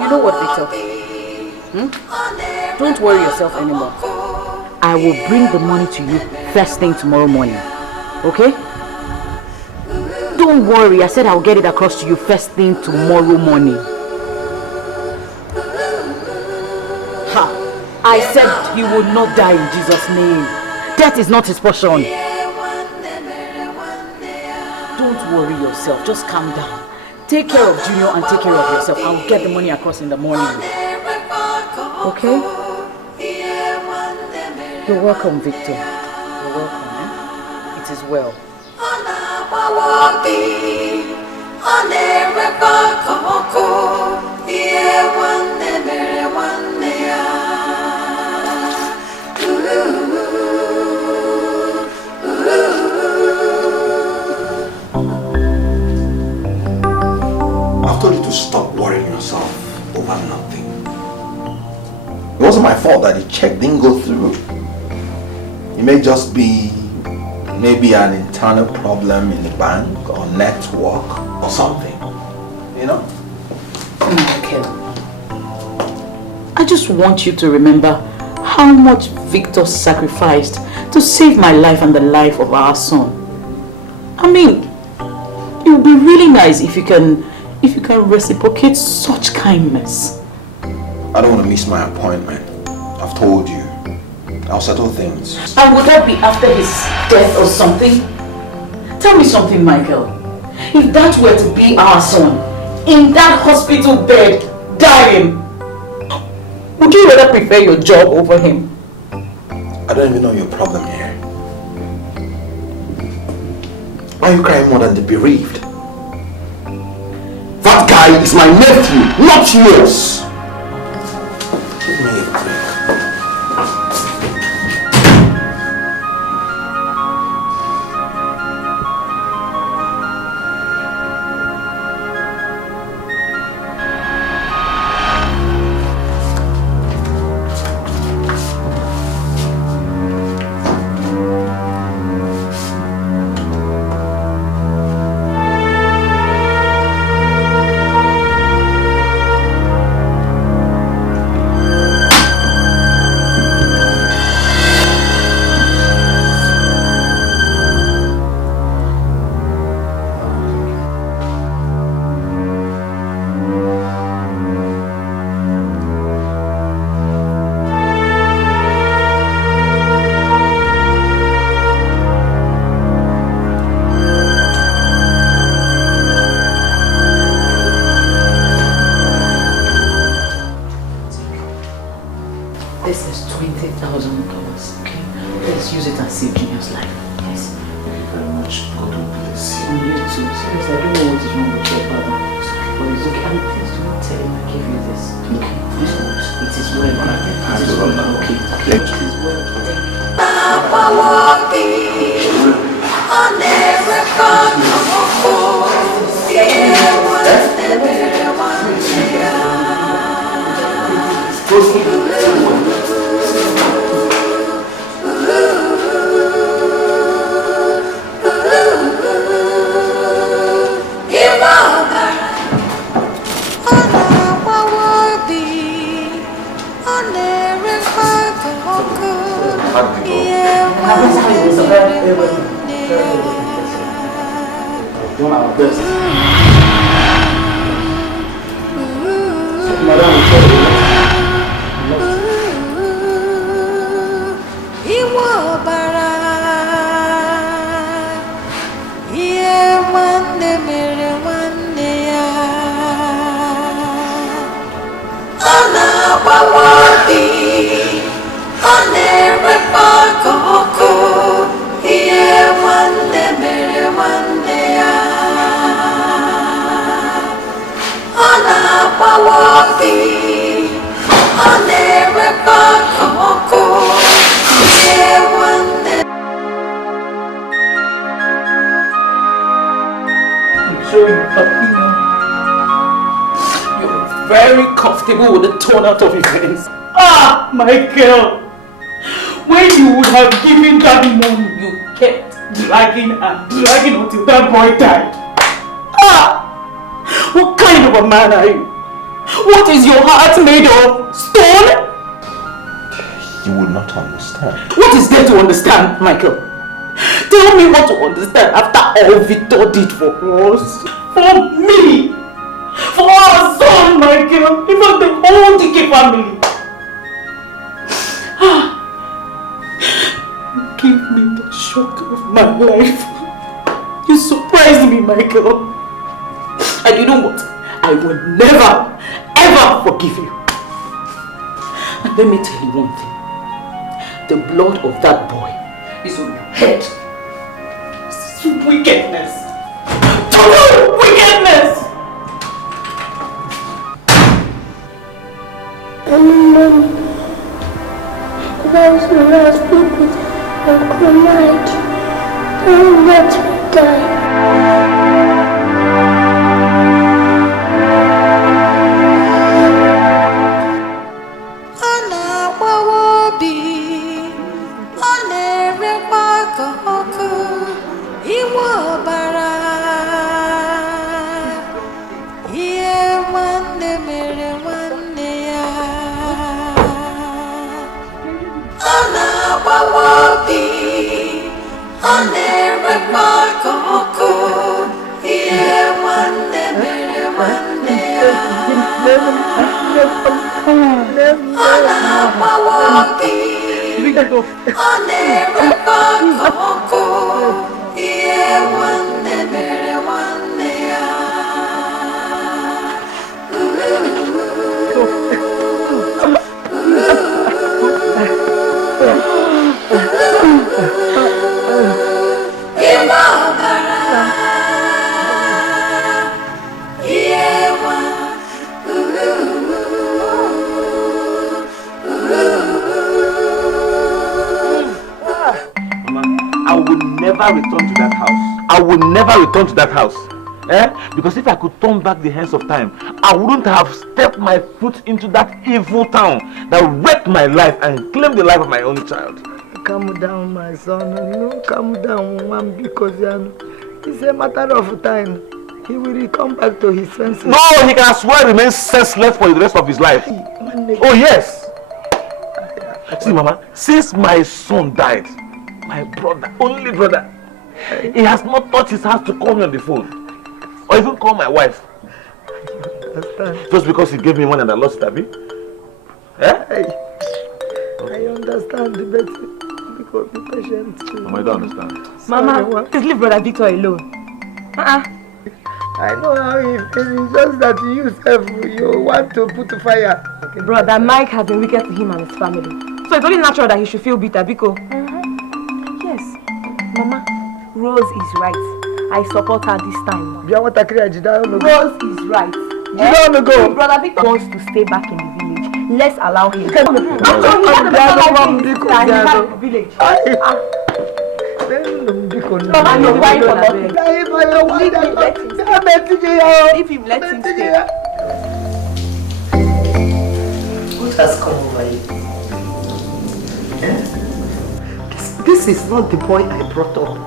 You know what, Victor? Don't worry yourself anymore. I will bring the money to you first thing tomorrow morning. Okay? Don't worry, I said I'll get it across to you first thing tomorrow morning. Ha! I said he will not die in Jesus' name. Death is not his portion. Don't worry yourself, just calm down. Take care of Junior and take care of yourself. I'll get the money across in the morning. Okay? You're welcome, Victor. You're welcome, eh? It is well. I've told you to stop worrying yourself over nothing. It wasn't my fault that the check didn't go through. It may just be maybe an internal problem in the bank or network or something, you know? Okay. I just want you to remember how much Victor sacrificed to save my life and the life of our son. I mean, it would be really nice if you can reciprocate such kindness. I don't want to miss my appointment. I've told you. I'll settle things. And would that be after his death or something? Tell me something, Michael. If that were to be our son, in that hospital bed, dying, would you rather prefer your job over him? I don't even know your problem here. Why are you crying more than the bereaved? That guy is my nephew, not yours. Give me a break. With the torn out of events. Ah, Michael! When you would have given that money, you kept dragging and dragging until that boy died. Ah! What kind of a man are you? What is your heart made of? Stone? You will not understand. What is there to understand, Michael? Tell me what to understand after all Victor did for us. For me. For our son, Michael. Even the whole DK family. Give me the shock of my life. You surprised me, Michael. And you know what? I will never, ever forgive you. And let me tell you one thing. The blood of that boy is on your head. This is wickedness. Total wickedness! Mommy, that's when I speak with Uncle Mike. Don't let me die. Return to that house. Because if I could turn back the hands of time, I wouldn't have stepped my foot into that evil town that wrecked my life and claimed the life of my only child. Calm down, my son. No, calm down, Mom, because it's a matter of time. He will come back to his senses. No, he can as well remain senseless for the rest of his life. Oh yes. See, Mama, since my son died, my brother, only brother, he has not touched his heart to call me on the phone or even call my wife. Just because he gave me money and I lost it, Abi? I understand, but because be patient. Mama, you don't understand. Mama, please leave Brother Victor alone. I know how he feels. It's just that you want to put fire. Okay. Brother Mike has been wicked to him and his family. So it's only natural that he should feel bitter, Biko. Yes, Mama. Rose is right. I support her this time. Rose is right. If Brother Victor wants to stay back in the village, let's allow him. If him, let him stay. What has come over you? This is not the boy I brought up.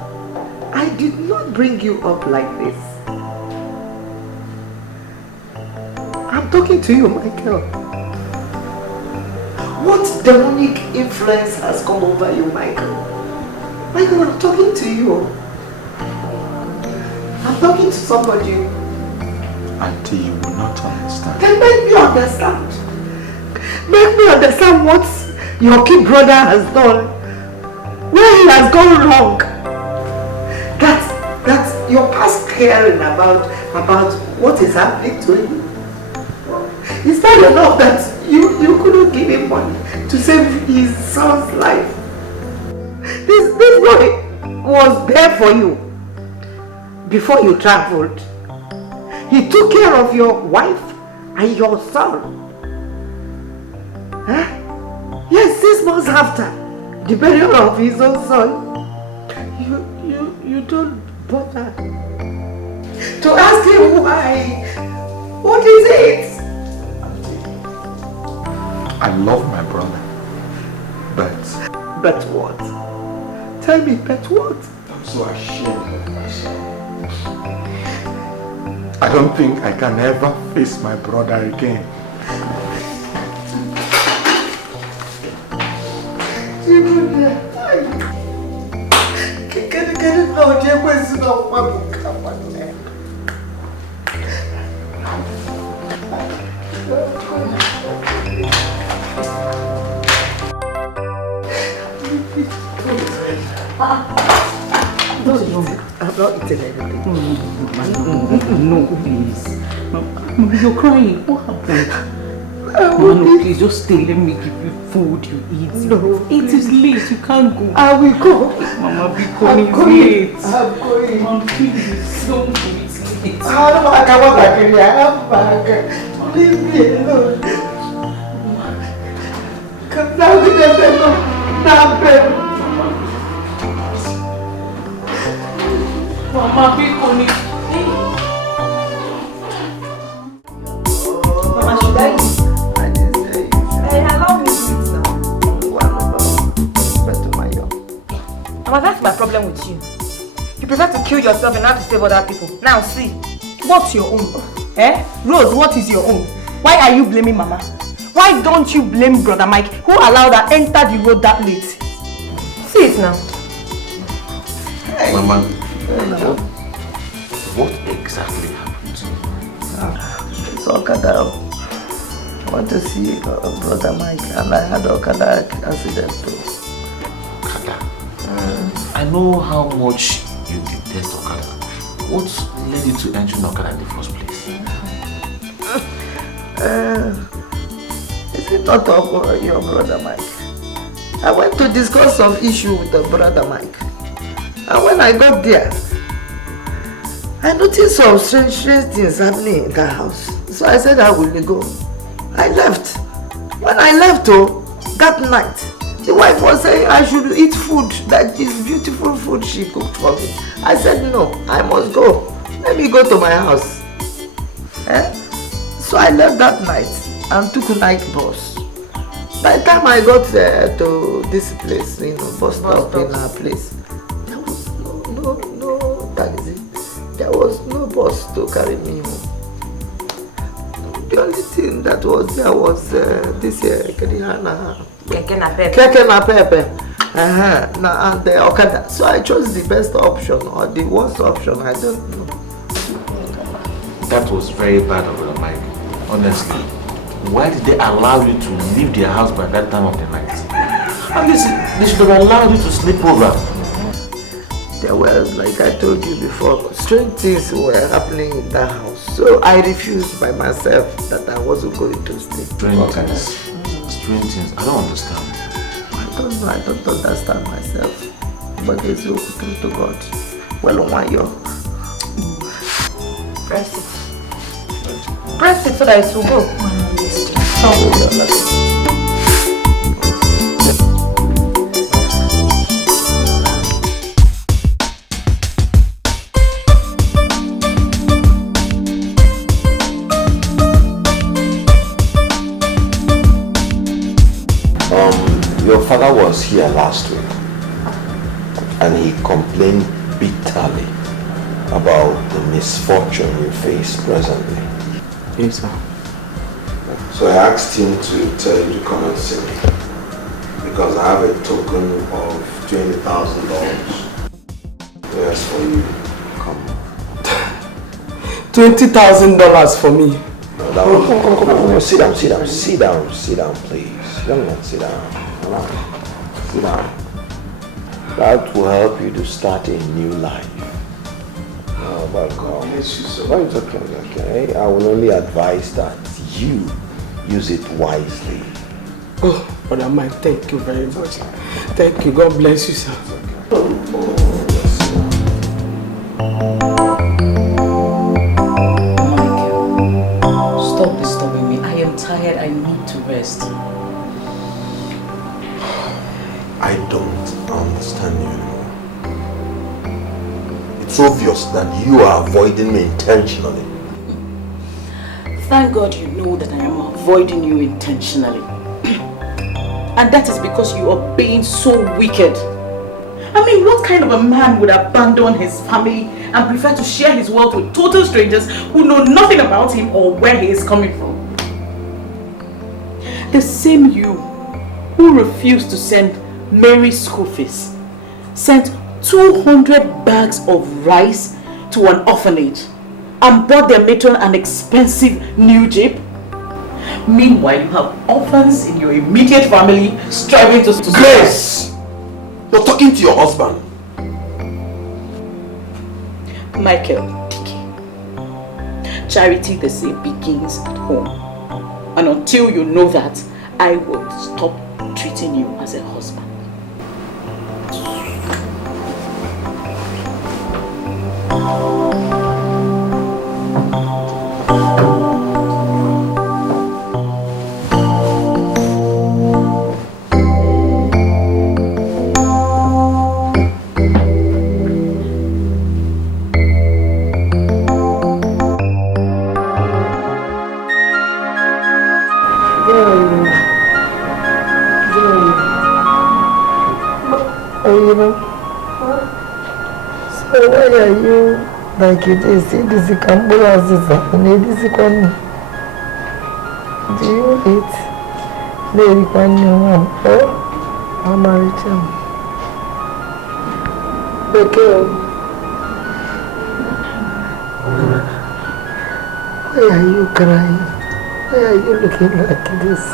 I did not bring you up like this. I'm talking to you, Michael. What demonic influence has come over you, Michael? Michael, I'm talking to you. I'm talking to somebody. Auntie, you will not understand. Then make me understand. Make me understand what your kid brother has done. Where he has gone wrong. That's your past caring about what is happening to him. It's not enough that you couldn't give him money to save his son's life. This boy was there for you before you traveled. He took care of your wife and your son. Huh? Yes, 6 months after the burial of his own son, you don't bother to ask him why. What is it? I love my brother, but what? Tell me, but what? I'm so ashamed of myself. I don't think I can ever face my brother again. I've not eaten anything. No, please. Mama, you're crying. What happened? Mama, no, please, just stay. Let me give you food you eat. No, it is late. You can't go. I will go. Mama, because it's late. I'm going. Mama, please, don't go. It's late. I'm back. Leave me alone. Come down with them. Mama, be on it. Mama, should I eat? I didn't say you should. Hey, allow me to eat now. Mama, that's my problem with you. You prefer to kill yourself and not to save other people. Now see. What's your own? Eh? Rose, what is your own? Why are you blaming Mama? Why don't you blame Brother Mike, who allowed her enter the road that late? See it now. Hey. Mama, what exactly happened to you? It's Okada. I want to see Brother Mike, and I had Okada accident too. Okada? I know how much you detest Okada. What led you to enter Okada in the first place? Is it not your Brother Mike? I went to discuss some issue with the Brother Mike. And when I got there, I noticed some strange things happening in that house. So I said I will go. I left. When I left, that night, the wife was saying I should eat food, that is beautiful food she cooked for me. I said no, I must go. Let me go to my house. So I left that night and took a night bus. By the time I got to this place, bus stop in our place, there was no taxi. There was no bus to carry me home. The only thing that was there was this Keke na Pepe. And the Okada. So I chose the best option or the worst option, I don't know. That was very bad of them, Mike. Honestly. Why did they allow you to leave their house by that time of the night? And they should have allowed you to sleep over. There were, like I told you before, strange things were happening in that house. So I refused by myself that I wasn't going to sleep. Strange things. Strange things. I don't understand. I don't understand myself. But it's true to God. Well, on my young. Press it. Press it so that it will go. Your father was here last week and he complained bitterly about the misfortune you face presently. Yes, sir. So I asked him to tell you to come and see me because I have a token of $20,000. Yes, for you. Come. $20,000 for me. No, that one. Come. Sit down, please. Young man, sit down. Sit down. That will help you to start a new life. Oh, but God, it's okay. I will only advise that you use it wisely. Oh, Brother Mike, thank you very much. Thank you. God bless you, sir. Stop disturbing me. I am tired. I need to rest. I don't understand you anymore. It's obvious that you are avoiding me intentionally. Thank God you know that I am avoiding you intentionally. And that is because you are being so wicked. I mean, what kind of a man would abandon his family and prefer to share his wealth with total strangers who know nothing about him or where he is coming from? The same you who refused to send Mary's school fees sent 200 bags of rice to an orphanage and bought their matron an expensive new jeep. Meanwhile, you have orphans in your immediate family striving to... Grace! You're talking to your husband. Michael, charity, they say, begins at home. And until you know that, I will stop treating you as a husband. So why are you like it is? This is Cambodia, this is one. Do you eat? Lady Kwanyo, I'm married him. Okay. Why are you crying? Why are you looking like this? I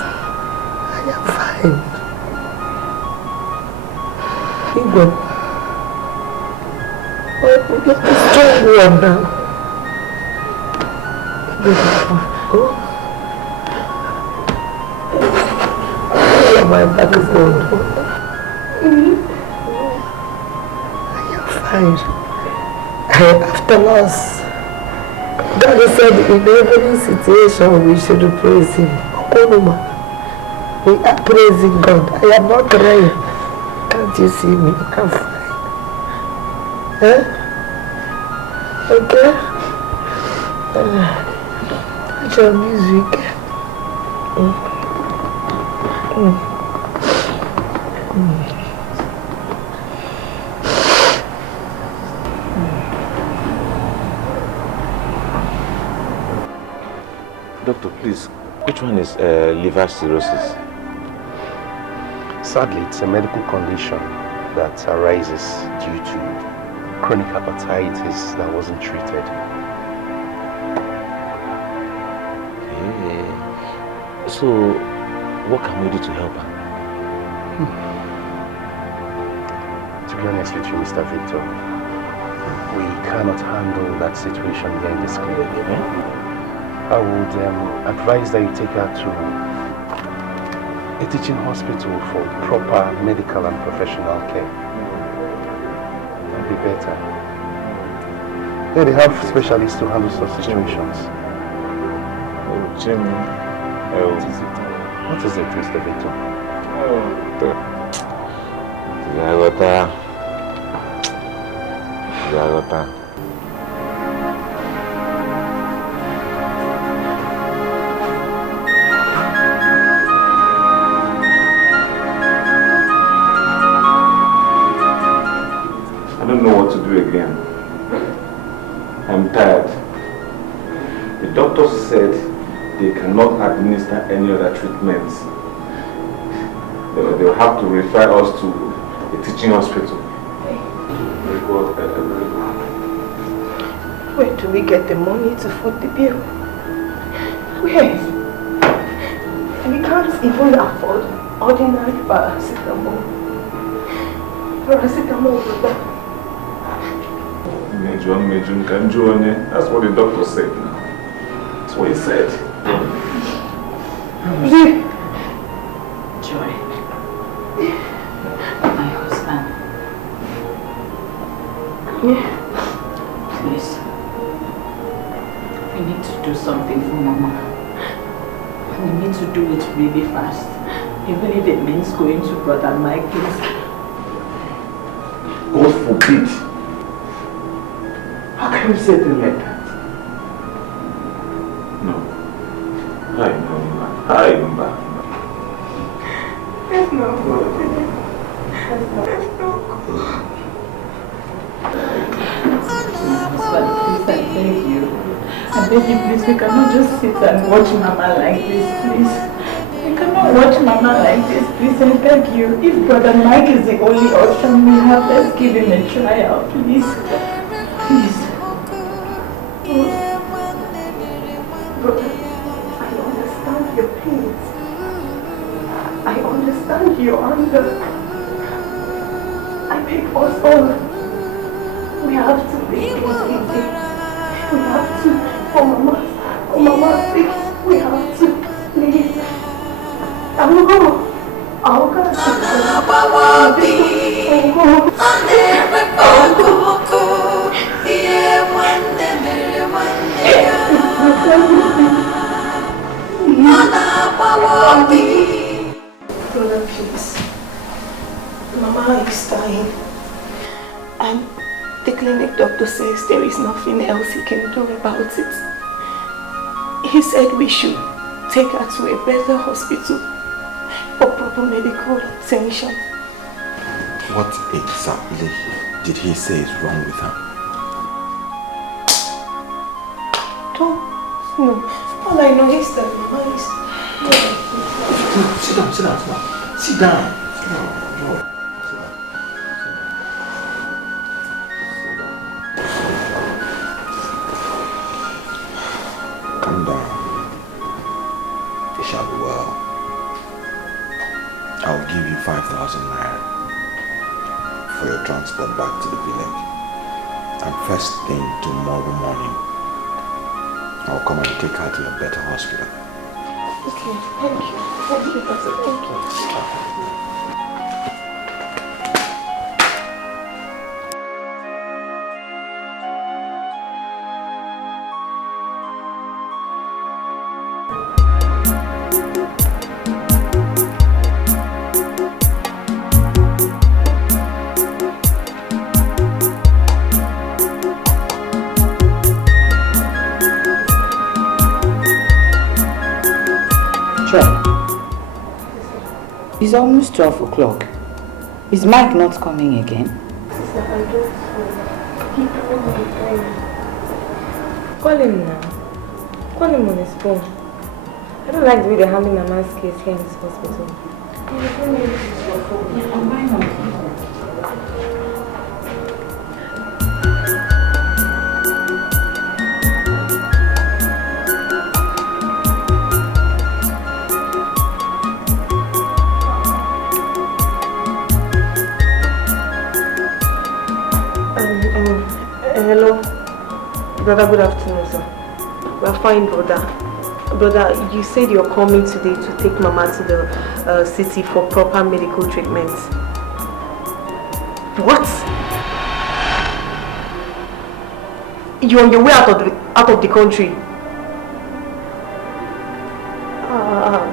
am fine. Igwe. Get a strong one now. Oh. My back is going. I am fine. After loss, God said in every situation we should praise Him. We are praising God. I am not crying. Can't you see me? I'm fine. Okay? What's your music? Doctor, please, which one is liver cirrhosis? Sadly, it's a medical condition that arises due to chronic hepatitis that wasn't treated. Okay. So, what can we do to help her? To be honest with you, Mr. Victor, we cannot handle that situation here in this clinic. I would advise that you take her to a teaching hospital for proper medical and professional care. It'll be better. Yeah, they have specialists to handle such situations. Oh, Jimmy. What is it, Mr. Victor? Zagota. I don't know what to do again. I'm tired. The doctor said they cannot administer any other treatments. They'll have to refer us to a teaching hospital. Where do we get the money to foot the bill? Where? We can't even afford ordinary paracetamol. That's what the doctor said now. That's what he said. Joy. My husband. Please. We need to do something for Mama. And we need to do it really fast. Even if it means going to Brother Michael's. God forbid. How can you say things like that? No. Hi, Mba. It's not good. It's not good. beg you, please, we cannot just sit and watch Mama like this, please. We cannot watch Mama like this, please, I beg you. If Brother Mike is the only option we have, let's give him a trial, please. Please. Brother, I understand your pain. I understand your anger. I beg us all. We have to make things easy. We have to, for Mama's sake, we have to, please. I'll go. Brother, please. Mama is dying. And the clinic doctor says there is nothing else he can do about it. He said we should take her to a better hospital for proper medical attention. What exactly did he say is wrong with her? Don't know. All I know is that Mama is... Sit down. Sit down. Calm down. It shall be well. I'll give you 5,000 naira for your transport back to the village. And first thing tomorrow morning, I'll come and take her to a better hospital. Okay, thank you. Thank you, Pastor. Thank you. It's almost 12 o'clock. Is Mike not coming again? Sister, I don't know. He called my friend. Call him now. Call him on his phone. I don't like the way they're handling Mama's case here in this hospital. Yeah, why not? Hello, brother. Good afternoon, sir. We're fine, brother. Brother, you said you're coming today to take Mama to the city for proper medical treatment. What? You're on your way out of the country?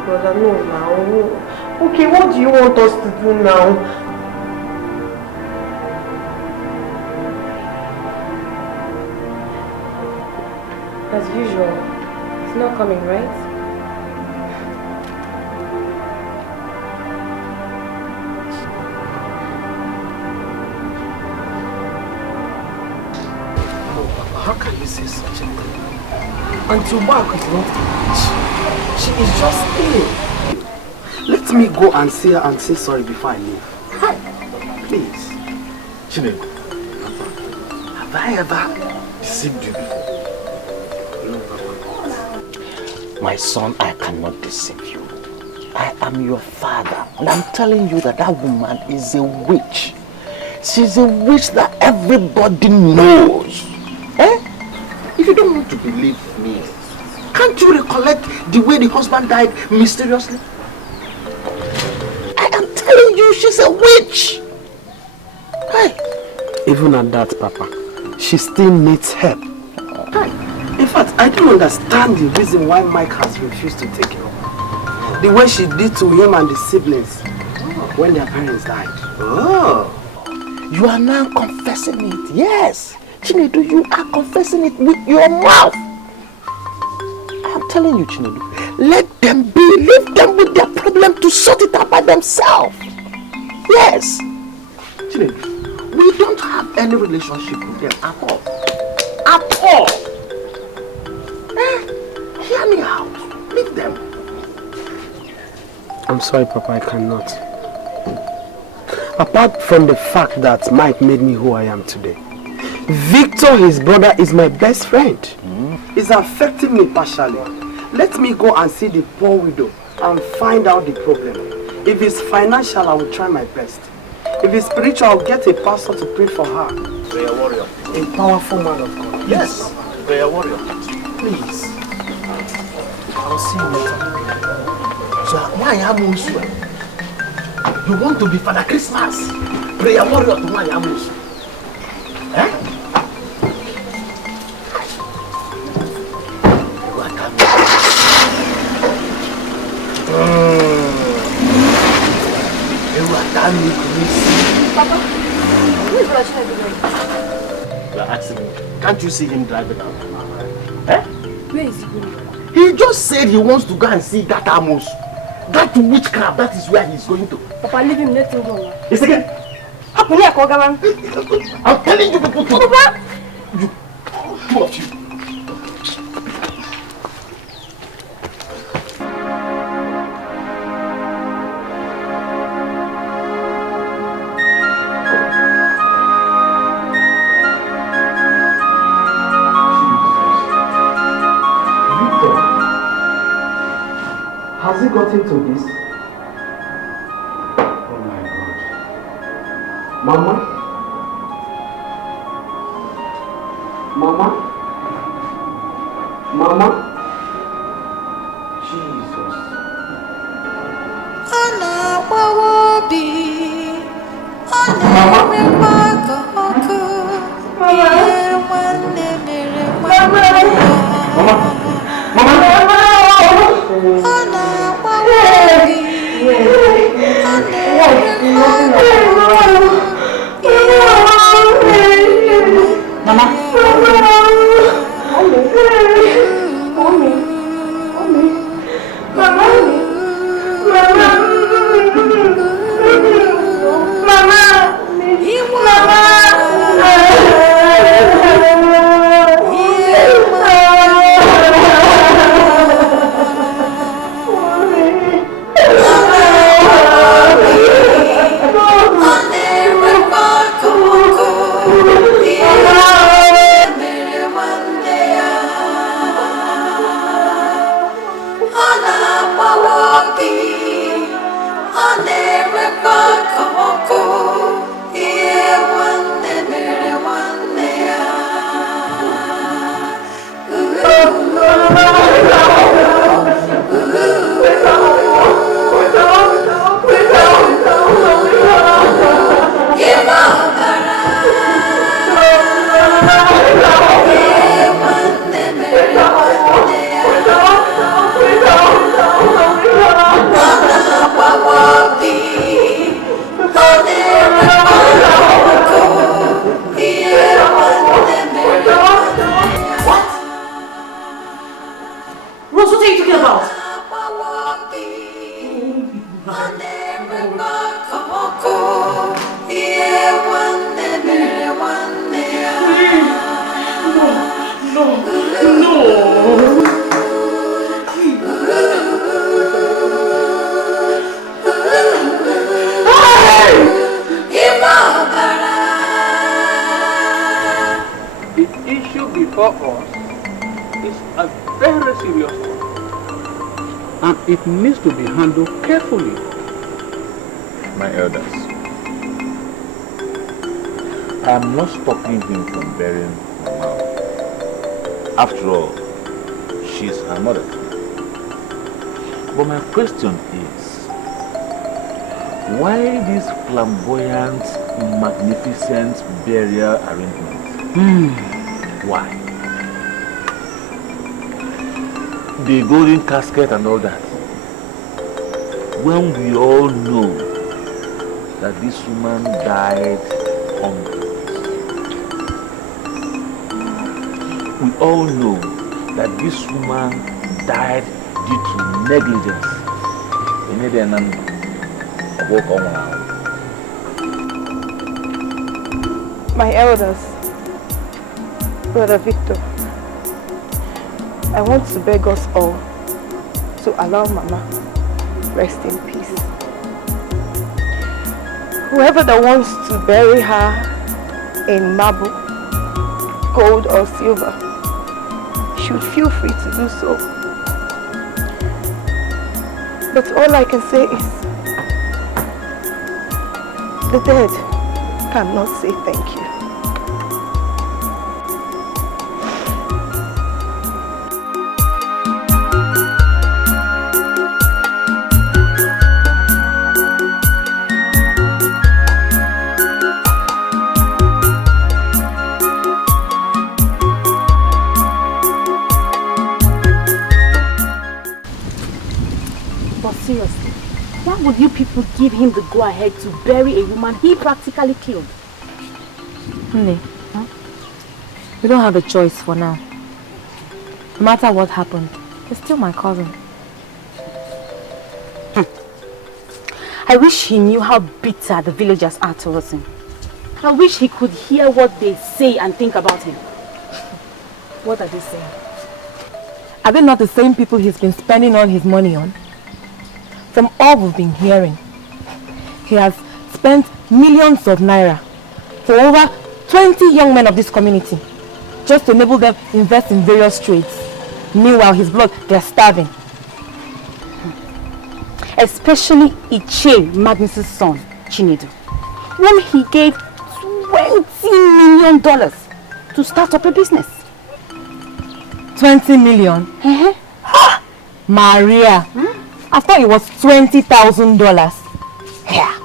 Brother, no now. Okay, what do you want us to do now? As usual, he's not coming, right? How can you say such a thing? Until Mark is not rich, she is just ill. Let me go and see her and say sorry before I leave. Please. Chinedu, have I ever deceived you before? My son, I cannot deceive you. I am your father, and I'm telling you that that woman is a witch. She's a witch that everybody knows. Eh? If you don't want to believe me, can't you recollect the way the husband died mysteriously? I am telling you, she's a witch. Hey. Even at that, Papa, she still needs help. Hey. In fact, I don't understand the reason why Mike has refused to take her. The way she did to him and the siblings when their parents died. Oh. You are now confessing it. Yes. Chinedu, you are confessing it with your mouth. I'm telling you, Chinedu, let them be. Leave them with their problem to sort it out by themselves. Yes. Chinedu, we don't have any relationship with them at all. At all. Hear me out. Leave them. I'm sorry, Papa, I cannot. Apart from the fact that Mike made me who I am today, Victor, his brother, is my best friend. It's affecting me partially. Let me go and see the poor widow and find out the problem. If it's financial, I will try my best. If it's spiritual, I'll get a pastor to pray for her. Prayer warrior. A powerful man of God. Yes, prayer warrior. Please. I'll see you later. So why am you? You want to be Father Christmas? Prayer warrior to my Amos. Eh? Papa, where is Brother going? You are asking me. Can't you see him driving out? Eh? Where is he going? He just said he wants to go and see that Amos. That witchcraft, that is where he's going to. Papa, leave him, let him go now. Yes, again. I'm telling you people to... Papa! You, two of you. Has he got into this? Oh my God. Mama? Mama? Mama? Jesus. It needs to be handled carefully. My elders, I am not stopping him from burying Mama. After all, she is her mother. But my question is, why this flamboyant, magnificent burial arrangement? Why? The golden casket and all that. When we all know that this woman died hungry. We all know that this woman died due to negligence. My elders, Brother Victor, I want to beg us all to allow Mama rest in peace. Whoever that wants to bury her in marble, gold or silver should feel free to do so. But all I can say is the dead cannot say thank you. Seriously, why would you people give him the go-ahead to bury a woman he practically killed? Nne, we don't have a choice for now. No matter what happened, he's still my cousin. I wish he knew how bitter the villagers are towards him. I wish he could hear what they say and think about him. What are they saying? Are they not the same people he's been spending all his money on? From all we've been hearing, he has spent millions of naira for over 20 young men of this community just to enable them invest in various trades. Meanwhile, his blood, they're starving. Especially Iche Magnus' son, Chinedu, when he gave $20 million to start up a business. 20 million? Maria! I thought it was $20,000. Yeah.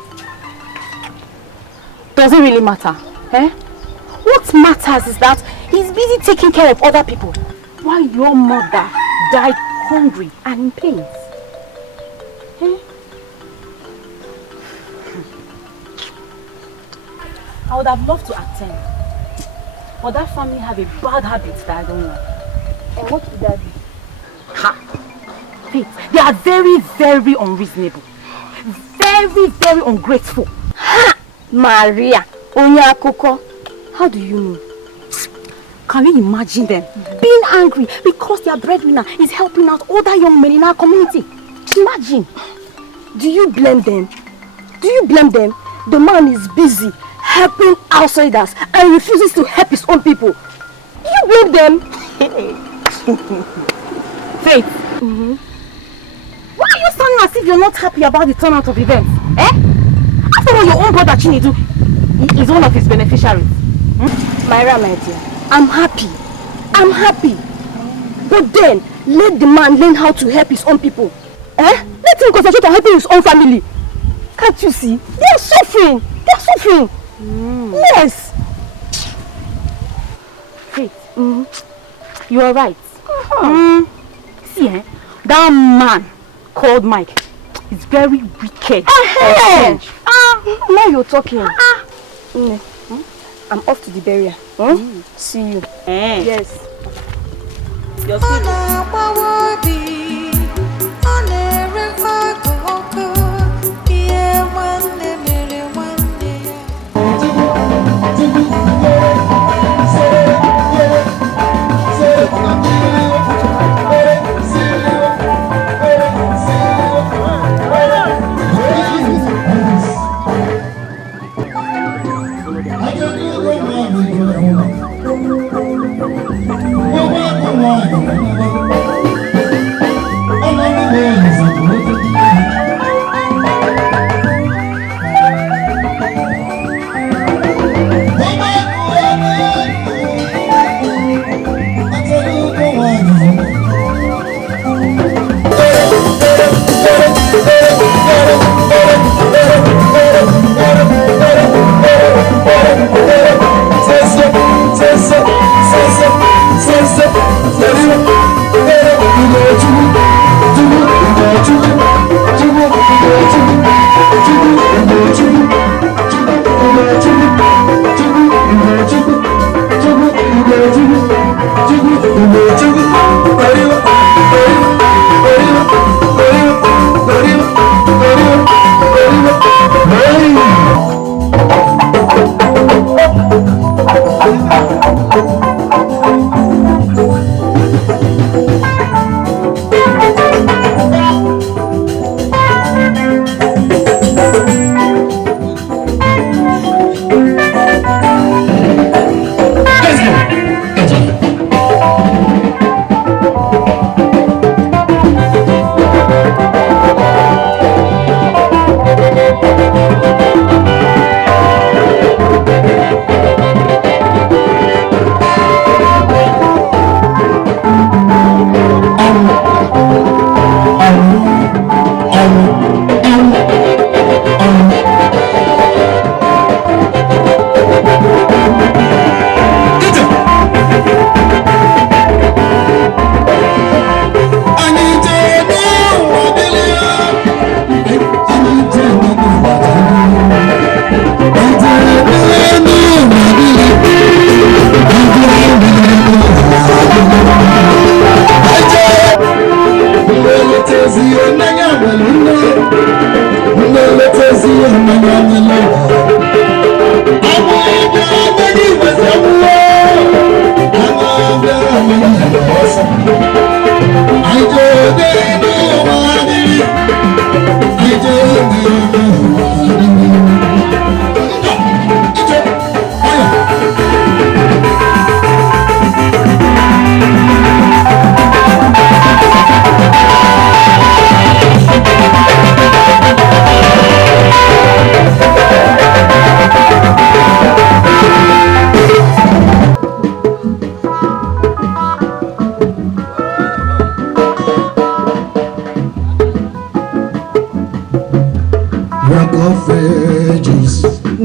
Does it really matter? Eh? What matters is that he's busy taking care of other people while your mother died hungry and in pain. Eh? I would have loved to attend, but that family have a bad habit that I don't like. And what would that be? Ha! They are very, very unreasonable. Very, very ungrateful. Ha! Maria, Onyakoko. How do you know? Can you imagine them being angry because their breadwinner is helping out other young men in our community? Imagine. Do you blame them? Do you blame them? The man is busy helping outsiders and refuses to help his own people. Do you blame them? Faith. Why are you sounding as if you're not happy about the turnout of events? Eh? After all, your own brother Chinedu is one of his beneficiaries. Myra, my dear, I'm happy. I'm happy. But then, let the man learn how to help his own people. Eh? Let him concentrate on helping his own family. Can't you see? They are suffering. They are suffering. Yes. Faith, you are right. See, that man called Mike is very wicked. Now you're talking. I'm off to the burial. See you. Yes. You're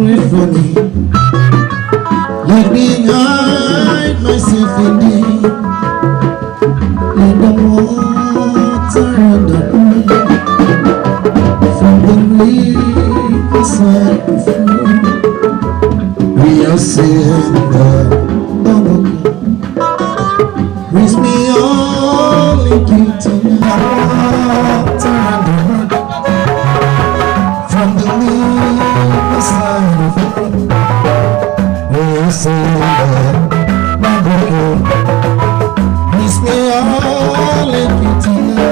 me funny. Let me hide myself in the water and the pool. From the riverside before, we are saying that brings me all into the water and the pool. From the riverside before, we are saying that brings me all into the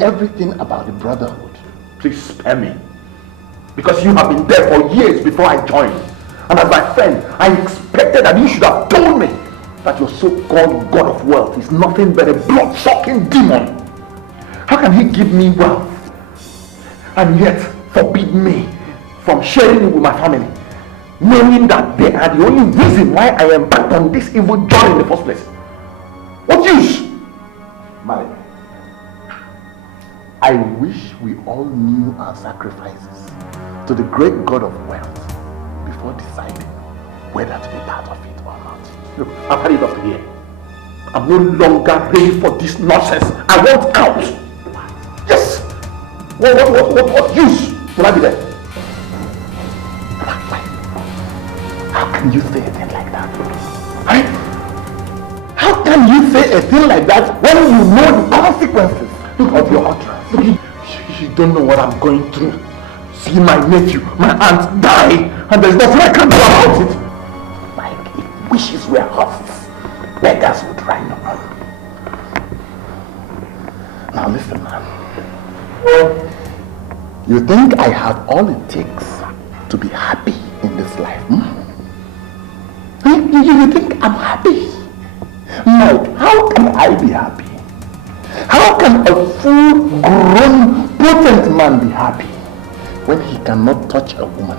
everything about the brotherhood. Please spare me. Because you have been there for years before I joined. And as my friend, I expected that you should have told me that your so-called God of wealth is nothing but a blood-sucking demon. How can he give me wealth and yet forbid me from sharing it with my family, knowing that they are the only reason why I embarked on this evil journey in the first place? What use? Marry me. I wish we all knew our sacrifices to the great God of wealth before deciding whether to be part of it or not. Look, I've had it up to here. I'm no longer ready for this nonsense. I want out. Yes. What use will I be there? How can you say a thing like that? Right? How can you say a thing like that when you know the consequences of your utterance? Look, you don't know what I'm going through. See my nephew, my aunt die, and there's nothing I can do about it. Like, if wishes were horses, beggars would ride on. Now listen, man. You think I have all it takes to be happy in this life? You think I'm happy? Mike, how can I be happy? How can a full-grown, potent man be happy when he cannot touch a woman?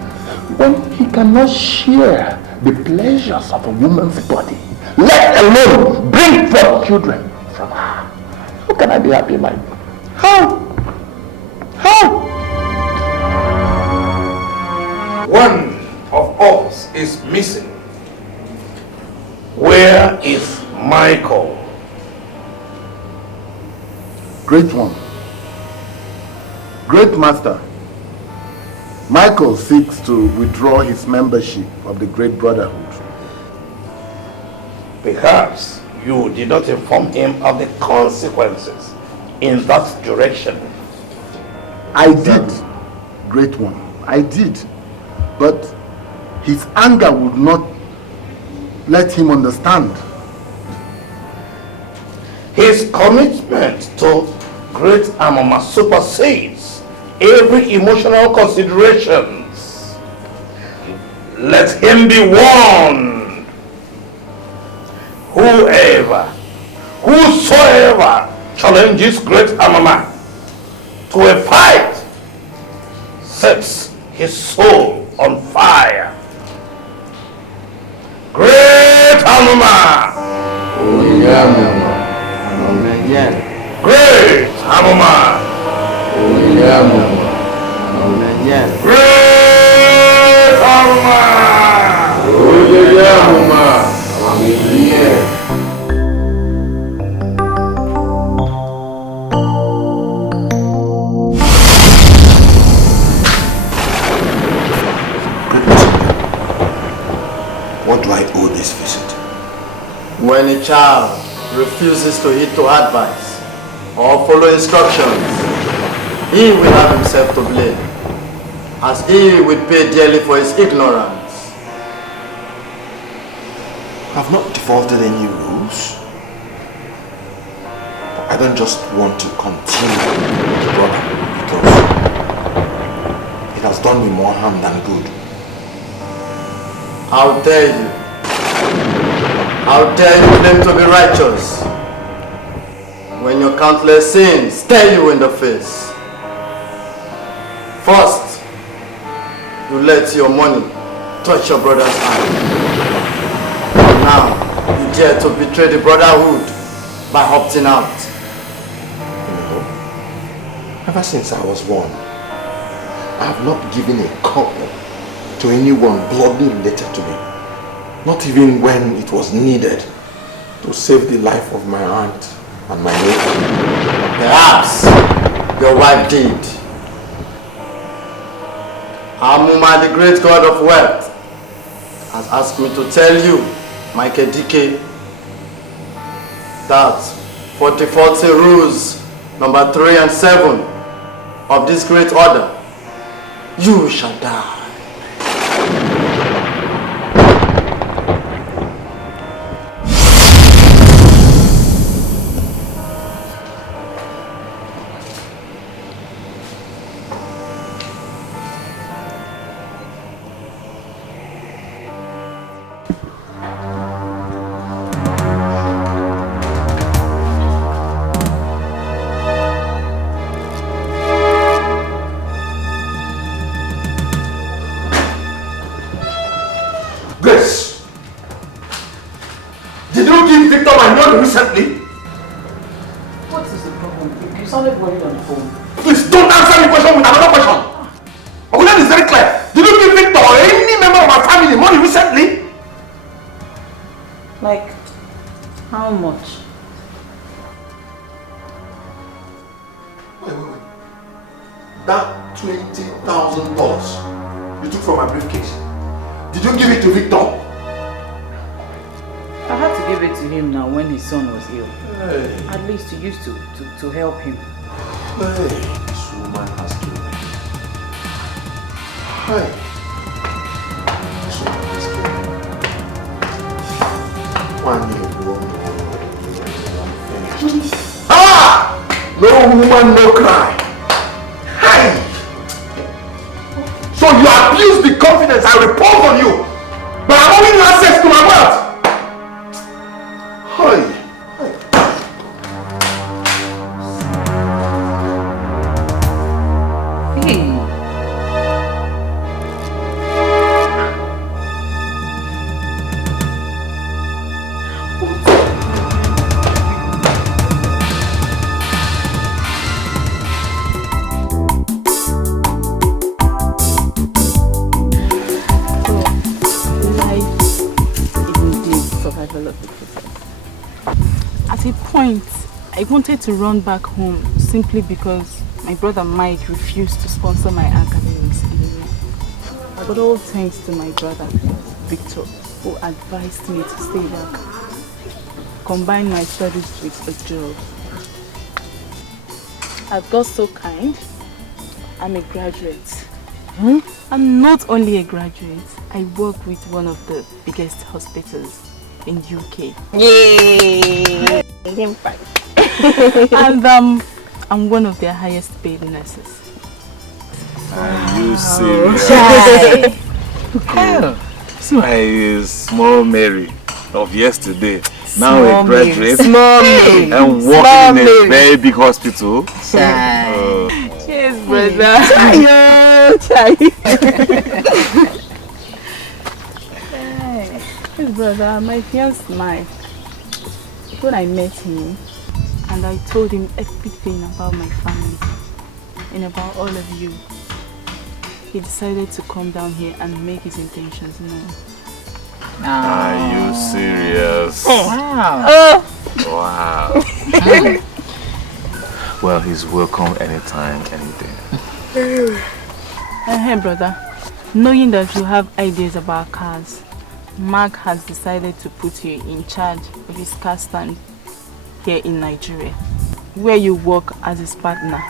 When he cannot share the pleasures of a woman's body, let alone bring forth children from her? How can I be happy, Mike? How? One of us is missing. Where is Michael? Great one. Great master. Michael seeks to withdraw his membership of the Great Brotherhood. Perhaps you did not inform him of the consequences in that direction. I did, Great one. I did. But his anger would not let him understand. His commitment to Great Amama supersedes every emotional considerations. Let him be warned. Whosoever challenges Great Amama to a fight sets his soul on fire. Great Amama! Great Amama! Great What do I owe this visit? When a child refuses to heed to advice or follow instructions, he will have himself to blame, as he will pay dearly for his ignorance. I've not defaulted any rules. But I don't just want to continue with the brotherhood because it has done me more harm than good. How dare you? How dare you claim to be righteous when your countless sins stare you in the face? First, you let your money touch your brother's hand. Now, you dare to betray the brotherhood by opting out. Ever since I was born, I have not given a copper to anyone bloodly related to me. Not even when it was needed to save the life of my aunt and my nephew. Perhaps your wife did. Amuma, the great god of wealth, has asked me to tell you, Michael Dike, that for defaulting rules number 3 and 7 of this great order, you shall die. Recently? What is the problem? You sounded worried on the phone. Please don't answer the question with another question. Ogulen is very clear. Did you give Victor or any member of my family money recently? Like, how much? Wait. That $20,000 you took from my briefcase, did you give it to Victor? I had to give it to him now when his son was ill. Hey. At least to use to help him. Hey, this woman has killed me. Hey. This woman has killed me. Ah! No woman, no cry. giving you access to my wealth. Hi. At a point, I wanted to run back home simply because my brother Mike refused to sponsor my academics anymore. But all thanks to my brother, Victor, who advised me to stay back, combine my studies with a job. I've got so kind. I'm a graduate. I'm not only a graduate, I work with one of the biggest hospitals in UK. Yay! And I'm one of their highest paid nurses. Are you serious? See my small Mary of yesterday. Now Small a graduate Mary. and working in a very big hospital. Cheers, brother. Yes, brother, my fiancé Mike. When I met him and I told him everything about my family and about all of you, he decided to come down here and make his intentions known. Are you serious? Wow. Wow. Well, he's welcome anytime, any day. Hey, brother, knowing that you have ideas about cars, Mark has decided to put you in charge of his car stand here in Nigeria, where you work as his partner.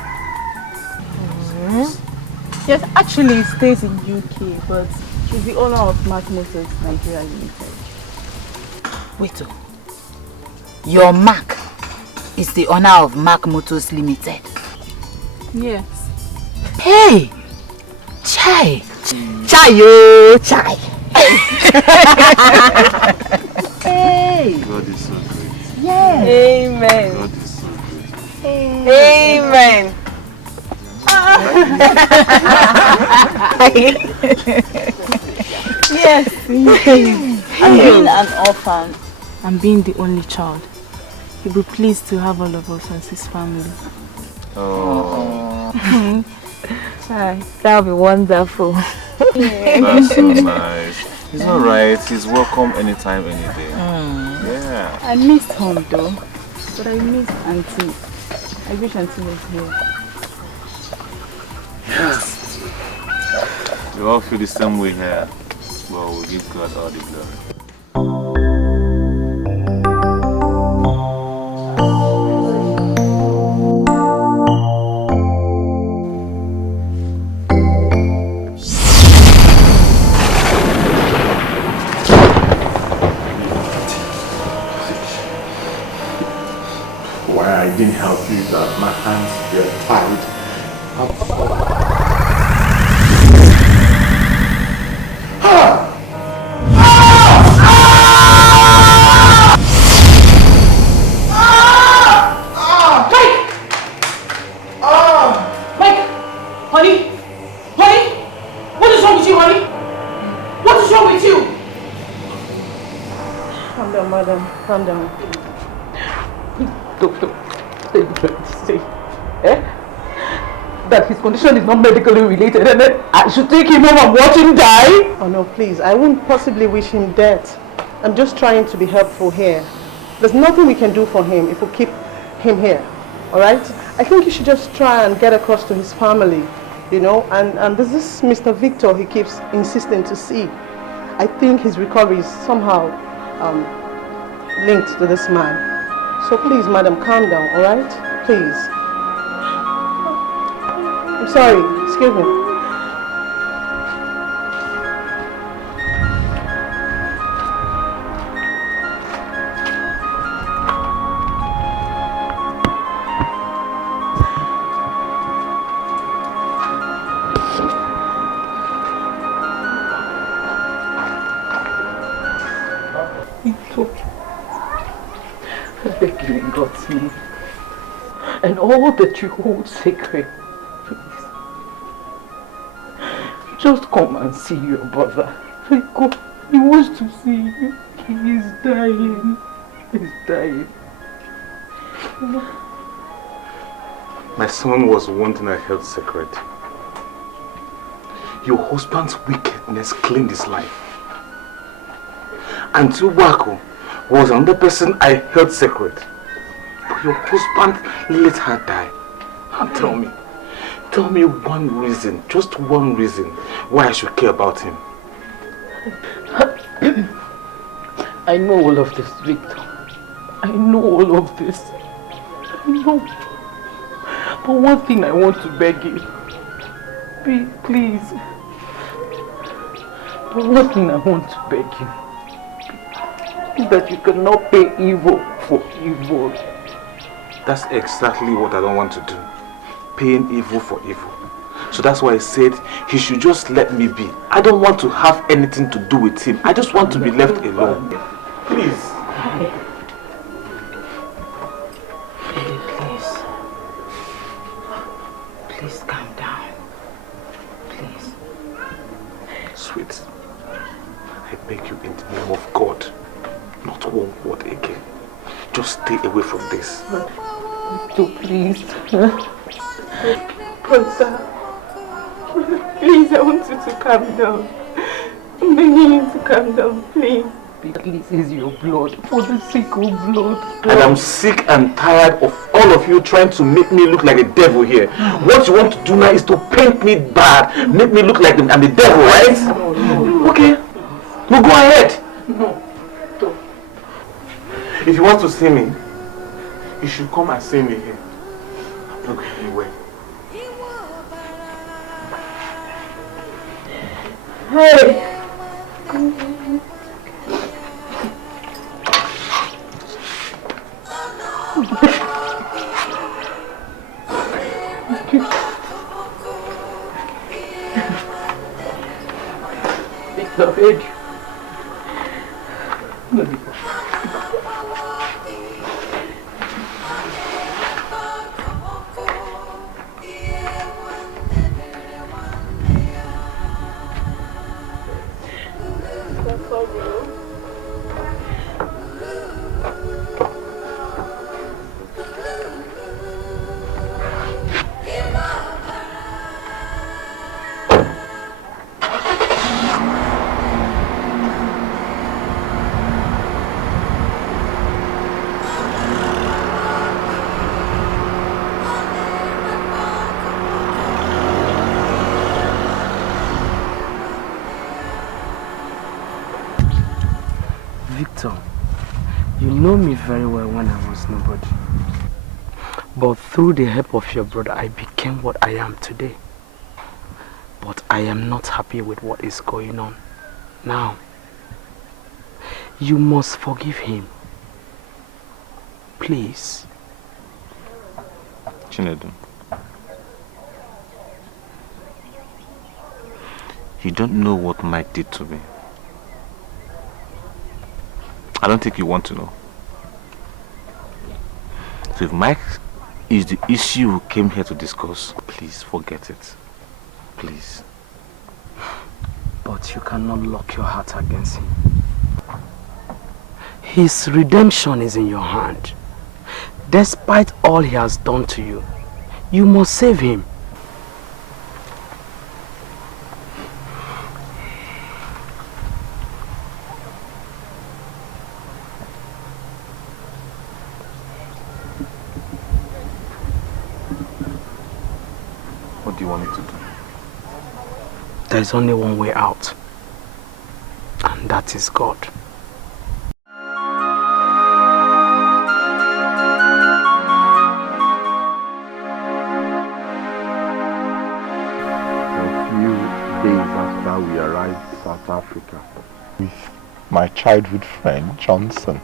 Yes, actually he stays in UK, but he's the owner of Mark Motors Nigeria Limited. Wait, your Mark is the owner of Mark Motors Limited? Yes. Hey! Chai! Chai yo! Chai! Hey! God is so great. Yeah. Amen. God is so great. Amen. Yes. And being an orphan and being the only child, he'll be pleased to have all of us as his family. Oh. That would be wonderful. That's so nice. He's alright. He's welcome anytime, any day. Yeah. I missed home though, but I missed Auntie. I wish Auntie was here. We all feel the same way here. Well, we'll give God all the glory. Why I didn't help you that my hands were tied. Calm down. Doctor, what are you trying to say? That his condition is not medically related and then I should take him home and watch him die? Oh no, please. I won't possibly wish him death. I'm just trying to be helpful here. There's nothing we can do for him if we keep him here. Alright? I think you should just try and get across to his family. You know, and there's this Mr. Victor he keeps insisting to see. I think his recovery is somehow linked to this man. So please, madam, calm down, alright? Please. I'm sorry, excuse me. hurts me. And all that you hold sacred, please. Just come and see your brother. He wants to see you. He is dying. He's dying. My son was one thing I held sacred. Your husband's wickedness claimed his life. And Tubako was another person I held sacred. But your husband let her die. And tell me one reason, just one reason why I should care about him. I know all of this, Victor. I know all of this. I know. But one thing I want to beg you. Please. But one thing I want to beg you is that you cannot pay evil for evil. That's exactly what I don't want to do. Paying evil for evil. So that's why I said he should just let me be. I don't want to have anything to do with him. I just want to be left alone. Please. Please calm down. Please. Sweet, I beg you in the name of God, not one word again. Just stay away from this. So please. Brother, please, I want you to calm down. I'm begging you to calm down, please. At least it's your blood, for the sake of blood. And I'm sick and tired of all of you trying to make me look like a devil here. What you want to do now is to paint me bad, make me look like I'm the devil, right? No. Okay, well, go ahead. No. If you want to see me, you should come and see me here. Look anyway. Hey! Victor, beg you. You know me very well when I was nobody. But through the help of your brother, I became what I am today. But I am not happy with what is going on now. You must forgive him. Please. Chinedu, you don't know what Mike did to me. I don't think you want to know. So if Mike is the issue we came here to discuss, please forget it. Please. But you cannot lock your heart against him. His redemption is in your hand. Despite all he has done to you, you must save him. What do you want me to do? There is only one way out, and that is God. Days after we arrived in South Africa with my childhood friend Johnson,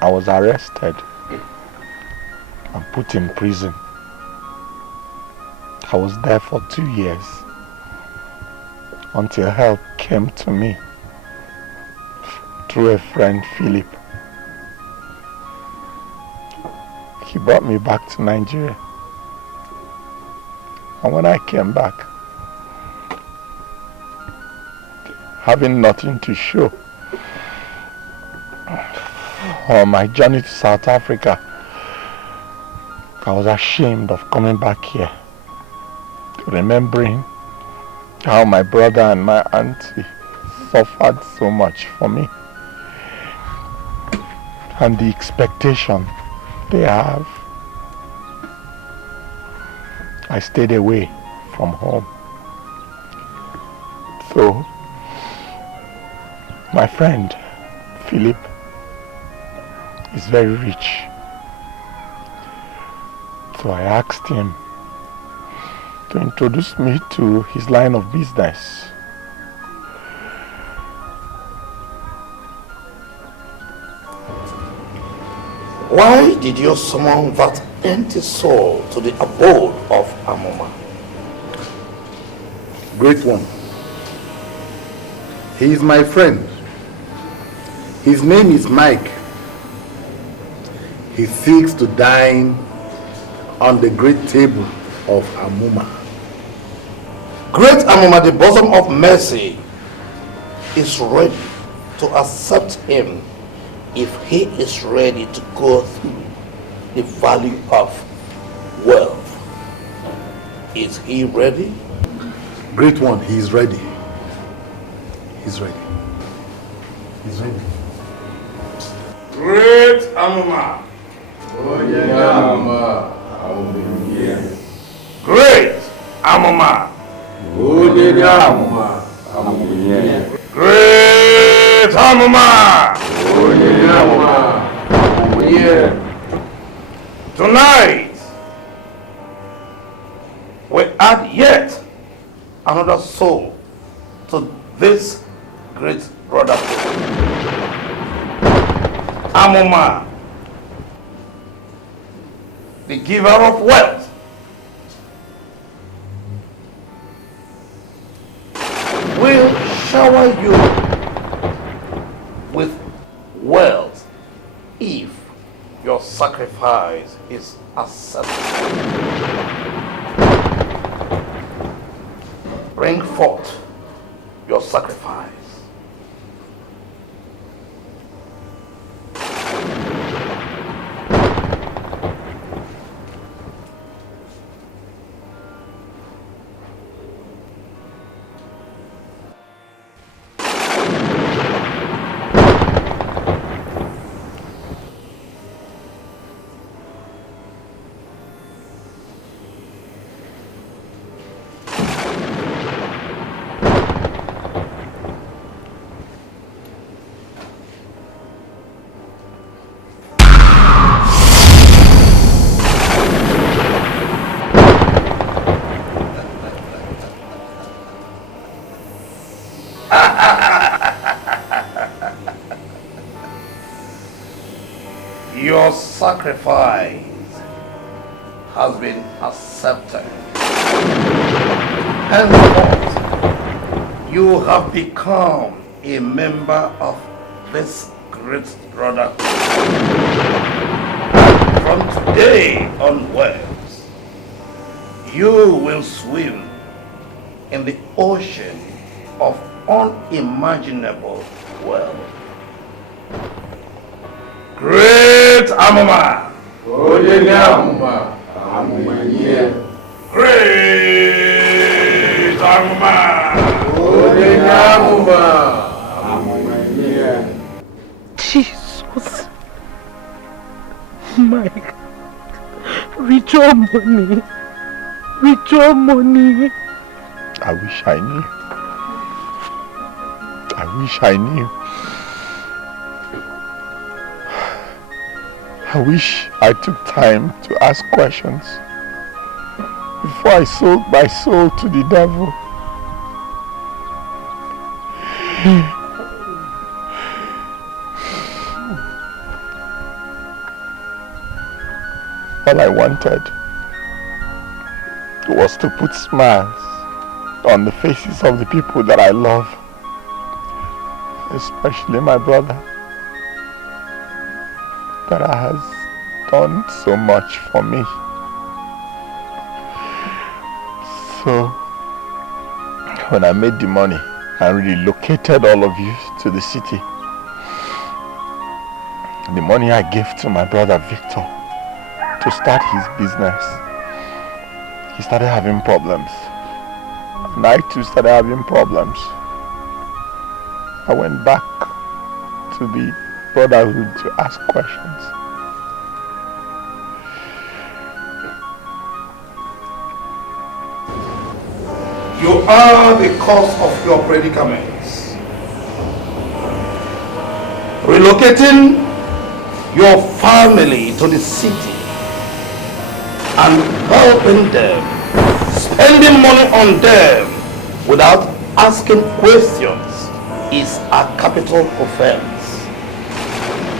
I was arrested and put in prison. I was there for 2 years until help came to me through a friend, Philip. he brought me back to Nigeria. And when I came back, having nothing to show on my journey to South Africa, I was ashamed of coming back here, remembering how my brother and my auntie suffered so much for me, and the expectation they have. I stayed away from home. So, my friend, Philip, is very rich. So I asked him to introduce me to his line of business. Why did you summon that empty soul to the abode of Amoma? Great one. He is my friend. His name is Mike. He seeks to dine on the great table of Amoma. Great Amoma, the bosom of mercy, is ready to accept him if he is ready to go through the value of wealth. Is he ready? Great one, he is ready. He's ready. He's ready. Great Amoma. Oh yeah, Amoma. I will be here. Great Amoma. Oh yeah, Amoma. I will be here. Great Amoma. Oh yeah, Amoma. I will be here. Tonight, we add yet another soul to this great brother. Amoma, the giver of wealth, will shower you with wealth if your sacrifice is accepted. Bring forth your sacrifice. Your sacrifice has been accepted. Henceforth, you have become a member of this great brother. And from today onwards, you will swim in the ocean of unimaginable wealth. Great Amoma! Amoma! Amoma here. Great Amoma! Amoma! Amoma here. Jesus! Mike! Withdraw money! Withdraw money! I wish I knew. I wish I knew. I wish I took time to ask questions before I sold my soul to the devil. All I wanted was to put smiles on the faces of the people that I love, especially my brother that has done so much for me. So, when I made the money and relocated all of you to the city, the money I gave to my brother Victor to start his business, he started having problems. And I too started having problems. I went back to the brotherhood to ask questions. You are the cause of your predicaments. Relocating your family to the city and helping them, spending money on them without asking questions is a capital offense.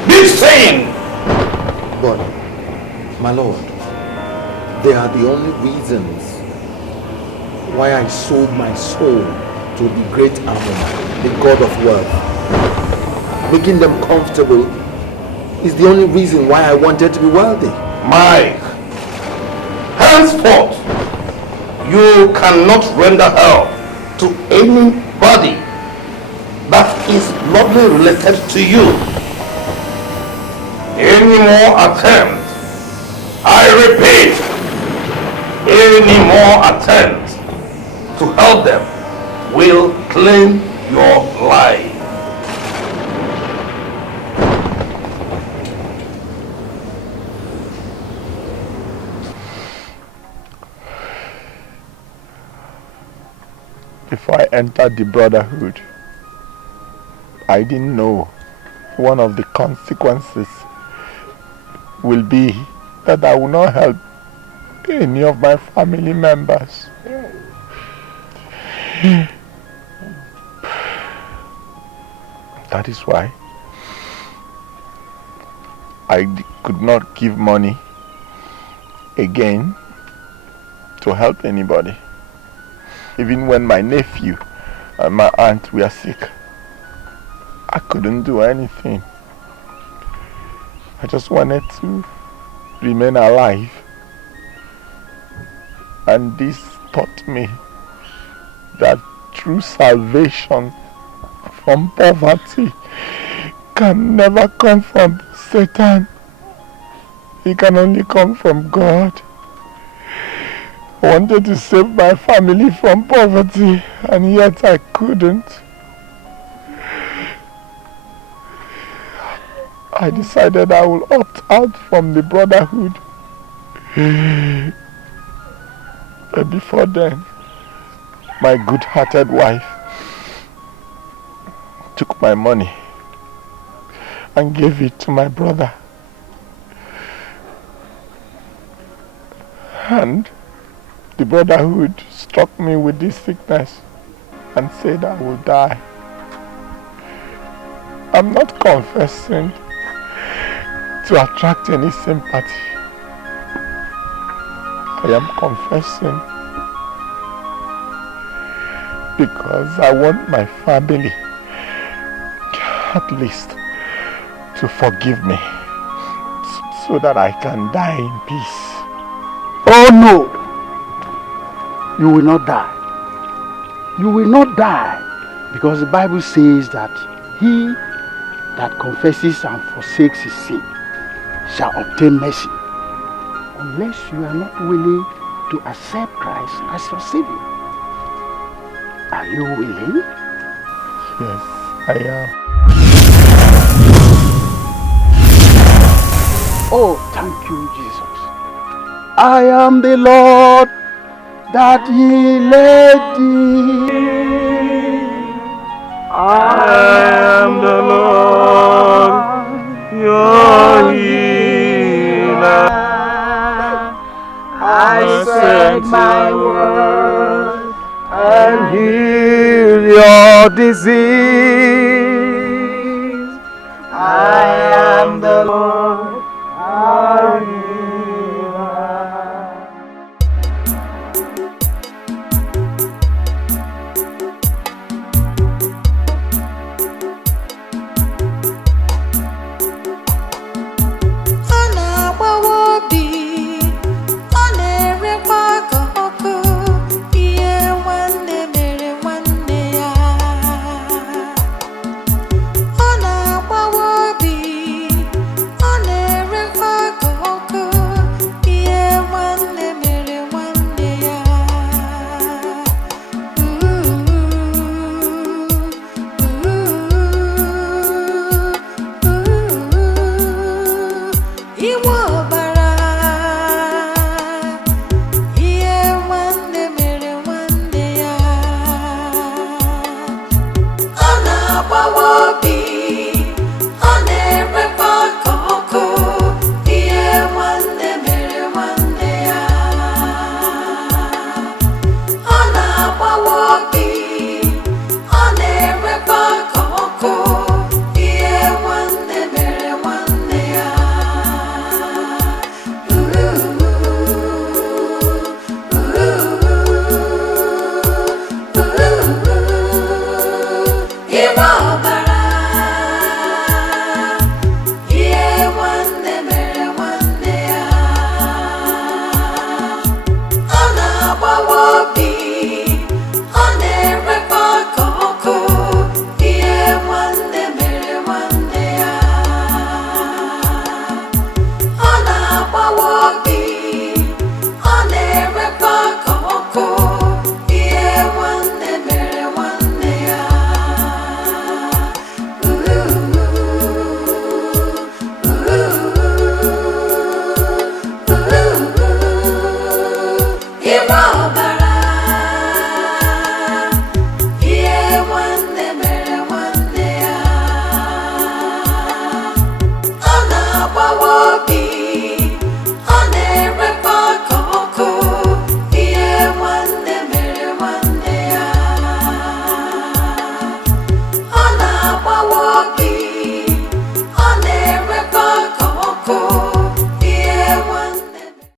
Big sin! But, my lord, they are the only reasons why I sold my soul to the great Amon, the god of wealth. Making them comfortable is the only reason why I wanted to be wealthy. Mike, henceforth, you cannot render help to anybody that is lovely related to you. Any more attempts, I repeat, any more attempts to help them will claim your life. Before I entered the brotherhood, I didn't know one of the consequences will be that I will not help any of my family members. That is why I could not give money again to help anybody. Even when my nephew and my aunt were sick, I couldn't do anything. I just wanted to remain alive. And this taught me that true salvation from poverty can never come from Satan. It can only come from God. I wanted to save my family from poverty, and yet I couldn't. I decided I will opt out from the brotherhood. But before then, my good-hearted wife took my money and gave it to my brother. And the brotherhood struck me with this sickness and said I will die. I'm not confessing to attract any sympathy. I am confessing because I want my family at least to forgive me so that I can die in peace. Oh no! You will not die. You will not die, because the Bible says that he that confesses and forsakes his sin shall obtain mercy, unless you are not willing to accept Christ as your Savior. Are you willing? Yes, I am. Oh, thank you, Jesus. I am the Lord that he led thee. I am the Lord, your healer. I send my word and heal your disease. I am the Lord, our healer. Ana love you.